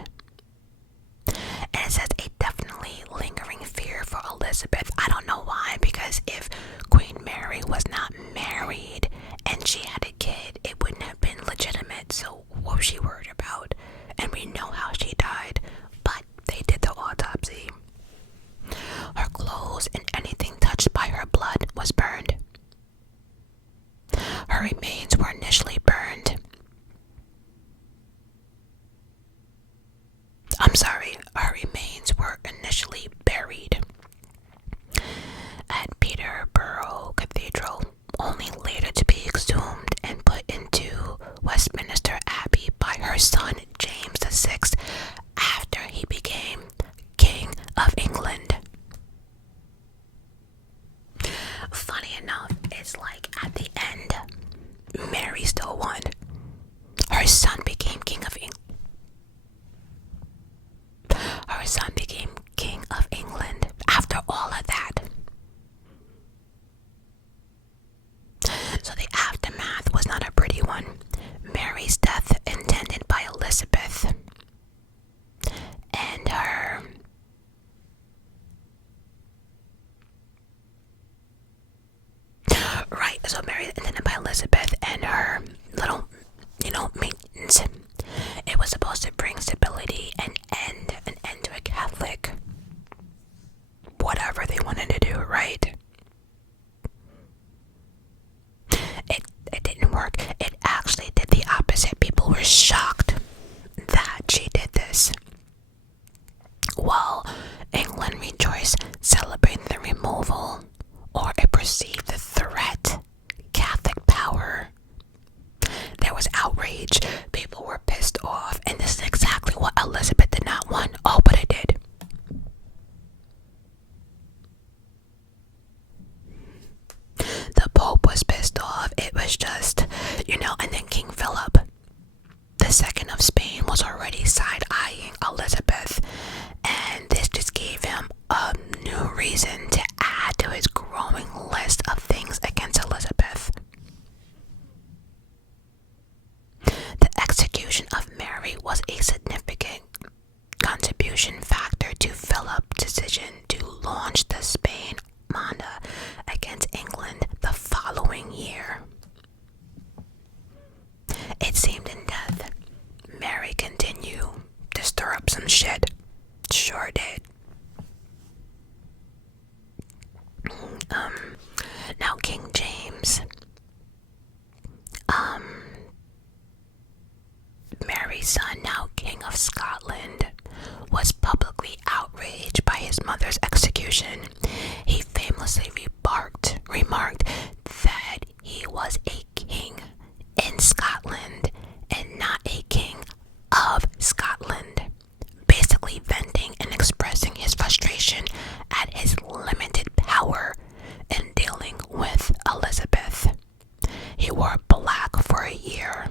And it says a definitely lingering fear for Elizabeth. I don't know why, because if Queen Mary was not married and she had a kid, it wouldn't have been legitimate. So what was she worried about? And we know how she died, but they did the autopsy. Her clothes and anything touched by her blood was burned. Her remains were initially burned. Her remains were initially buried at Peterborough Cathedral, only later to be exhumed and put into Westminster Abbey by her son James VI after he became King of England. Funny enough, it's like at the end, Mary still won. Her son became King of England. Her son became King of England after all of that. So the aftermath was not a pretty one. Mary's death, intended by Elizabeth, and her so Mary intended by Elizabeth and her little, maintenance. It was supposed to bring stability and an end to a Catholic whatever they wanted to do, right? It didn't work. It actually did the opposite. People were shocked that she did this. While England rejoiced, celebrating the removal or a perceived threat, Catholic power, there was outrage. People were pissed off, and this is exactly what Elizabeth did not want. Oh, but it did. The Pope was pissed off. It was just, and then King Philip II of Spain was already side-eyeing Elizabeth, and this just gave him a new reason to add to his growing list of things against Elizabeth. The execution of Mary was a significant contribution factor to Philip's decision to launch the Spain Manda against England the following year. It seemed in death, Mary continued to stir up some shit. Sure did. Now King James, Mary's son, now King of Scotland, was publicly outraged by his mother's execution. He famously remarked that he was a king in Scotland and not a king of Scotland, basically venting and expressing his frustration at his limited power in dealing with Elizabeth. He wore black for a year.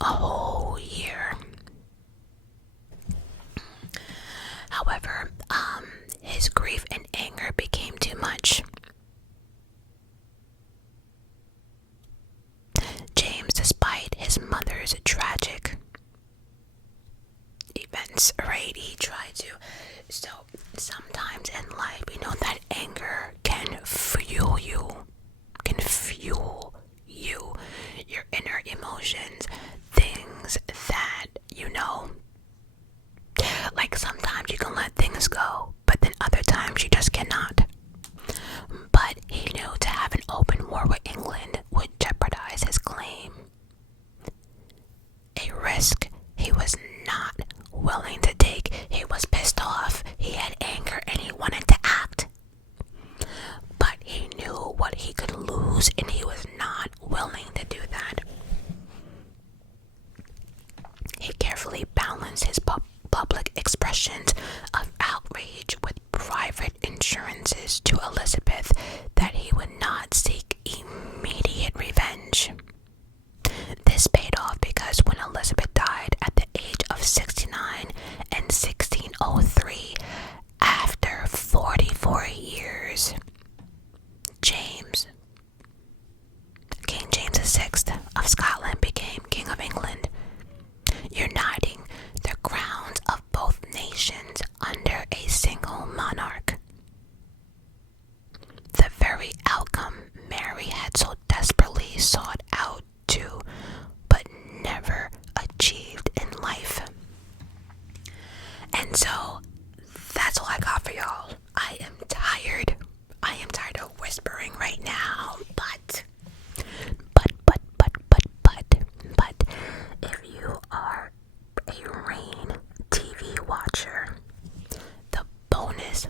A whole year. However, his grief and anger became too much. James, despite his mother's tragic events, right, he tried to. So sometimes in life, that anger can fuel you, your inner emotions, things that, like sometimes you can let things go, but then other times you just cannot. But he knew to have an open war with England would jeopardize his claim. A risk he was not willing to take. He was pissed off, he had anger, and he wanted to act. But he knew what he could lose, and he was not willing to do that. whispering right now, but if you are a Rain TV watcher, the bonus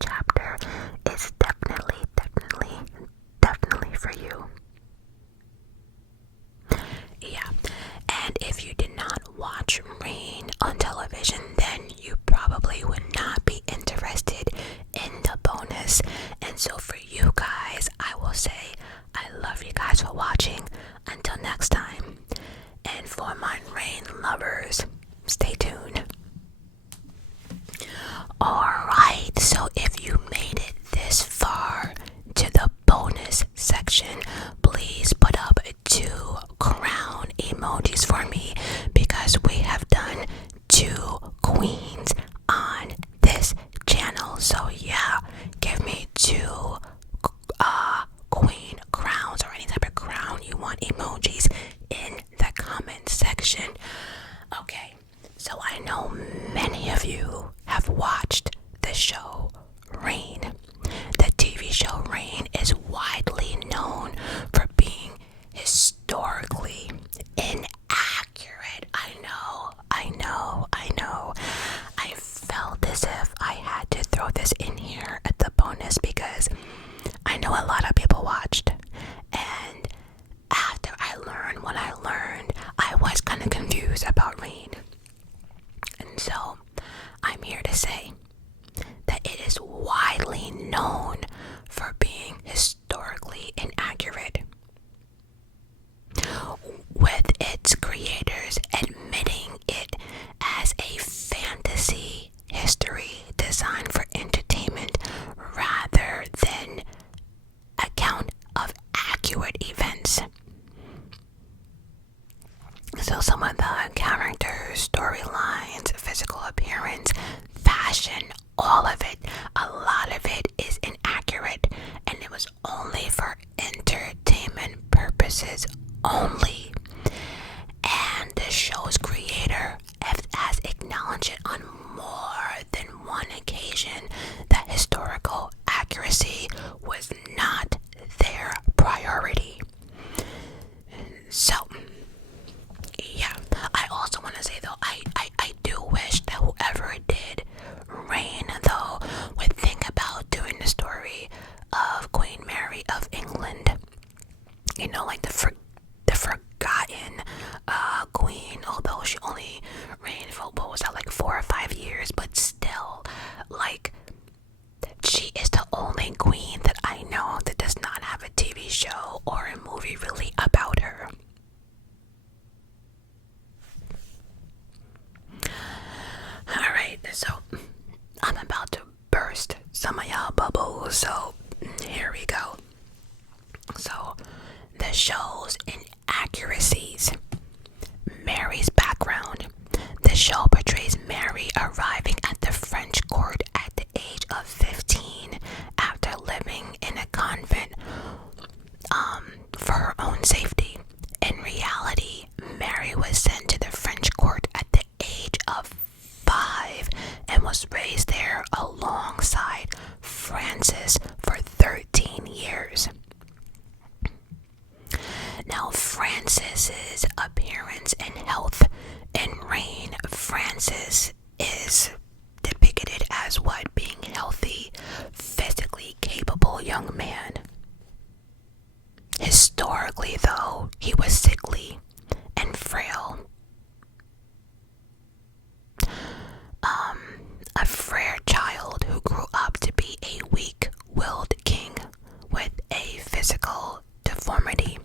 chapter is definitely for you. Yeah, and if you did not watch Rain on television, then you probably would not be interested in the bonus. And so for you guys, I will say I love you guys for watching. Until next time. And for my Rain lovers, stay tuned. Alright, so if you made it this far to the bonus section, please put up 2 crown emojis for me, because we have done 2 queens on this channel. So yeah, give me 2 queen crowns, or any type of crown you want emojis, in the comment section. Okay, so I know many of you have watched the show Rain. The TV show Rain is widely known for being historically inaccurate. I know. I felt as if I had to throw this in here at the bonus, because I know a lot of people watched, and after I learned what I learned, I was kind of confused about Rain. And so I'm here to say that it is widely known for being historically inaccurate, with its creators admitting it as a fantasy history designed for entertainment rather than account of accurate events. So some of the characters, storylines, physical appearance, fashion, all of it, a lot of it is inaccurate, and it was only for entertainment purposes only. And the show's creator has acknowledged it on more than one occasion that historical accuracy was not their priority. So yeah, I also want to say though, I do wish that whoever did Rain though would think about doing the story of Queen Mary of England. You know, like the forgotten queen, although she only reigned for, what was that, like 4 or 5 years, but still, like, she is the only queen that I know that does not have a TV show or a movie really about her. Alright, so I'm about to burst some of y'all bubbles, so here we go. So the show's inaccuracies. Mary's background. The show portrays Mary arriving at the French court at the age of 15 after living in a convent for her own safety. In reality, Mary was sent to the French court at the age of 5 and was raised there alongside Francis for 13 years. Now, Francis's appearance and health in Rain, Francis is depicted as what? Being healthy, physically capable young man. Historically, though, he was sickly and frail. A frail child who grew up to be a weak-willed king with a physical deformity.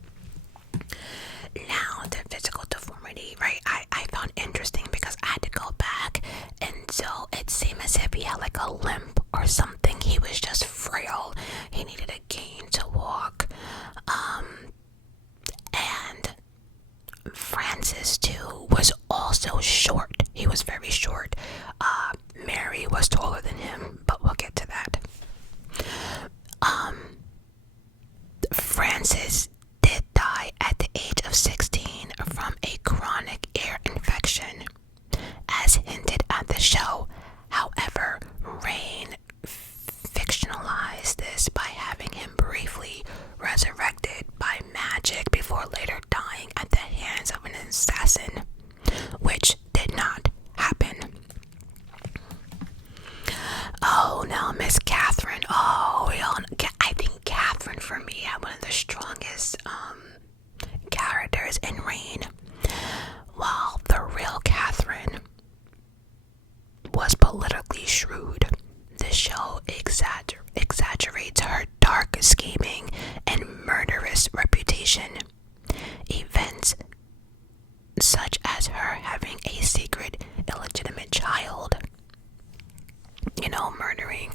Now, the physical deformity, right, I found interesting because I had to go back, and so it seemed as if he had like a limp or something. He was just frail. He needed a cane to walk. And Francis, too, was also short. He was very short. Mary was taller than him, but we'll get to that. Francis did die at the age of 16 from a chronic ear infection, as hinted at the show. However, Rain fictionalized exaggerates her dark, scheming, and murderous reputation. Events such as her having a secret, illegitimate child, murdering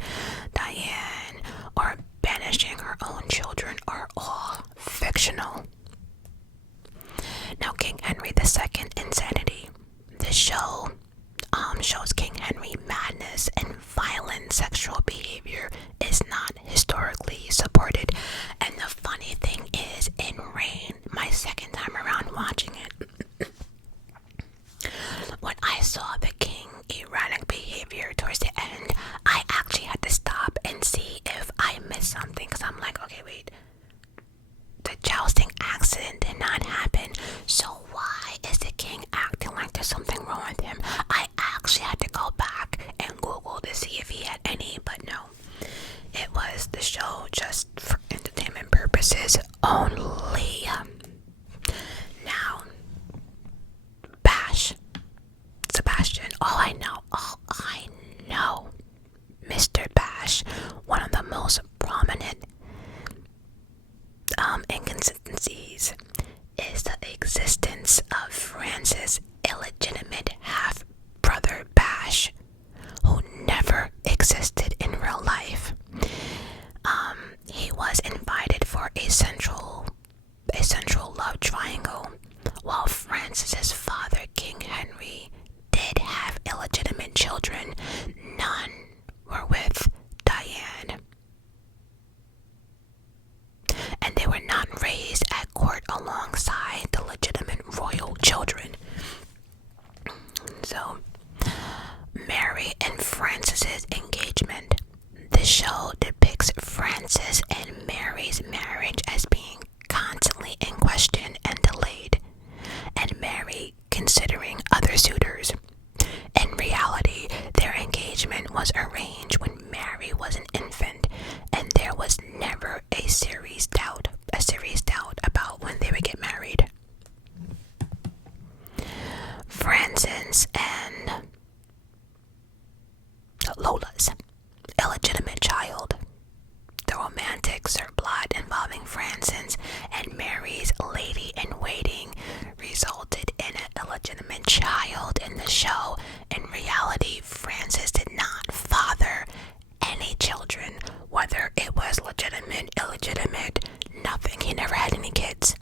Diane, or banishing her own children, are all fictional. Now, King Henry II insanity. This show shows King Henry madness and violent sexual behavior is not historically supported. And the funny thing is, in Reign, my second time around watching it, when I saw the king erratic behavior towards the end, I actually had to stop and see if I missed something, because I'm like, okay, wait, the jousting accident did not happen, so why is the king acting like there's something wrong with him? I actually had to go back and Google to see if he had any, but no, it was the show just for entertainment purposes only. Now, Sebastian, all I know, Mr. Bash, one of the most prominent inconsistencies is the existence of Francis' illegitimate half-brother Bash, who never existed in real life. He was invited for a central love triangle, while Francis's father, King Henry, did have illegitimate children. None were with Diane, and they were not raised at court alongside the legitimate royal children. So, Mary and Francis's engagement. The show depicts Francis and Mary's marriage as being constantly in question and delayed, and Mary considering other suitors. In reality, their engagement was arranged when Mary was an infant, and there was never a serious doubt about when they would get married. Francis and Lola's illegitimate child. The romantic subplot involving Francis and Mary's lady-in-waiting resulted in an illegitimate child in the show. In reality, Francis did not father any children, whether it was legitimate, illegitimate, nothing. He never had any kids.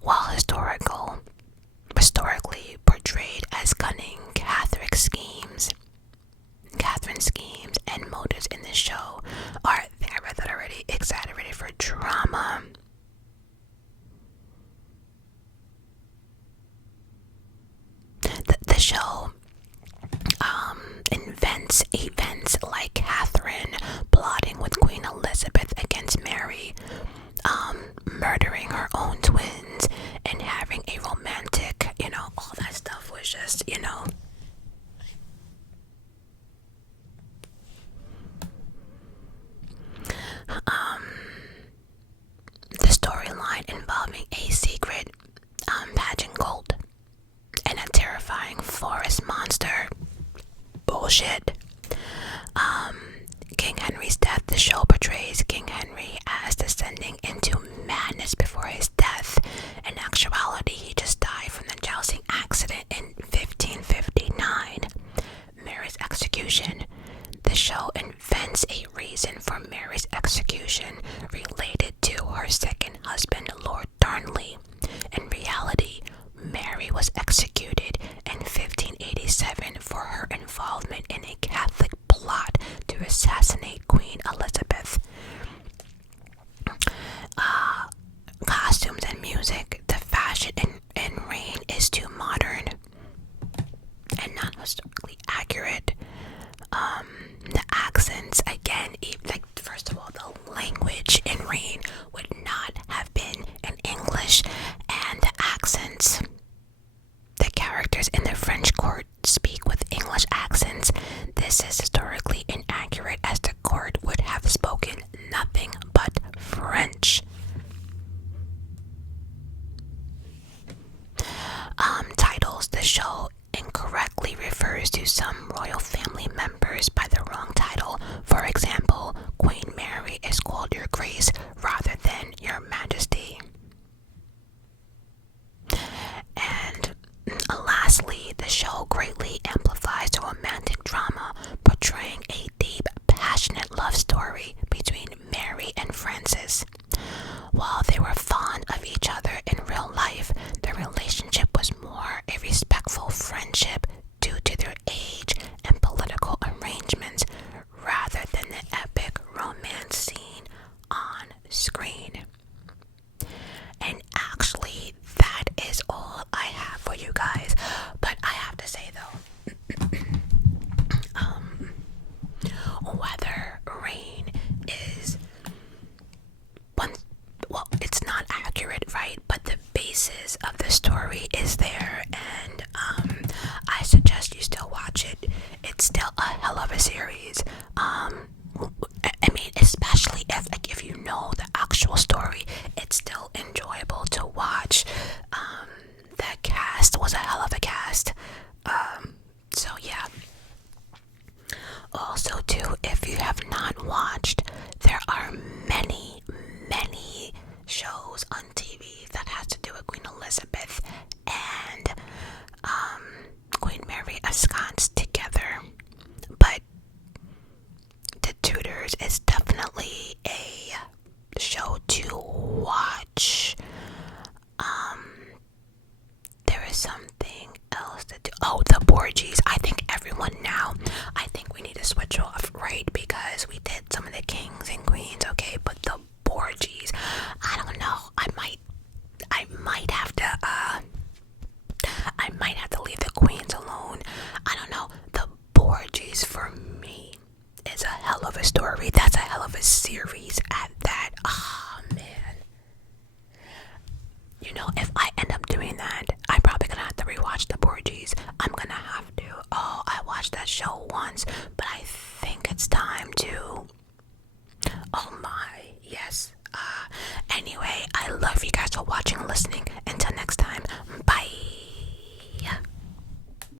While historically portrayed as cunning, Catherine's schemes and motives in this show are, I think I read that already, exaggerated for drama. The show invents events like Catherine plotting with Queen Elizabeth against Mary, murdering her own twins, and having a romantic, all that stuff was just, the storyline involving a secret pageant cult and a terrifying forest monster. Bullshit. King Henry's death. The show portrays King Henry as descending into madness before his death. In actuality, he just died from the jousting accident in 1559. Mary's execution. The show invents a reason for Mary's execution related to her second husband, Lord Darnley. In reality, Mary was executed in 1587 for her involvement in a Catholic plot to assassinate Queen Elizabeth. Costumes and music. The fashion in Reign is too modern and not historically accurate. The accents, again, first of all, the language in Reign would not have been in English, and the accents, the characters in the French court speak with English accents. This is historically inaccurate rather than your majesty. And lastly, the show greatly amplifies the romantic drama, portraying a deep, passionate love story between Mary and Francis. While they were fond of each other in real life, their relationship was more a respectful friendship due to their age and political arrangements rather than the epic romance scene on screen. And actually, that is all I have for you guys. But I have to say though, whether Rain is it's not accurate, right? But the basis of the story is there, and I suggest you still watch it. It's still a hell of a series. I mean, especially if you know the actual story, it's still enjoyable to watch. That cast was a hell of a cast. So yeah. Also too, if you have not watched, there are many shows on TV that has to do with Queen Elizabeth and Queen Mary of Scots together. But The Tudors is definitely a show to watch. There is something else to do. Oh, the Borgies. I think we need to switch off, right? Because we did some of the kings and queens, okay? But the Borgies, I don't know. I might have to leave the queens alone. I don't know. The Borgies for me is a hell of a story. That's a hell of a series at that. Oh man. You know, if I end up doing that, I'm probably gonna have to rewatch the Borgies. I'm gonna have to. Oh, I watched that show once, but I think it's time to. Oh my, yes. Anyway,